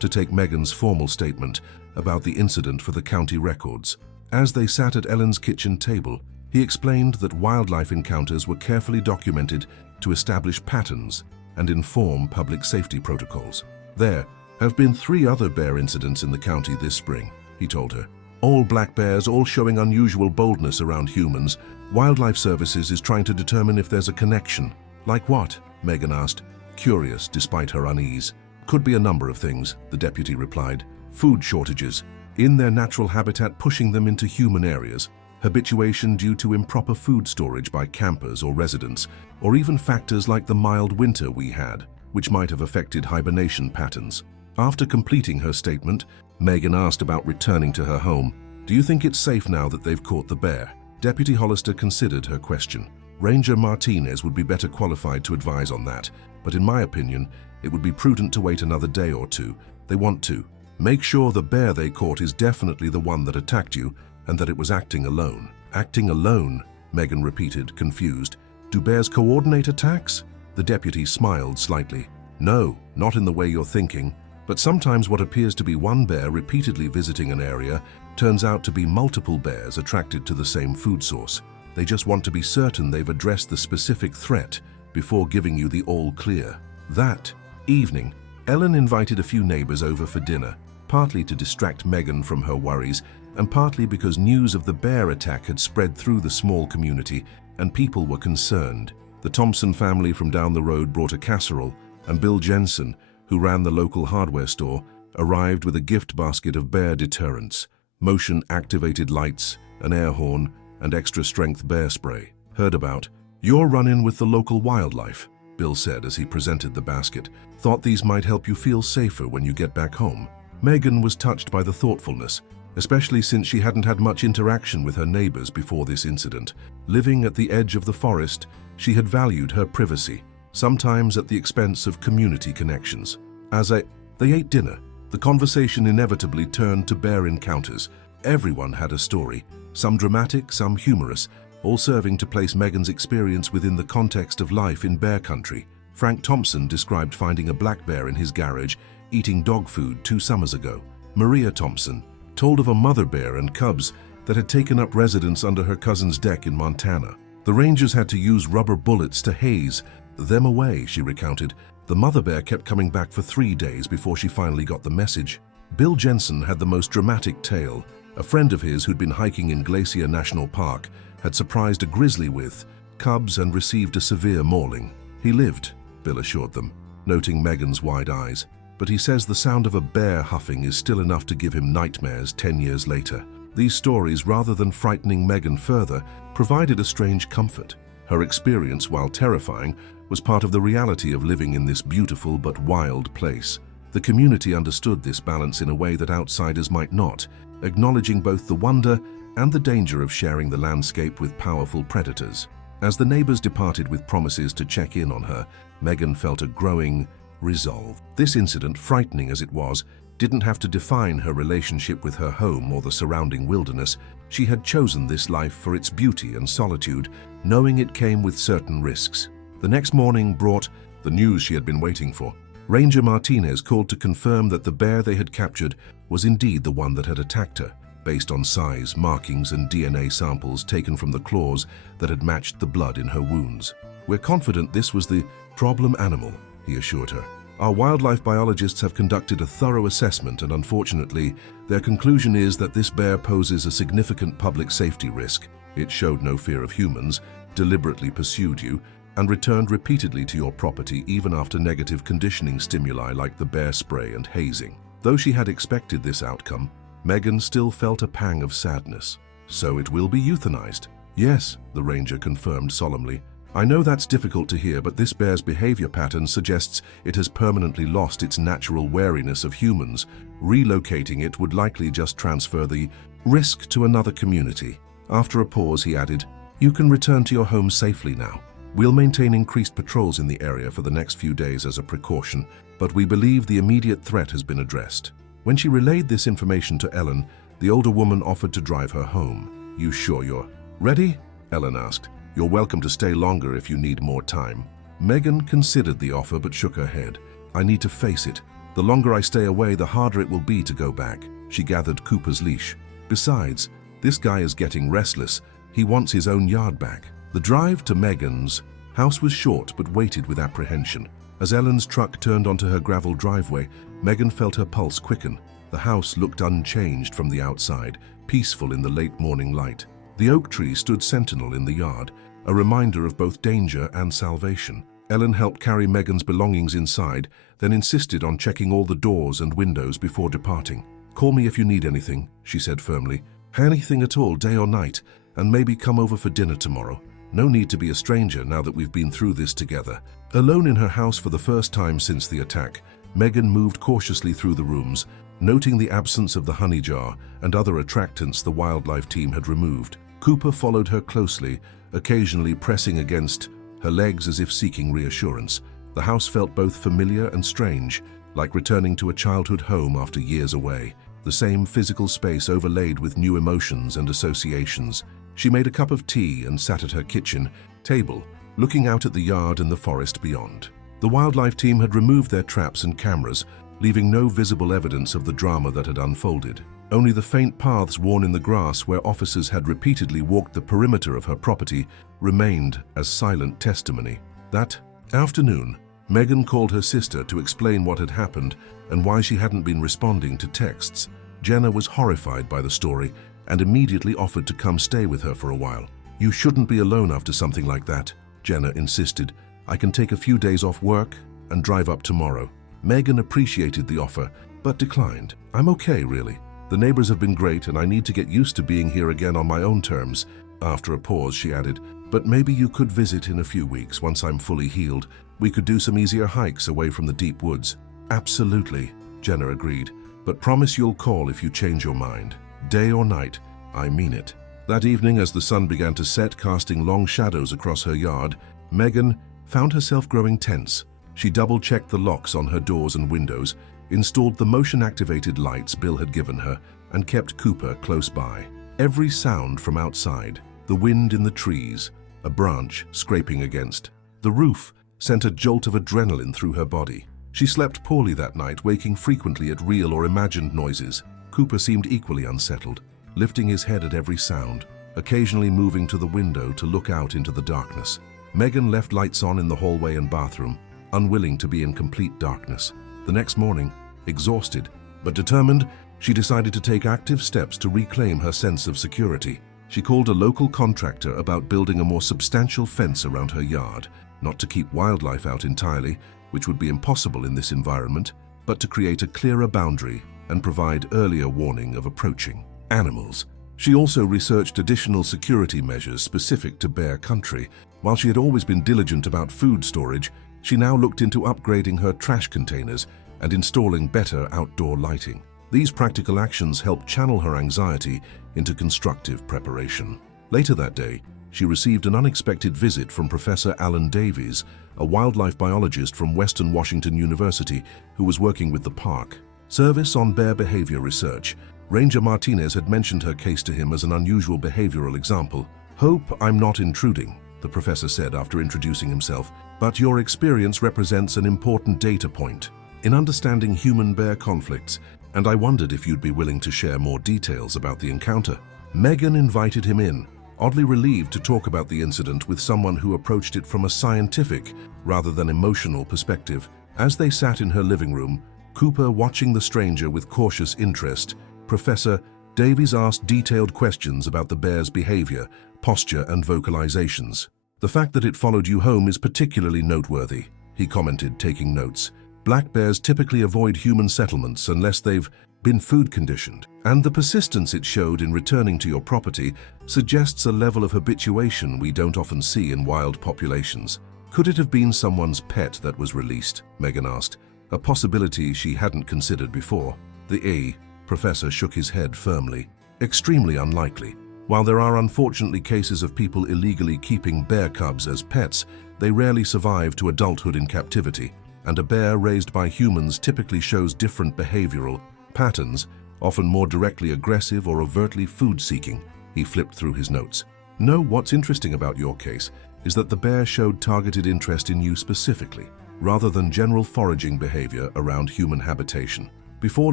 to take Megan's formal statement about the incident for the county records. As they sat at Ellen's kitchen table, he explained that wildlife encounters were carefully documented to establish patterns and inform public safety protocols. There, Have been 3 other bear incidents in the county this spring, he told her. All black bears, all showing unusual boldness around humans. Wildlife Services is trying to determine if there's a connection. Like what? Megan asked, curious despite her unease. Could be a number of things, the deputy replied. Food shortages, in their natural habitat pushing them into human areas. Habituation due to improper food storage by campers or residents, or even factors like the mild winter we had, which might have affected hibernation patterns. After completing her statement, Megan asked about returning to her home. Do you think it's safe now that they've caught the bear? Deputy Hollister considered her question. Ranger Martinez would be better qualified to advise on that, but in my opinion, it would be prudent to wait another day or two. They want to make sure the bear they caught is definitely the one that attacked you and that it was acting alone. Acting alone? Megan repeated, confused. Do bears coordinate attacks? The deputy smiled slightly. No, not in the way you're thinking. But sometimes what appears to be one bear repeatedly visiting an area turns out to be multiple bears attracted to the same food source. They just want to be certain they've addressed the specific threat before giving you the all clear. That evening, Ellen invited a few neighbors over for dinner, partly to distract Megan from her worries, and partly because news of the bear attack had spread through the small community and people were concerned. The Thompson family from down the road brought a casserole, and Bill Jensen, who ran the local hardware store, arrived with a gift basket of bear deterrents, motion-activated lights, an air horn, and extra-strength bear spray. Heard about? Your run-in with the local wildlife, Bill said as he presented the basket. Thought these might help you feel safer when you get back home. Megan was touched by the thoughtfulness, especially since she hadn't had much interaction with her neighbors before this incident. Living at the edge of the forest, she had valued her privacy, sometimes at the expense of community connections. As they ate dinner, the conversation inevitably turned to bear encounters. Everyone had a story, some dramatic, some humorous, all serving to place Megan's experience within the context of life in bear country. Frank Thompson described finding a black bear in his garage, eating dog food 2 summers ago. Maria Thompson told of a mother bear and cubs that had taken up residence under her cousin's deck in Montana. The rangers had to use rubber bullets to haze them away, she recounted. The mother bear kept coming back for 3 days before she finally got the message. Bill Jensen had the most dramatic tale. A friend of his who'd been hiking in Glacier National Park had surprised a grizzly with cubs and received a severe mauling. He lived, Bill assured them, noting Megan's wide eyes. But he says the sound of a bear huffing is still enough to give him nightmares 10 years later. These stories, rather than frightening Megan further, provided a strange comfort. Her experience, while terrifying, was part of the reality of living in this beautiful but wild place. The community understood this balance in a way that outsiders might not, acknowledging both the wonder and the danger of sharing the landscape with powerful predators. As the neighbors departed with promises to check in on her, Megan felt a growing resolve. This incident, frightening as it was, didn't have to define her relationship with her home or the surrounding wilderness. She had chosen this life for its beauty and solitude, knowing it came with certain risks. The next morning brought the news she had been waiting for. Ranger Martinez called to confirm that the bear they had captured was indeed the one that had attacked her, based on size, markings, and DNA samples taken from the claws that had matched the blood in her wounds. We're confident this was the problem animal, he assured her. Our wildlife biologists have conducted a thorough assessment and unfortunately, their conclusion is that this bear poses a significant public safety risk. It showed no fear of humans, deliberately pursued you, and returned repeatedly to your property even after negative conditioning stimuli like the bear spray and hazing. Though she had expected this outcome, Megan still felt a pang of sadness. So it will be euthanized? Yes, the ranger confirmed solemnly. I know that's difficult to hear, but this bear's behavior pattern suggests it has permanently lost its natural wariness of humans. Relocating it would likely just transfer the risk to another community. After a pause, he added, You can return to your home safely now. We'll maintain increased patrols in the area for the next few days as a precaution, but we believe the immediate threat has been addressed. When she relayed this information to Ellen, the older woman offered to drive her home. You sure you're ready? Ellen asked. You're welcome to stay longer if you need more time. Megan considered the offer but shook her head. I need to face it. The longer I stay away, the harder it will be to go back. She gathered Cooper's leash. Besides, this guy is getting restless. He wants his own yard back. The drive to Megan's house was short but weighted with apprehension. As Ellen's truck turned onto her gravel driveway, Megan felt her pulse quicken. The house looked unchanged from the outside, peaceful in the late morning light. The oak tree stood sentinel in the yard, a reminder of both danger and salvation. Ellen helped carry Megan's belongings inside, then insisted on checking all the doors and windows before departing. "Call me if you need anything," she said firmly. "Anything at all, day or night, and maybe come over for dinner tomorrow. No need to be a stranger now that we've been through this together." Alone in her house for the first time since the attack, Megan moved cautiously through the rooms, noting the absence of the honey jar and other attractants the wildlife team had removed. Cooper followed her closely, occasionally pressing against her legs as if seeking reassurance. The house felt both familiar and strange, like returning to a childhood home after years away. The same physical space overlaid with new emotions and associations. She made a cup of tea and sat at her kitchen table, looking out at the yard and the forest beyond. The wildlife team had removed their traps and cameras, leaving no visible evidence of the drama that had unfolded. Only the faint paths worn in the grass where officers had repeatedly walked the perimeter of her property remained as silent testimony. That afternoon, Megan called her sister to explain what had happened and why she hadn't been responding to texts. Jenna was horrified by the story and immediately offered to come stay with her for a while. "You shouldn't be alone after something like that," Jenna insisted. "I can take a few days off work and drive up tomorrow." Megan appreciated the offer, but declined. "I'm okay, really. The neighbors have been great and I need to get used to being here again on my own terms." After a pause, she added, "But maybe you could visit in a few weeks once I'm fully healed. We could do some easier hikes away from the deep woods." "Absolutely," Jenna agreed, "but promise you'll call if you change your mind. Day or night, I mean it." That evening, as the sun began to set, casting long shadows across her yard, Megan found herself growing tense. She double-checked the locks on her doors and windows, installed the motion-activated lights Bill had given her, and kept Cooper close by. Every sound from outside, the wind in the trees, a branch scraping against the roof, sent a jolt of adrenaline through her body. She slept poorly that night, waking frequently at real or imagined noises. Cooper seemed equally unsettled, lifting his head at every sound, occasionally moving to the window to look out into the darkness. Megan left lights on in the hallway and bathroom, unwilling to be in complete darkness. The next morning, exhausted but determined, she decided to take active steps to reclaim her sense of security. She called a local contractor about building a more substantial fence around her yard, not to keep wildlife out entirely, which would be impossible in this environment, but to create a clearer boundary and provide earlier warning of approaching animals. She also researched additional security measures specific to bear country. While she had always been diligent about food storage, she now looked into upgrading her trash containers and installing better outdoor lighting. These practical actions helped channel her anxiety into constructive preparation. Later that day, she received an unexpected visit from Professor Alan Davies, a wildlife biologist from Western Washington University who was working with the park. Service on bear behavior research. Ranger Martinez had mentioned her case to him as an unusual behavioral example. "Hope I'm not intruding," the professor said after introducing himself, "but your experience represents an important data point in understanding human-bear conflicts, and I wondered if you'd be willing to share more details about the encounter." Megan invited him in, oddly relieved to talk about the incident with someone who approached it from a scientific rather than emotional perspective. As they sat in her living room, Cooper watching the stranger with cautious interest, Professor Davies asked detailed questions about the bear's behavior, posture, and vocalizations. "The fact that it followed you home is particularly noteworthy," he commented, taking notes. "Black bears typically avoid human settlements unless they've been food conditioned, and the persistence it showed in returning to your property suggests a level of habituation we don't often see in wild populations." "Could it have been someone's pet that was released?" Megan asked, a possibility she hadn't considered before. The professor shook his head firmly. "Extremely unlikely. While there are unfortunately cases of people illegally keeping bear cubs as pets, they rarely survive to adulthood in captivity, and a bear raised by humans typically shows different behavioral patterns, often more directly aggressive or overtly food-seeking." He flipped through his notes. "No, what's interesting about your case is that the bear showed targeted interest in you specifically, rather than general foraging behavior around human habitation." Before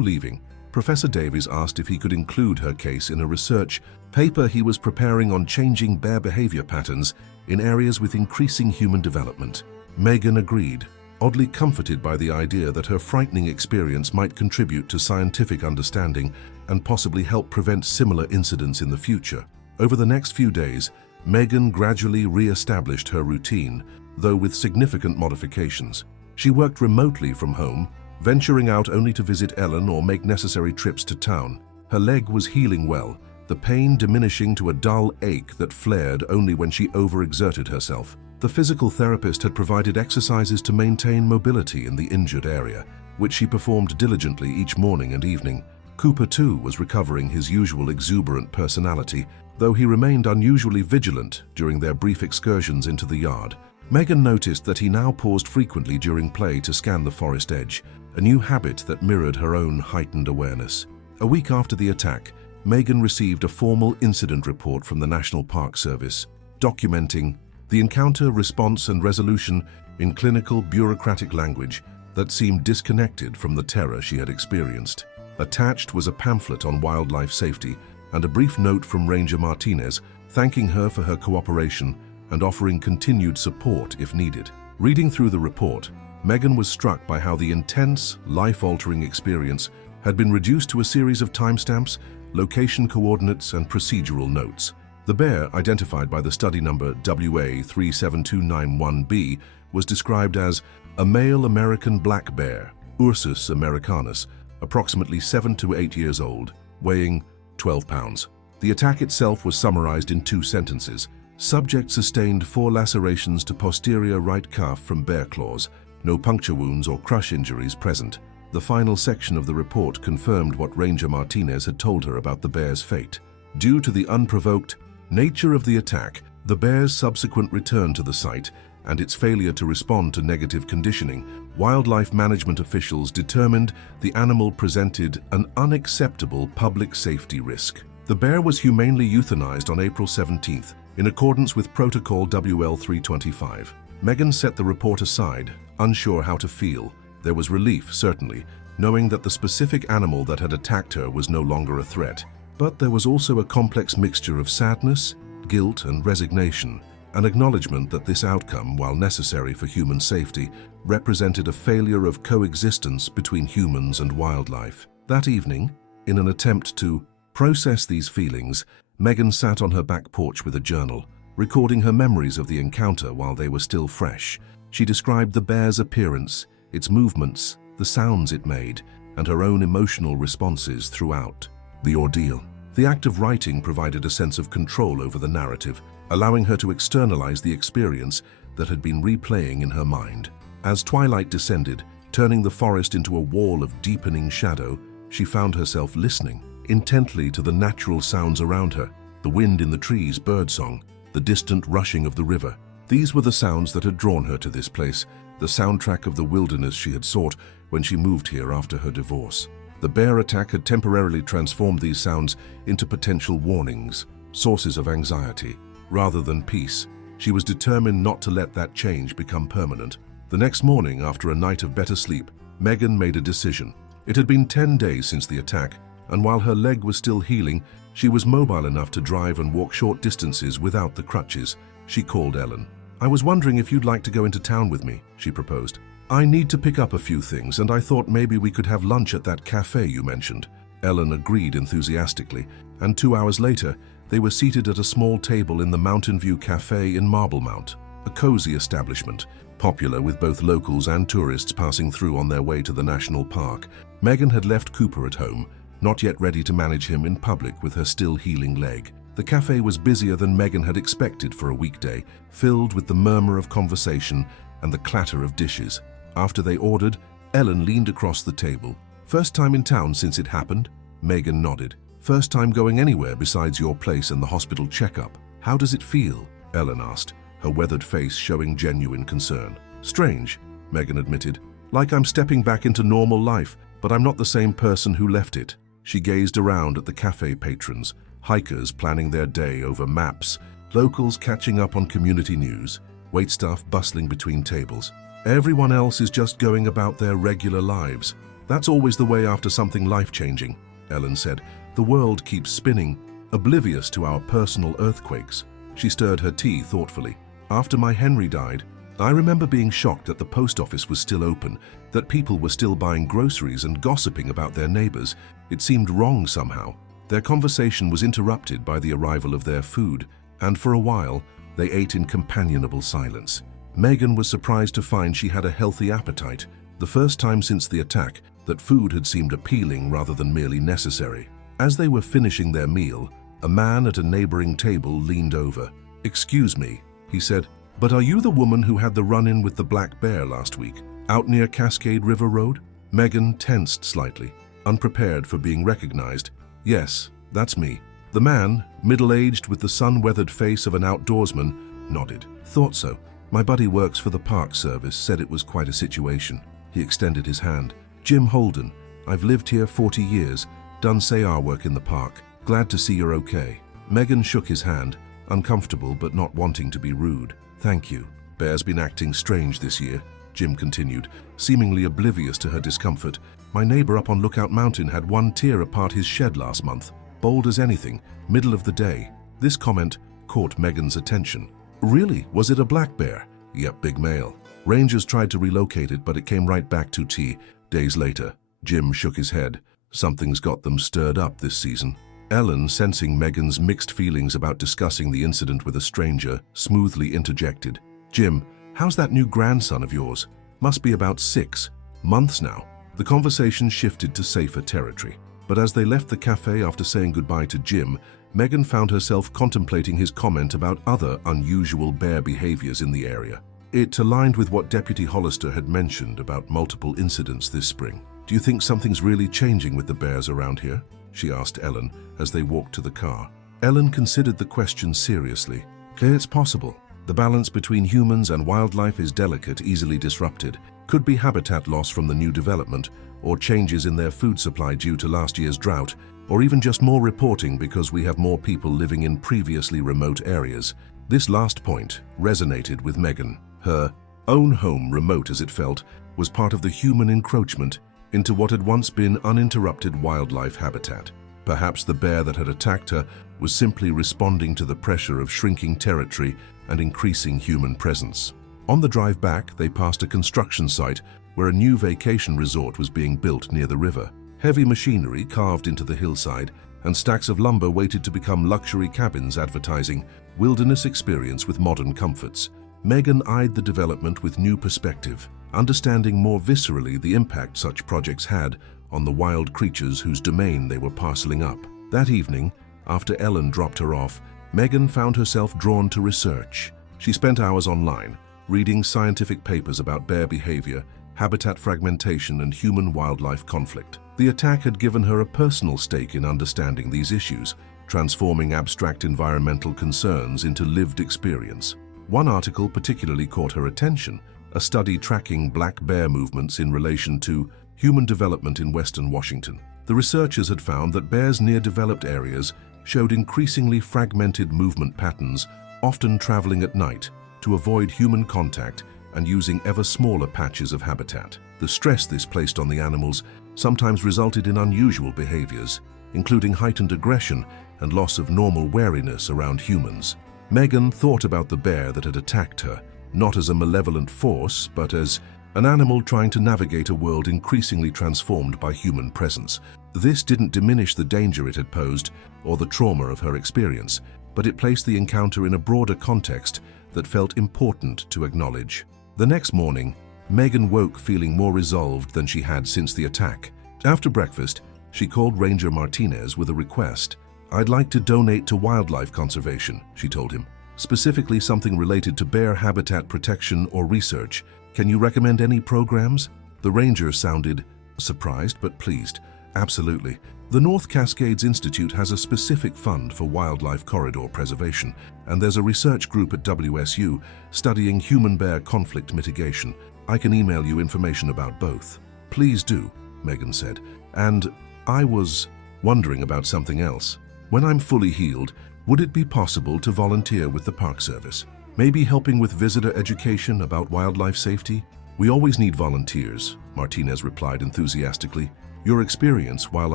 leaving, Professor Davies asked if he could include her case in a research paper he was preparing on changing bear behavior patterns in areas with increasing human development. Megan agreed. oddly comforted by the idea that her frightening experience might contribute to scientific understanding and possibly help prevent similar incidents in the future. Over the next few days, Megan gradually re-established her routine, though with significant modifications. She worked remotely from home, venturing out only to visit Ellen or make necessary trips to town. Her leg was healing well, the pain diminishing to a dull ache that flared only when she overexerted herself. The physical therapist had provided exercises to maintain mobility in the injured area, which she performed diligently each morning and evening. Cooper, too, was recovering his usual exuberant personality, though he remained unusually vigilant during their brief excursions into the yard. Megan noticed that he now paused frequently during play to scan the forest edge, a new habit that mirrored her own heightened awareness. A week after the attack, Megan received a formal incident report from the National Park Service, documenting the encounter, response, and resolution in clinical, bureaucratic language that seemed disconnected from the terror she had experienced. Attached was a pamphlet on wildlife safety and a brief note from Ranger Martinez thanking her for her cooperation and offering continued support if needed. Reading through the report, Megan was struck by how the intense, life-altering experience had been reduced to a series of timestamps, location coordinates, and procedural notes. The bear, identified by the study number WA37291B, was described as a male American black bear, Ursus americanus, approximately 7 to 8 years old, weighing 12 pounds. The attack itself was summarized in 2 sentences. Subject sustained 4 lacerations to posterior right calf from bear claws, no puncture wounds or crush injuries present. The final section of the report confirmed what Ranger Martinez had told her about the bear's fate. Due to the unprovoked nature of the attack, the bear's subsequent return to the site, and its failure to respond to negative conditioning, wildlife management officials determined the animal presented an unacceptable public safety risk. The bear was humanely euthanized on April 17th, in accordance with Protocol WL325. Megan set the report aside, unsure how to feel. There was relief, certainly, knowing that the specific animal that had attacked her was no longer a threat. But there was also a complex mixture of sadness, guilt, and resignation, an acknowledgement that this outcome, while necessary for human safety, represented a failure of coexistence between humans and wildlife. That evening, in an attempt to process these feelings, Megan sat on her back porch with a journal, recording her memories of the encounter while they were still fresh. She described the bear's appearance, its movements, the sounds it made, and her own emotional responses throughout the ordeal. The act of writing provided a sense of control over the narrative, allowing her to externalize the experience that had been replaying in her mind. As twilight descended, turning the forest into a wall of deepening shadow, she found herself listening intently to the natural sounds around her, the wind in the trees, birdsong, the distant rushing of the river. These were the sounds that had drawn her to this place, the soundtrack of the wilderness she had sought when she moved here after her divorce. The bear attack had temporarily transformed these sounds into potential warnings, sources of anxiety. Rather than peace, she was determined not to let that change become permanent. The next morning, after a night of better sleep, Megan made a decision. It had been 10 days since the attack, and while her leg was still healing, she was mobile enough to drive and walk short distances without the crutches. She called Ellen. "I was wondering if you'd like to go into town with me," she proposed. "I need to pick up a few things, and I thought maybe we could have lunch at that cafe you mentioned." Ellen agreed enthusiastically, and 2 hours later, they were seated at a small table in the Mountain View Cafe in Marblemount, a cozy establishment, popular with both locals and tourists passing through on their way to the national park. Megan had left Cooper at home, not yet ready to manage him in public with her still healing leg. The cafe was busier than Megan had expected for a weekday, filled with the murmur of conversation and the clatter of dishes. After they ordered, Ellen leaned across the table. "First time in town since it happened?" Megan nodded. "First time going anywhere besides your place and the hospital checkup. How does it feel?" Ellen asked, her weathered face showing genuine concern. "Strange," Megan admitted. "Like I'm stepping back into normal life, but I'm not the same person who left it." She gazed around at the cafe patrons, hikers planning their day over maps, locals catching up on community news, waitstaff bustling between tables. Everyone else is just going about their regular lives. "That's always the way after something life-changing," Ellen said. "The world keeps spinning, oblivious to our personal earthquakes." She stirred her tea thoughtfully. "After my Henry died, I remember being shocked that the post office was still open, that people were still buying groceries and gossiping about their neighbors. It seemed wrong somehow. Their conversation was interrupted by the arrival of their food, and for a while, they ate in companionable silence. Megan was surprised to find she had a healthy appetite, the first time since the attack that food had seemed appealing rather than merely necessary. As they were finishing their meal, a man at a neighboring table leaned over. "Excuse me," he said, "but are you the woman who had the run-in with the black bear last week, out near Cascade River Road?" Megan tensed slightly, unprepared for being recognized. "Yes, that's me." The man, middle-aged with the sun-weathered face of an outdoorsman, nodded. "Thought so. My buddy works for the Park Service, said it was quite a situation." He extended his hand. "Jim Holden. I've lived here 40 years, done CR work in the park. Glad to see you're okay." Megan shook his hand, uncomfortable but not wanting to be rude. "Thank you. Bear's been acting strange this year," Jim continued, seemingly oblivious to her discomfort. "My neighbor up on Lookout Mountain had one tear apart his shed last month. Bold as anything, middle of the day." This comment caught Megan's attention. "Really? Was it a black bear?" "Yep, big male. Rangers tried to relocate it, but it came right back to T days later." Jim shook his head. "Something's got them stirred up this season." Ellen, sensing Megan's mixed feelings about discussing the incident with a stranger, smoothly interjected. "Jim, how's that new grandson of yours? Must be about 6 months now." The conversation shifted to safer territory. But as they left the cafe after saying goodbye to Jim, Megan found herself contemplating his comment about other unusual bear behaviors in the area. It aligned with what Deputy Hollister had mentioned about multiple incidents this spring. "Do you think something's really changing with the bears around here?" she asked Ellen as they walked to the car. Ellen considered the question seriously. "It's possible. The balance between humans and wildlife is delicate, easily disrupted. Could be habitat loss from the new development, or changes in their food supply due to last year's drought, or even just more reporting because we have more people living in previously remote areas." This last point resonated with Megan. Her own home, remote as it felt, was part of the human encroachment into what had once been uninterrupted wildlife habitat. Perhaps the bear that had attacked her was simply responding to the pressure of shrinking territory and increasing human presence. On the drive back, they passed a construction site where a new vacation resort was being built near the river. Heavy machinery carved into the hillside, and stacks of lumber waited to become luxury cabins advertising wilderness experience with modern comforts. Megan eyed the development with new perspective, understanding more viscerally the impact such projects had on the wild creatures whose domain they were parceling up. That evening, after Ellen dropped her off, Megan found herself drawn to research. She spent hours online, reading scientific papers about bear behavior, habitat fragmentation, and human-wildlife conflict. The attack had given her a personal stake in understanding these issues, transforming abstract environmental concerns into lived experience. One article particularly caught her attention, a study tracking black bear movements in relation to human development in Western Washington. The researchers had found that bears near developed areas showed increasingly fragmented movement patterns, often traveling at night to avoid human contact and using ever smaller patches of habitat. The stress this placed on the animals sometimes resulted in unusual behaviors, including heightened aggression and loss of normal wariness around humans. Megan thought about the bear that had attacked her, not as a malevolent force, but as an animal trying to navigate a world increasingly transformed by human presence. This didn't diminish the danger it had posed or the trauma of her experience, but it placed the encounter in a broader context that felt important to acknowledge. The next morning, Megan woke feeling more resolved than she had since the attack. After breakfast, she called Ranger Martinez with a request. "I'd like to donate to wildlife conservation," she told him. "Specifically something related to bear habitat protection or research. Can you recommend any programs?" The ranger sounded surprised but pleased. "Absolutely. The North Cascades Institute has a specific fund for wildlife corridor preservation, and there's a research group at WSU studying human-bear conflict mitigation. I can email you information about both." "Please do," Megan said. "And I was wondering about something else. When I'm fully healed, would it be possible to volunteer with the Park Service? Maybe helping with visitor education about wildlife safety?" "We always need volunteers," Martinez replied enthusiastically. "Your experience, while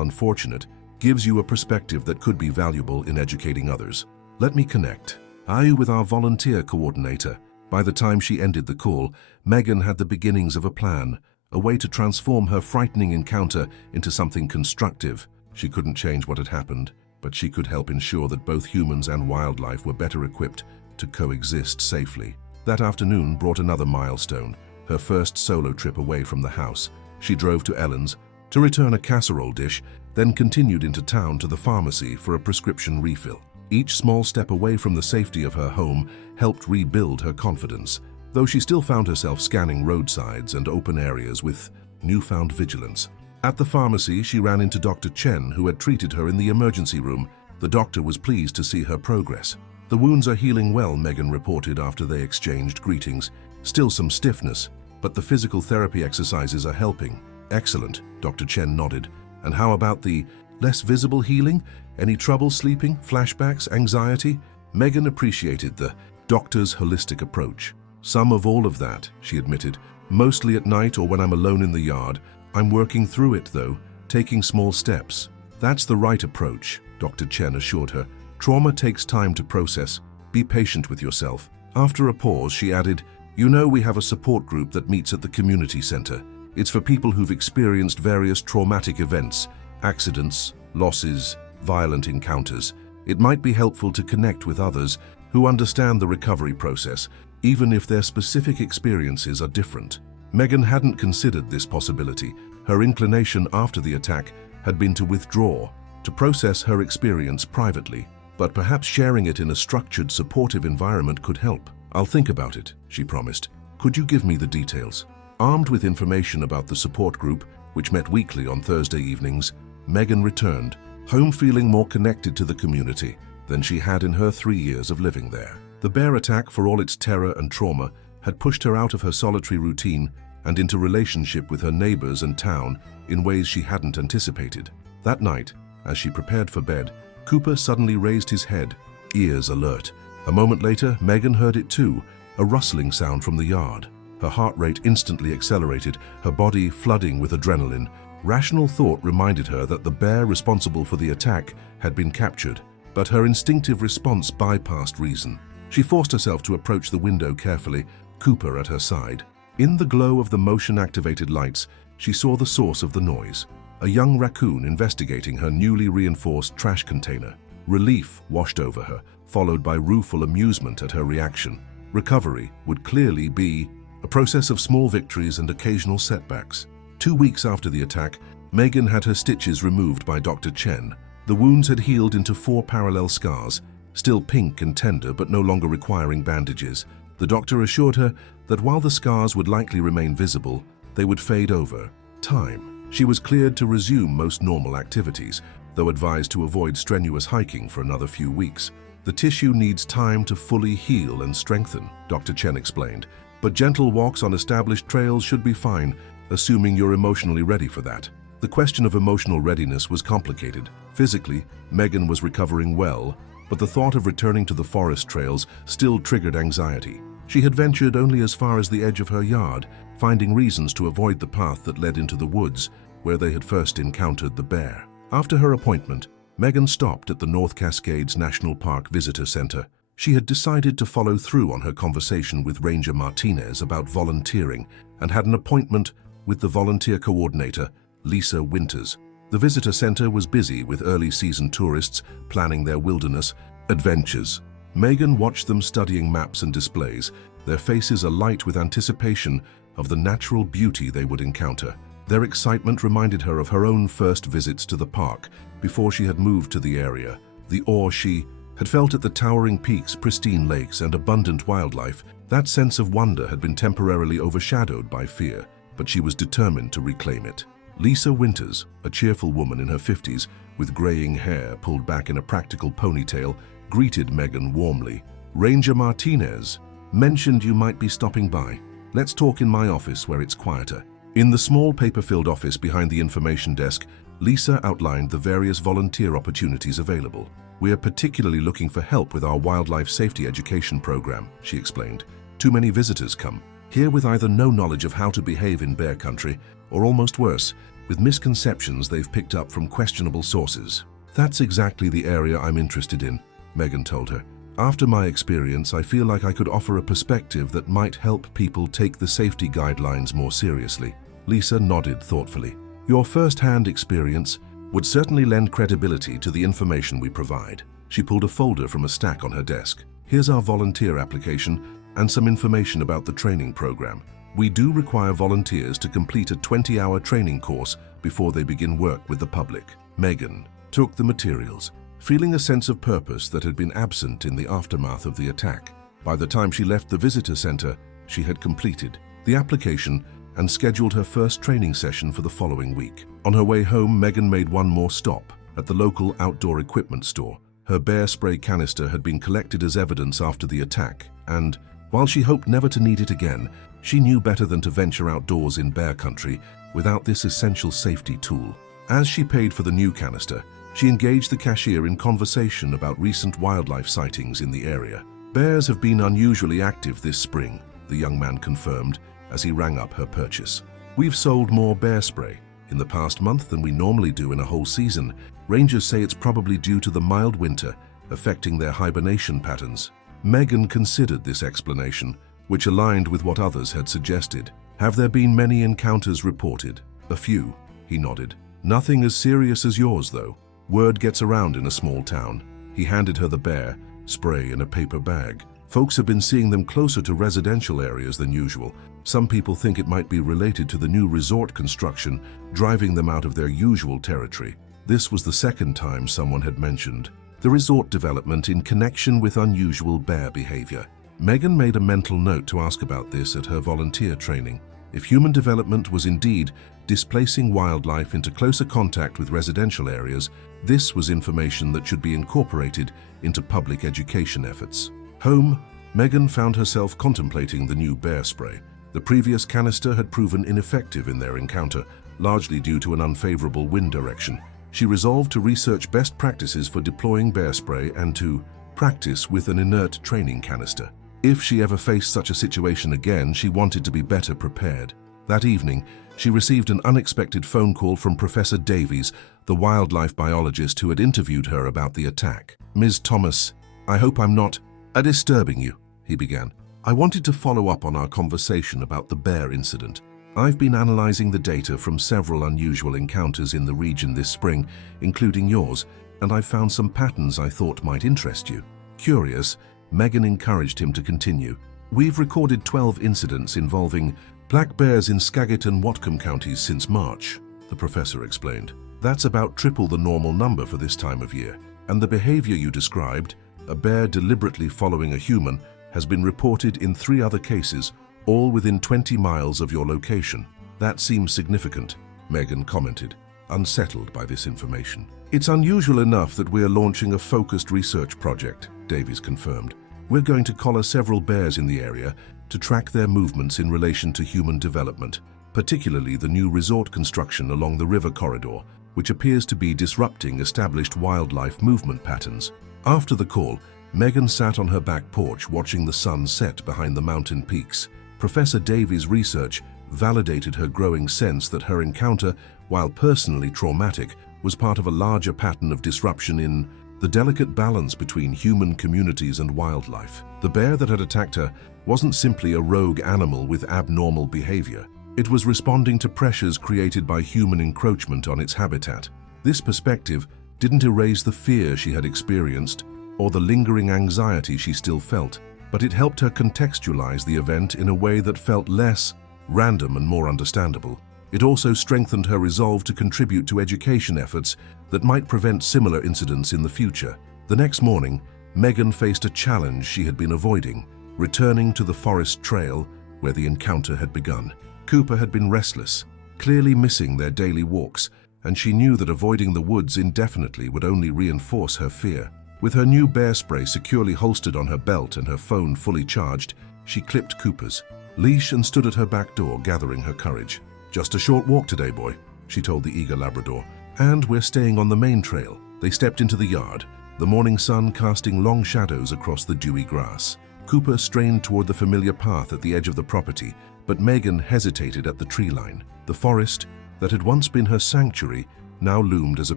unfortunate, gives you a perspective that could be valuable in educating others. Let me connect you with our volunteer coordinator. By the time she ended the call, Megan had the beginnings of a plan, a way to transform her frightening encounter into something constructive. She couldn't change what had happened, but she could help ensure that both humans and wildlife were better equipped to coexist safely. That afternoon brought another milestone, her first solo trip away from the house. She drove to Ellen's to return a casserole dish, then continued into town to the pharmacy for a prescription refill. Each small step away from the safety of her home helped rebuild her confidence, though she still found herself scanning roadsides and open areas with newfound vigilance. At the pharmacy, she ran into Dr. Chen, who had treated her in the emergency room. The doctor was pleased to see her progress. "The wounds are healing well," Megan reported after they exchanged greetings. "Still some stiffness, but the physical therapy exercises are helping." "Excellent," Dr. Chen nodded. "And how about the less visible healing? Any trouble sleeping, flashbacks, anxiety?" Megan appreciated the doctor's holistic approach. "Some of all of that," she admitted. "Mostly at night or when I'm alone in the yard. I'm working through it, though, taking small steps." "That's the right approach," Dr. Chen assured her. "Trauma takes time to process. Be patient with yourself." After a pause, she added, "You know, we have a support group that meets at the community center. It's for people who've experienced various traumatic events, accidents, losses, violent encounters. It might be helpful to connect with others who understand the recovery process, even if their specific experiences are different." Megan hadn't considered this possibility. Her inclination after the attack had been to withdraw, to process her experience privately. But perhaps sharing it in a structured, supportive environment could help. "I'll think about it," she promised. "Could you give me the details?" Armed with information about the support group, which met weekly on Thursday evenings, Megan returned, home feeling more connected to the community than she had in her 3 years of living there. The bear attack, for all its terror and trauma, had pushed her out of her solitary routine and into relationship with her neighbors and town in ways she hadn't anticipated. That night, as she prepared for bed, Cooper suddenly raised his head, ears alert. A moment later, Megan heard it too, a rustling sound from the yard. Her heart rate instantly accelerated, her body flooding with adrenaline. Rational thought reminded her that the bear responsible for the attack had been captured, but her instinctive response bypassed reason. She forced herself to approach the window carefully, Cooper at her side. In the glow of the motion-activated lights, she saw the source of the noise, a young raccoon investigating her newly reinforced trash container. Relief washed over her, followed by rueful amusement at her reaction. Recovery would clearly be a process of small victories and occasional setbacks. 2 weeks after the attack, Megan had her stitches removed by Dr. Chen. The wounds had healed into 4 parallel scars, still pink and tender but no longer requiring bandages. The doctor assured her that while the scars would likely remain visible, they would fade over time. She was cleared to resume most normal activities, though advised to avoid strenuous hiking for another few weeks. "The tissue needs time to fully heal and strengthen," Dr. Chen explained, "but gentle walks on established trails should be fine, assuming you're emotionally ready for that." The question of emotional readiness was complicated. Physically, Megan was recovering well, but the thought of returning to the forest trails still triggered anxiety. She had ventured only as far as the edge of her yard, finding reasons to avoid the path that led into the woods, where they had first encountered the bear. After her appointment, Megan stopped at the North Cascades National Park Visitor Center. She had decided to follow through on her conversation with Ranger Martinez about volunteering and had an appointment with the volunteer coordinator, Lisa Winters. The visitor center was busy with early season tourists planning their wilderness adventures. Megan watched them studying maps and displays, their faces alight with anticipation of the natural beauty they would encounter. Their excitement reminded her of her own first visits to the park before she had moved to the area. The awe she had felt at the towering peaks, pristine lakes, and abundant wildlife, that sense of wonder had been temporarily overshadowed by fear, but she was determined to reclaim it. Lisa Winters, a cheerful woman in her 50s with graying hair pulled back in a practical ponytail, greeted Megan warmly. "Ranger Martinez mentioned you might be stopping by. Let's talk in my office where it's quieter." In the small paper-filled office behind the information desk, Lisa outlined the various volunteer opportunities available. "We are particularly looking for help with our wildlife safety education program," she explained. "Too many visitors come here with either no knowledge of how to behave in bear country, or almost worse, with misconceptions they've picked up from questionable sources." "That's exactly the area I'm interested in," Megan told her. After my experience, I feel like I could offer a perspective that might help people take the safety guidelines more seriously. Lisa nodded thoughtfully. Your first-hand experience would certainly lend credibility to the information we provide. She pulled a folder from a stack on her desk. Here's our volunteer application and some information about the training program. We do require volunteers to complete a 20-hour training course before they begin work with the public. Megan took the materials, feeling a sense of purpose that had been absent in the aftermath of the attack. By the time she left the visitor center, she had completed the application and scheduled her first training session for the following week. On her way home, Megan made one more stop at the local outdoor equipment store. Her bear spray canister had been collected as evidence after the attack, and while she hoped never to need it again, she knew better than to venture outdoors in bear country without this essential safety tool. As she paid for the new canister, she engaged the cashier in conversation about recent wildlife sightings in the area. Bears have been unusually active this spring, the young man confirmed as he rang up her purchase. We've sold more bear spray in the past month than we normally do in a whole season. Rangers say it's probably due to the mild winter affecting their hibernation patterns. Megan considered this explanation, which aligned with what others had suggested. Have there been many encounters reported? A few, he nodded. Nothing as serious as yours, though. Word gets around in a small town. He handed her the bear spray in a paper bag. Folks have been seeing them closer to residential areas than usual. Some people think it might be related to the new resort construction, driving them out of their usual territory. This was the second time someone had mentioned the resort development in connection with unusual bear behavior. Megan made a mental note to ask about this at her volunteer training. If human development was indeed displacing wildlife into closer contact with residential areas, this was information that should be incorporated into public education efforts. Home, Megan found herself contemplating the new bear spray. The previous canister had proven ineffective in their encounter, largely due to an unfavorable wind direction. She resolved to research best practices for deploying bear spray and to practice with an inert training canister. If she ever faced such a situation again, she wanted to be better prepared. That evening, she received an unexpected phone call from Professor Davies, the wildlife biologist who had interviewed her about the attack. Ms. Thomas, I hope I'm not disturbing you, he began. I wanted to follow up on our conversation about the bear incident. I've been analyzing the data from several unusual encounters in the region this spring, including yours, and I've found some patterns I thought might interest you. Curious, Megan encouraged him to continue. We've recorded 12 incidents involving black bears in Skagit and Whatcom counties since March, the professor explained. That's about triple the normal number for this time of year. And the behavior you described, a bear deliberately following a human, has been reported in 3 other cases, all within 20 miles of your location. That seems significant, Megan commented, unsettled by this information. It's unusual enough that we're launching a focused research project, Davies confirmed. We're going to collar several bears in the area to track their movements in relation to human development, particularly the new resort construction along the river corridor, which appears to be disrupting established wildlife movement patterns. After the call, Megan sat on her back porch watching the sun set behind the mountain peaks. Professor Davies' research validated her growing sense that her encounter, while personally traumatic, was part of a larger pattern of disruption in the delicate balance between human communities and wildlife. The bear that had attacked her wasn't simply a rogue animal with abnormal behavior. It was responding to pressures created by human encroachment on its habitat. This perspective didn't erase the fear she had experienced or the lingering anxiety she still felt, but it helped her contextualize the event in a way that felt less random and more understandable. It also strengthened her resolve to contribute to education efforts that might prevent similar incidents in the future. The next morning, Megan faced a challenge she had been avoiding, returning to the forest trail where the encounter had begun. Cooper had been restless, clearly missing their daily walks, and she knew that avoiding the woods indefinitely would only reinforce her fear. With her new bear spray securely holstered on her belt and her phone fully charged, she clipped Cooper's leash and stood at her back door, gathering her courage. "Just a short walk today, boy," she told the eager Labrador. "And we're staying on the main trail." They stepped into the yard, the morning sun casting long shadows across the dewy grass. Cooper strained toward the familiar path at the edge of the property, but Megan hesitated at the tree line. The forest, that had once been her sanctuary, now loomed as a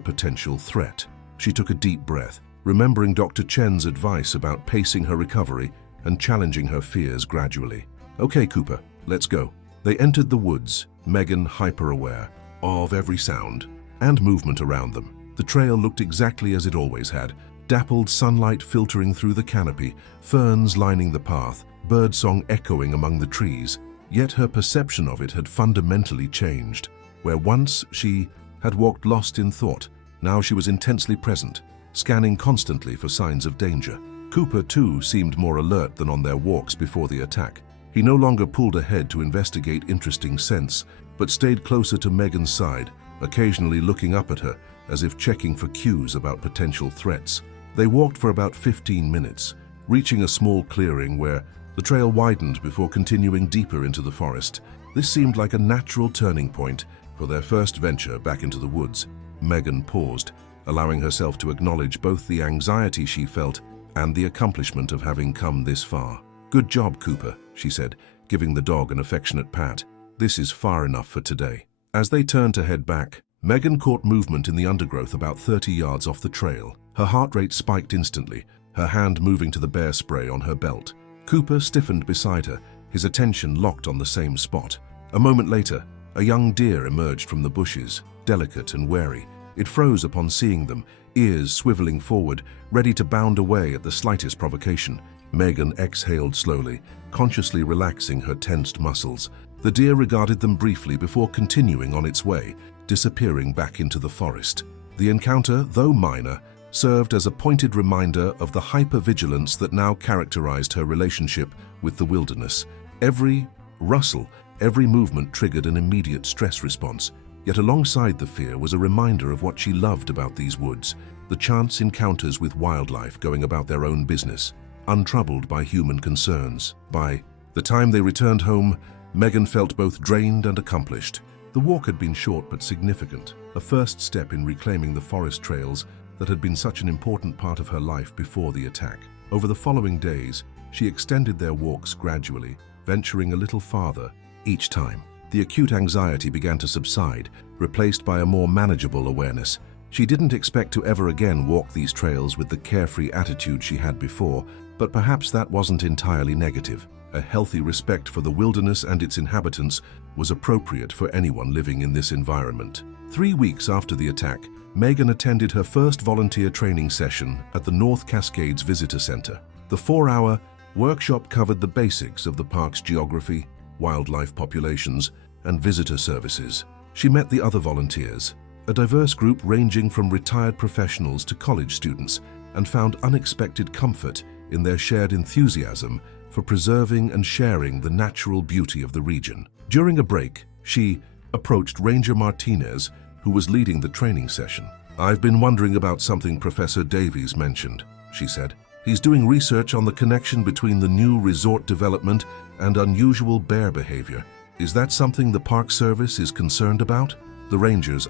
potential threat. She took a deep breath, remembering Dr. Chen's advice about pacing her recovery and challenging her fears gradually. "Okay, Cooper, let's go." They entered the woods, Megan hyper-aware of every sound and movement around them. The trail looked exactly as it always had, dappled sunlight filtering through the canopy, ferns lining the path, birdsong echoing among the trees. Yet her perception of it had fundamentally changed. Where once she had walked lost in thought, now she was intensely present, scanning constantly for signs of danger. Cooper, too, seemed more alert than on their walks before the attack. He no longer pulled ahead to investigate interesting scents, but stayed closer to Megan's side, occasionally looking up at her, as if checking for cues about potential threats. They walked for about 15 minutes, reaching a small clearing where the trail widened before continuing deeper into the forest. This seemed like a natural turning point for their first venture back into the woods. Megan paused, allowing herself to acknowledge both the anxiety she felt and the accomplishment of having come this far. "Good job, Cooper," she said, giving the dog an affectionate pat. "This is far enough for today." As they turned to head back, Megan caught movement in the undergrowth about 30 yards off the trail. Her heart rate spiked instantly, her hand moving to the bear spray on her belt. Cooper stiffened beside her, his attention locked on the same spot. A moment later, a young deer emerged from the bushes, delicate and wary. It froze upon seeing them, ears swiveling forward, ready to bound away at the slightest provocation. Megan exhaled slowly, consciously relaxing her tensed muscles. The deer regarded them briefly before continuing on its way, disappearing back into the forest. The encounter, though minor, served as a pointed reminder of the hypervigilance that now characterized her relationship with the wilderness. Every rustle, every movement triggered an immediate stress response. Yet alongside the fear was a reminder of what she loved about these woods, the chance encounters with wildlife going about their own business, untroubled by human concerns. By the time they returned home, Megan felt both drained and accomplished. The walk had been short but significant, a first step in reclaiming the forest trails that had been such an important part of her life before the attack. Over the following days, she extended their walks gradually, venturing a little farther each time. The acute anxiety began to subside, replaced by a more manageable awareness. She didn't expect to ever again walk these trails with the carefree attitude she had before, but perhaps that wasn't entirely negative. A healthy respect for the wilderness and its inhabitants was appropriate for anyone living in this environment. 3 weeks after the attack, Megan attended her first volunteer training session at the North Cascades Visitor Center. The 4-hour workshop covered the basics of the park's geography, wildlife populations, and visitor services. She met the other volunteers, a diverse group ranging from retired professionals to college students, and found unexpected comfort in their shared enthusiasm for preserving and sharing the natural beauty of the region. During a break, she approached Ranger Martinez, who was leading the training session. "I've been wondering about something Professor Davies mentioned," she said. "He's doing research on the connection between the new resort development and unusual bear behavior. Is that something the Park Service is concerned about?" The ranger's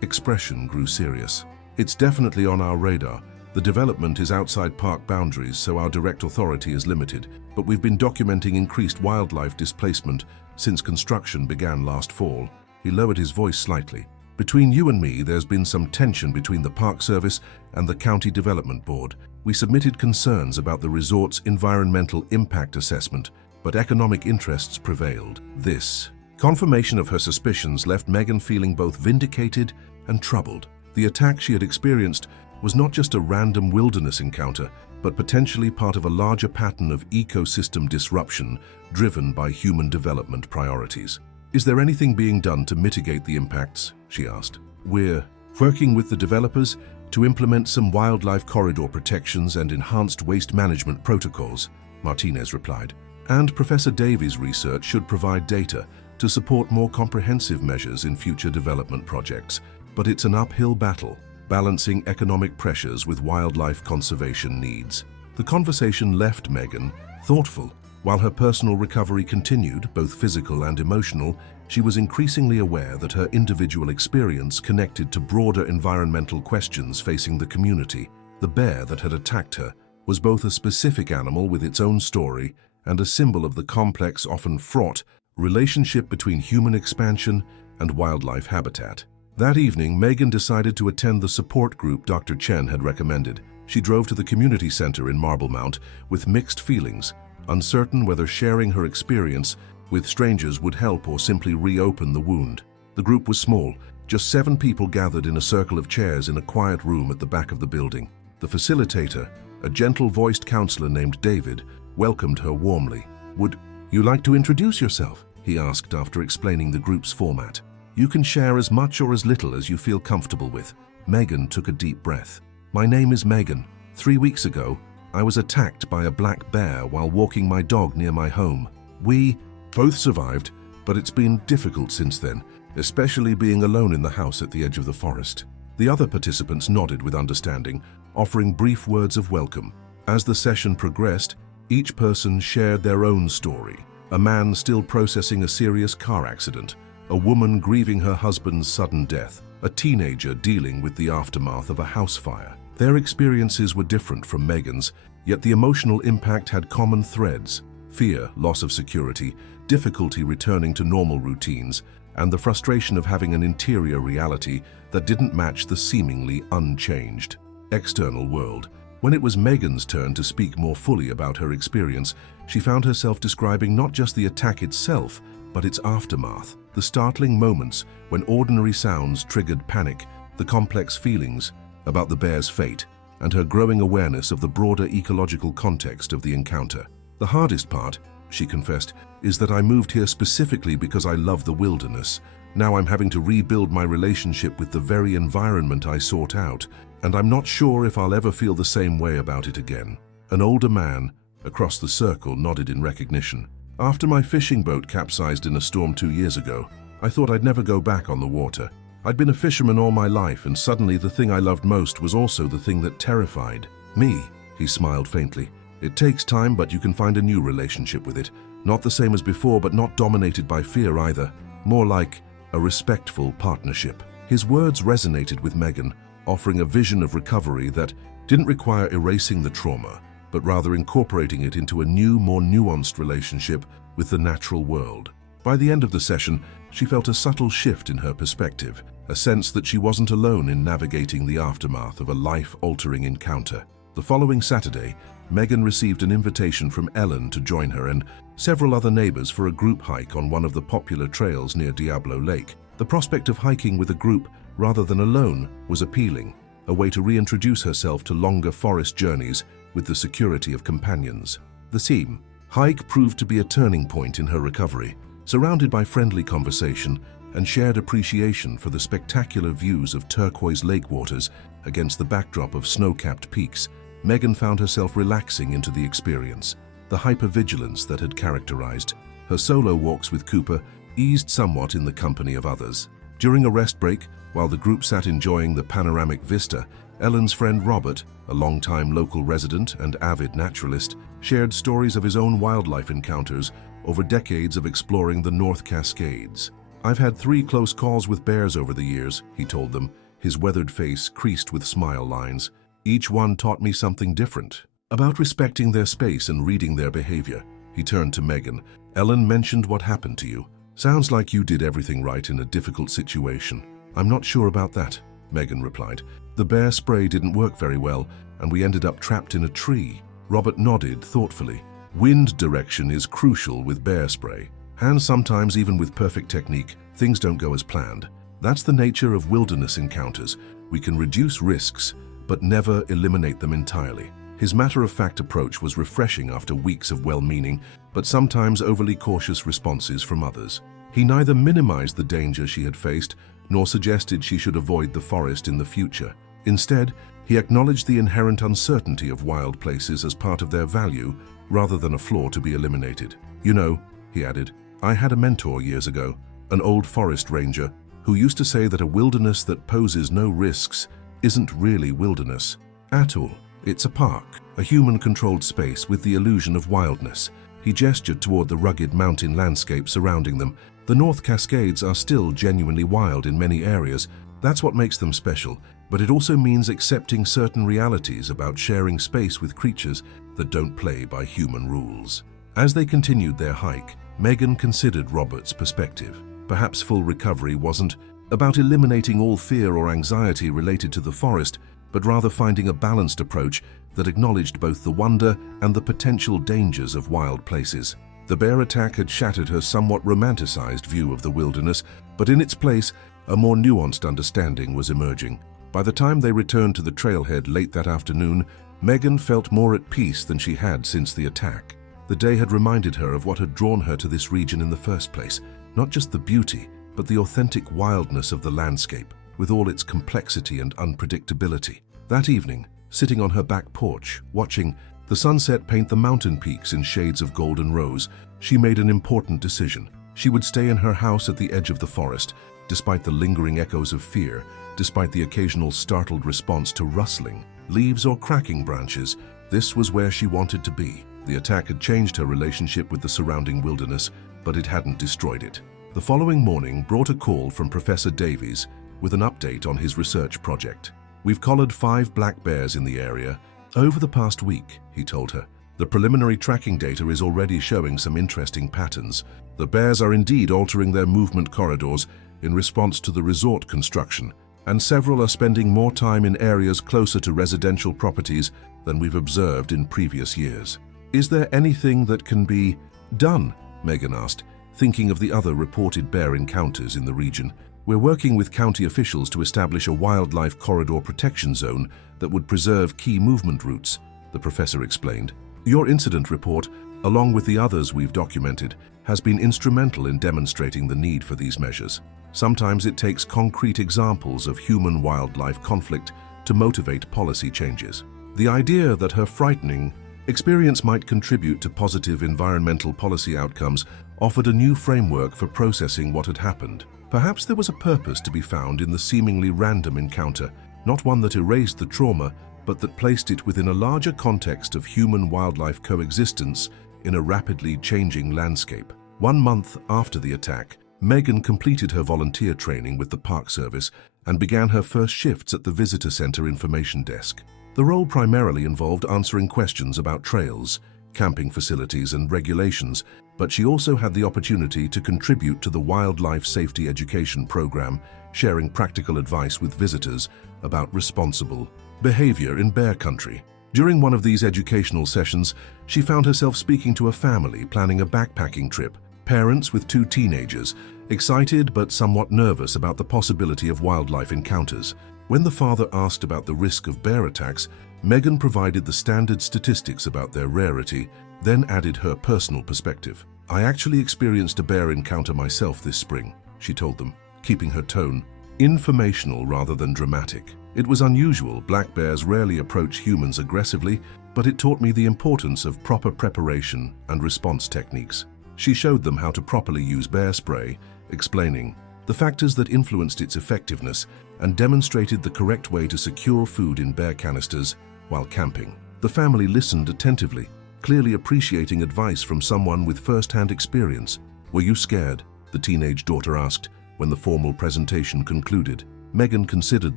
expression grew serious. "It's definitely on our radar. The development is outside park boundaries, so our direct authority is limited, but we've been documenting increased wildlife displacement since construction began last fall." He lowered his voice slightly. "Between you and me, there's been some tension between the Park Service and the County Development Board. We submitted concerns about the resort's environmental impact assessment, but economic interests prevailed." This confirmation of her suspicions left Megan feeling both vindicated and troubled. The attack she had experienced was not just a random wilderness encounter, but potentially part of a larger pattern of ecosystem disruption driven by human development priorities. "Is there anything being done to mitigate the impacts?" she asked. "We're working with the developers to implement some wildlife corridor protections and enhanced waste management protocols," Martinez replied. "And Professor Davies' research should provide data to support more comprehensive measures in future development projects. But it's an uphill battle, balancing economic pressures with wildlife conservation needs." The conversation left Megan thoughtful. While her personal recovery continued, both physical and emotional, she was increasingly aware that her individual experience connected to broader environmental questions facing the community. The bear that had attacked her was both a specific animal with its own story and a symbol of the complex, often fraught, relationship between human expansion and wildlife habitat. That evening, Megan decided to attend the support group Dr. Chen had recommended. She drove to the community center in Marblemount with mixed feelings, uncertain whether sharing her experience with strangers would help or simply reopen the wound. The group was small, just 7 people gathered in a circle of chairs in a quiet room at the back of the building. The facilitator, a gentle-voiced counselor named David, welcomed her warmly. "Would you like to introduce yourself?" he asked after explaining the group's format. "You can share as much or as little as you feel comfortable with." Megan took a deep breath. "My name is Megan. 3 weeks ago, I was attacked by a black bear while walking my dog near my home. We both survived, but it's been difficult since then, especially being alone in the house at the edge of the forest." The other participants nodded with understanding, offering brief words of welcome. As the session progressed, each person shared their own story. A man still processing a serious car accident, a woman grieving her husband's sudden death, a teenager dealing with the aftermath of a house fire. Their experiences were different from Megan's, yet the emotional impact had common threads: fear, loss of security, difficulty returning to normal routines, and the frustration of having an interior reality that didn't match the seemingly unchanged external world. When it was Megan's turn to speak more fully about her experience, she found herself describing not just the attack itself, but its aftermath, the startling moments when ordinary sounds triggered panic, the complex feelings about the bear's fate, and her growing awareness of the broader ecological context of the encounter. "The hardest part," she confessed, "is that I moved here specifically because I love the wilderness. Now I'm having to rebuild my relationship with the very environment I sought out, and I'm not sure if I'll ever feel the same way about it again." An older man across the circle nodded in recognition. "After my fishing boat capsized in a storm 2 years ago, I thought I'd never go back on the water. I'd been a fisherman all my life, and suddenly the thing I loved most was also the thing that terrified me." He smiled faintly. "It takes time, but you can find a new relationship with it. Not the same as before, but not dominated by fear either. More like a respectful partnership." His words resonated with Megan, offering a vision of recovery that didn't require erasing the trauma, but rather incorporating it into a new, more nuanced relationship with the natural world. By the end of the session, she felt a subtle shift in her perspective, a sense that she wasn't alone in navigating the aftermath of a life-altering encounter. The following Saturday, Megan received an invitation from Ellen to join her and several other neighbors for a group hike on one of the popular trails near Diablo Lake. The prospect of hiking with a group rather than alone was appealing, a way to reintroduce herself to longer forest journeys with the security of companions. The theme hike proved to be a turning point in her recovery, surrounded by friendly conversation and shared appreciation for the spectacular views of turquoise lake waters against the backdrop of snow-capped peaks. Megan found herself relaxing into the experience. The hypervigilance that had characterized her solo walks with Cooper eased somewhat in the company of others. During a rest break, while the group sat enjoying the panoramic vista, Ellen's friend Robert, a longtime local resident and avid naturalist, shared stories of his own wildlife encounters over decades of exploring the North Cascades. "I've had 3 close calls with bears over the years," he told them, his weathered face creased with smile lines. "Each one taught me something different about respecting their space and reading their behavior." He turned to Megan. "Ellen mentioned what happened to you. Sounds like you did everything right in a difficult situation." "I'm not sure about that," Megan replied. "The bear spray didn't work very well, and we ended up trapped in a tree." Robert nodded thoughtfully. "Wind direction is crucial with bear spray. And sometimes, even with perfect technique, things don't go as planned. That's the nature of wilderness encounters. We can reduce risks, but never eliminate them entirely." His matter-of-fact approach was refreshing after weeks of well-meaning, but sometimes overly cautious responses from others. He neither minimized the danger she had faced, nor suggested she should avoid the forest in the future. Instead, he acknowledged the inherent uncertainty of wild places as part of their value, rather than a flaw to be eliminated. "You know," he added, "I had a mentor years ago, an old forest ranger, who used to say that a wilderness that poses no risks isn't really wilderness at all. It's a park, a human-controlled space with the illusion of wildness." He gestured toward the rugged mountain landscape surrounding them. "The North Cascades are still genuinely wild in many areas. That's what makes them special, but it also means accepting certain realities about sharing space with creatures that don't play by human rules." As they continued their hike, Megan considered Robert's perspective. Perhaps full recovery wasn't about eliminating all fear or anxiety related to the forest, but rather finding a balanced approach that acknowledged both the wonder and the potential dangers of wild places. The bear attack had shattered her somewhat romanticized view of the wilderness, but in its place, a more nuanced understanding was emerging. By the time they returned to the trailhead late that afternoon, Megan felt more at peace than she had since the attack. The day had reminded her of what had drawn her to this region in the first place, not just the beauty, but the authentic wildness of the landscape, with all its complexity and unpredictability. That evening, sitting on her back porch, watching the sunset paint the mountain peaks in shades of golden rose, she made an important decision. She would stay in her house at the edge of the forest, despite the lingering echoes of fear, despite the occasional startled response to rustling, leaves or cracking branches. This was where she wanted to be. The attack had changed her relationship with the surrounding wilderness, but it hadn't destroyed it. The following morning brought a call from Professor Davies with an update on his research project. "We've collared 5 black bears in the area over the past week," he told her. "The preliminary tracking data is already showing some interesting patterns. The bears are indeed altering their movement corridors in response to the resort construction, and several are spending more time in areas closer to residential properties than we've observed in previous years." "Is there anything that can be done?" Megan asked, thinking of the other reported bear encounters in the region. "We're working with county officials to establish a wildlife corridor protection zone that would preserve key movement routes," the professor explained. "Your incident report, along with the others we've documented, has been instrumental in demonstrating the need for these measures. Sometimes it takes concrete examples of human-wildlife conflict to motivate policy changes." The idea that her frightening experience might contribute to positive environmental policy outcomes offered a new framework for processing what had happened. Perhaps there was a purpose to be found in the seemingly random encounter, not one that erased the trauma, but that placed it within a larger context of human-wildlife coexistence in a rapidly changing landscape. 1 month after the attack, Megan completed her volunteer training with the Park Service and began her first shifts at the Visitor Center Information Desk. The role primarily involved answering questions about trails, camping facilities, and regulations, but she also had the opportunity to contribute to the Wildlife Safety Education Program, sharing practical advice with visitors about responsible behavior in bear country. During one of these educational sessions, she found herself speaking to a family planning a backpacking trip, parents with 2 teenagers, excited but somewhat nervous about the possibility of wildlife encounters. When the father asked about the risk of bear attacks, Megan provided the standard statistics about their rarity, then added her personal perspective. "I actually experienced a bear encounter myself this spring," she told them, keeping her tone informational rather than dramatic. "It was unusual. Black bears rarely approach humans aggressively, but it taught me the importance of proper preparation and response techniques." She showed them how to properly use bear spray, explaining the factors that influenced its effectiveness and demonstrated the correct way to secure food in bear canisters while camping. The family listened attentively, clearly appreciating advice from someone with first-hand experience. "Were you scared?" the teenage daughter asked when the formal presentation concluded. Megan considered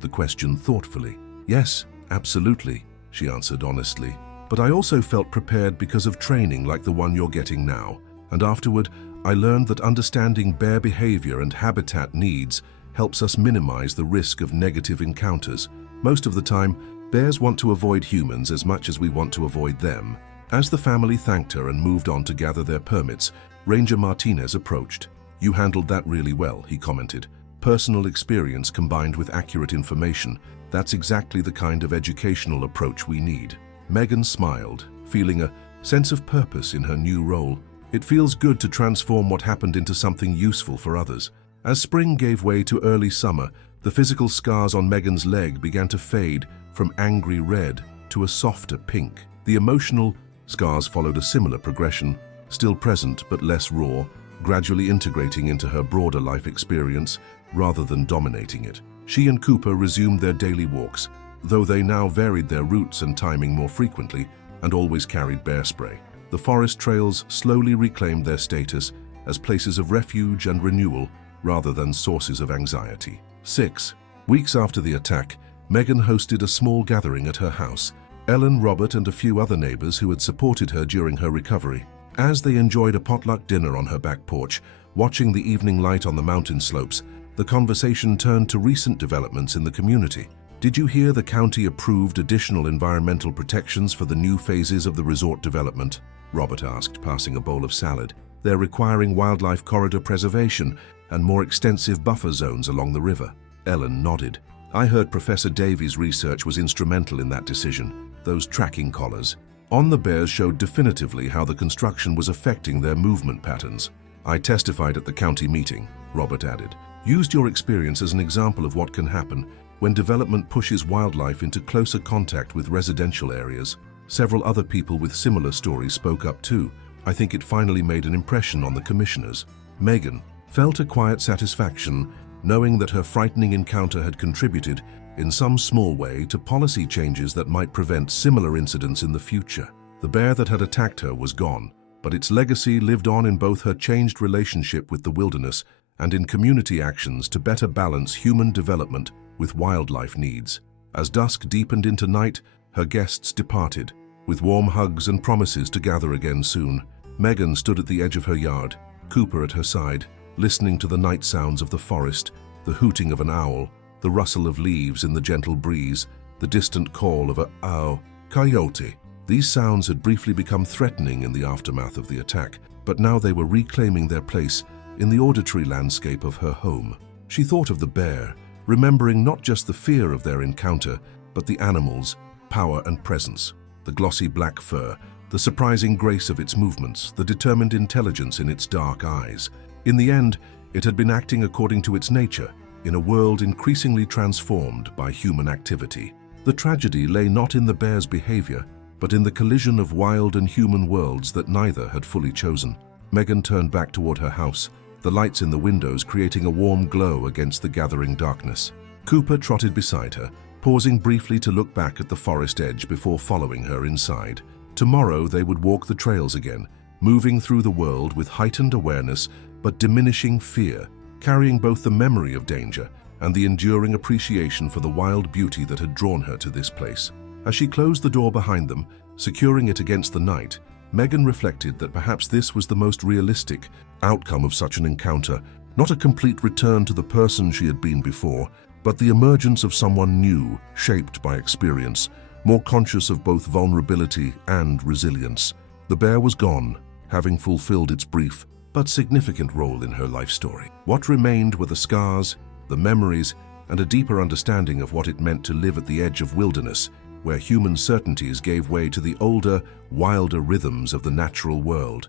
the question thoughtfully. "Yes, absolutely," she answered honestly. "But I also felt prepared because of training like the one you're getting now. And afterward, I learned that understanding bear behavior and habitat needs helps us minimize the risk of negative encounters. Most of the time, bears want to avoid humans as much as we want to avoid them." As the family thanked her and moved on to gather their permits, Ranger Martinez approached. "You handled that really well," he commented. "Personal experience combined with accurate information, that's exactly the kind of educational approach we need." Megan smiled, feeling a sense of purpose in her new role. It feels good to transform what happened into something useful for others. As spring gave way to early summer, the physical scars on Megan's leg began to fade from angry red to a softer pink. The emotional scars followed a similar progression, still present but less raw, gradually integrating into her broader life experience rather than dominating it. She and Cooper resumed their daily walks, though they now varied their routes and timing more frequently and always carried bear spray. The forest trails slowly reclaimed their status as places of refuge and renewal rather than sources of anxiety. 6 weeks after the attack, Megan hosted a small gathering at her house. Ellen, Robert, and a few other neighbors who had supported her during her recovery. As they enjoyed a potluck dinner on her back porch, watching the evening light on the mountain slopes, the conversation turned to recent developments in the community. Did you hear the county approved additional environmental protections for the new phases of the resort development? Robert asked, passing a bowl of salad. They're requiring wildlife corridor preservation and more extensive buffer zones along the river. Ellen nodded. I heard Professor Davies' research was instrumental in that decision. Those tracking collars on the bears showed definitively how the construction was affecting their movement patterns. I testified at the county meeting, Robert added. Used your experience as an example of what can happen when development pushes wildlife into closer contact with residential areas. Several other people with similar stories spoke up too. I think it finally made an impression on the commissioners. Megan felt a quiet satisfaction knowing that her frightening encounter had contributed in some small way to policy changes that might prevent similar incidents in the future. The bear that had attacked her was gone, but its legacy lived on in both her changed relationship with the wilderness and in community actions to better balance human development with wildlife needs. As dusk deepened into night, her guests departed, with warm hugs and promises to gather again soon. Megan stood at the edge of her yard, Cooper at her side, listening to the night sounds of the forest, the hooting of an owl, the rustle of leaves in the gentle breeze, the distant call of a ow, coyote. These sounds had briefly become threatening in the aftermath of the attack, but now they were reclaiming their place in the auditory landscape of her home. She thought of the bear, remembering not just the fear of their encounter, but the animal's power and presence. The glossy black fur, the surprising grace of its movements, the determined intelligence in its dark eyes. In the end, it had been acting according to its nature, in a world increasingly transformed by human activity. The tragedy lay not in the bear's behavior, but in the collision of wild and human worlds that neither had fully chosen. Megan turned back toward her house, the lights in the windows creating a warm glow against the gathering darkness. Cooper trotted beside her, pausing briefly to look back at the forest edge before following her inside. Tomorrow they would walk the trails again, moving through the world with heightened awareness but diminishing fear, carrying both the memory of danger and the enduring appreciation for the wild beauty that had drawn her to this place. As she closed the door behind them, securing it against the night, Megan reflected that perhaps this was the most realistic outcome of such an encounter, not a complete return to the person she had been before, but the emergence of someone new, shaped by experience, more conscious of both vulnerability and resilience. The bear was gone, having fulfilled its brief but significant role in her life story. What remained were the scars, the memories, and a deeper understanding of what it meant to live at the edge of wilderness, where human certainties gave way to the older, wilder rhythms of the natural world.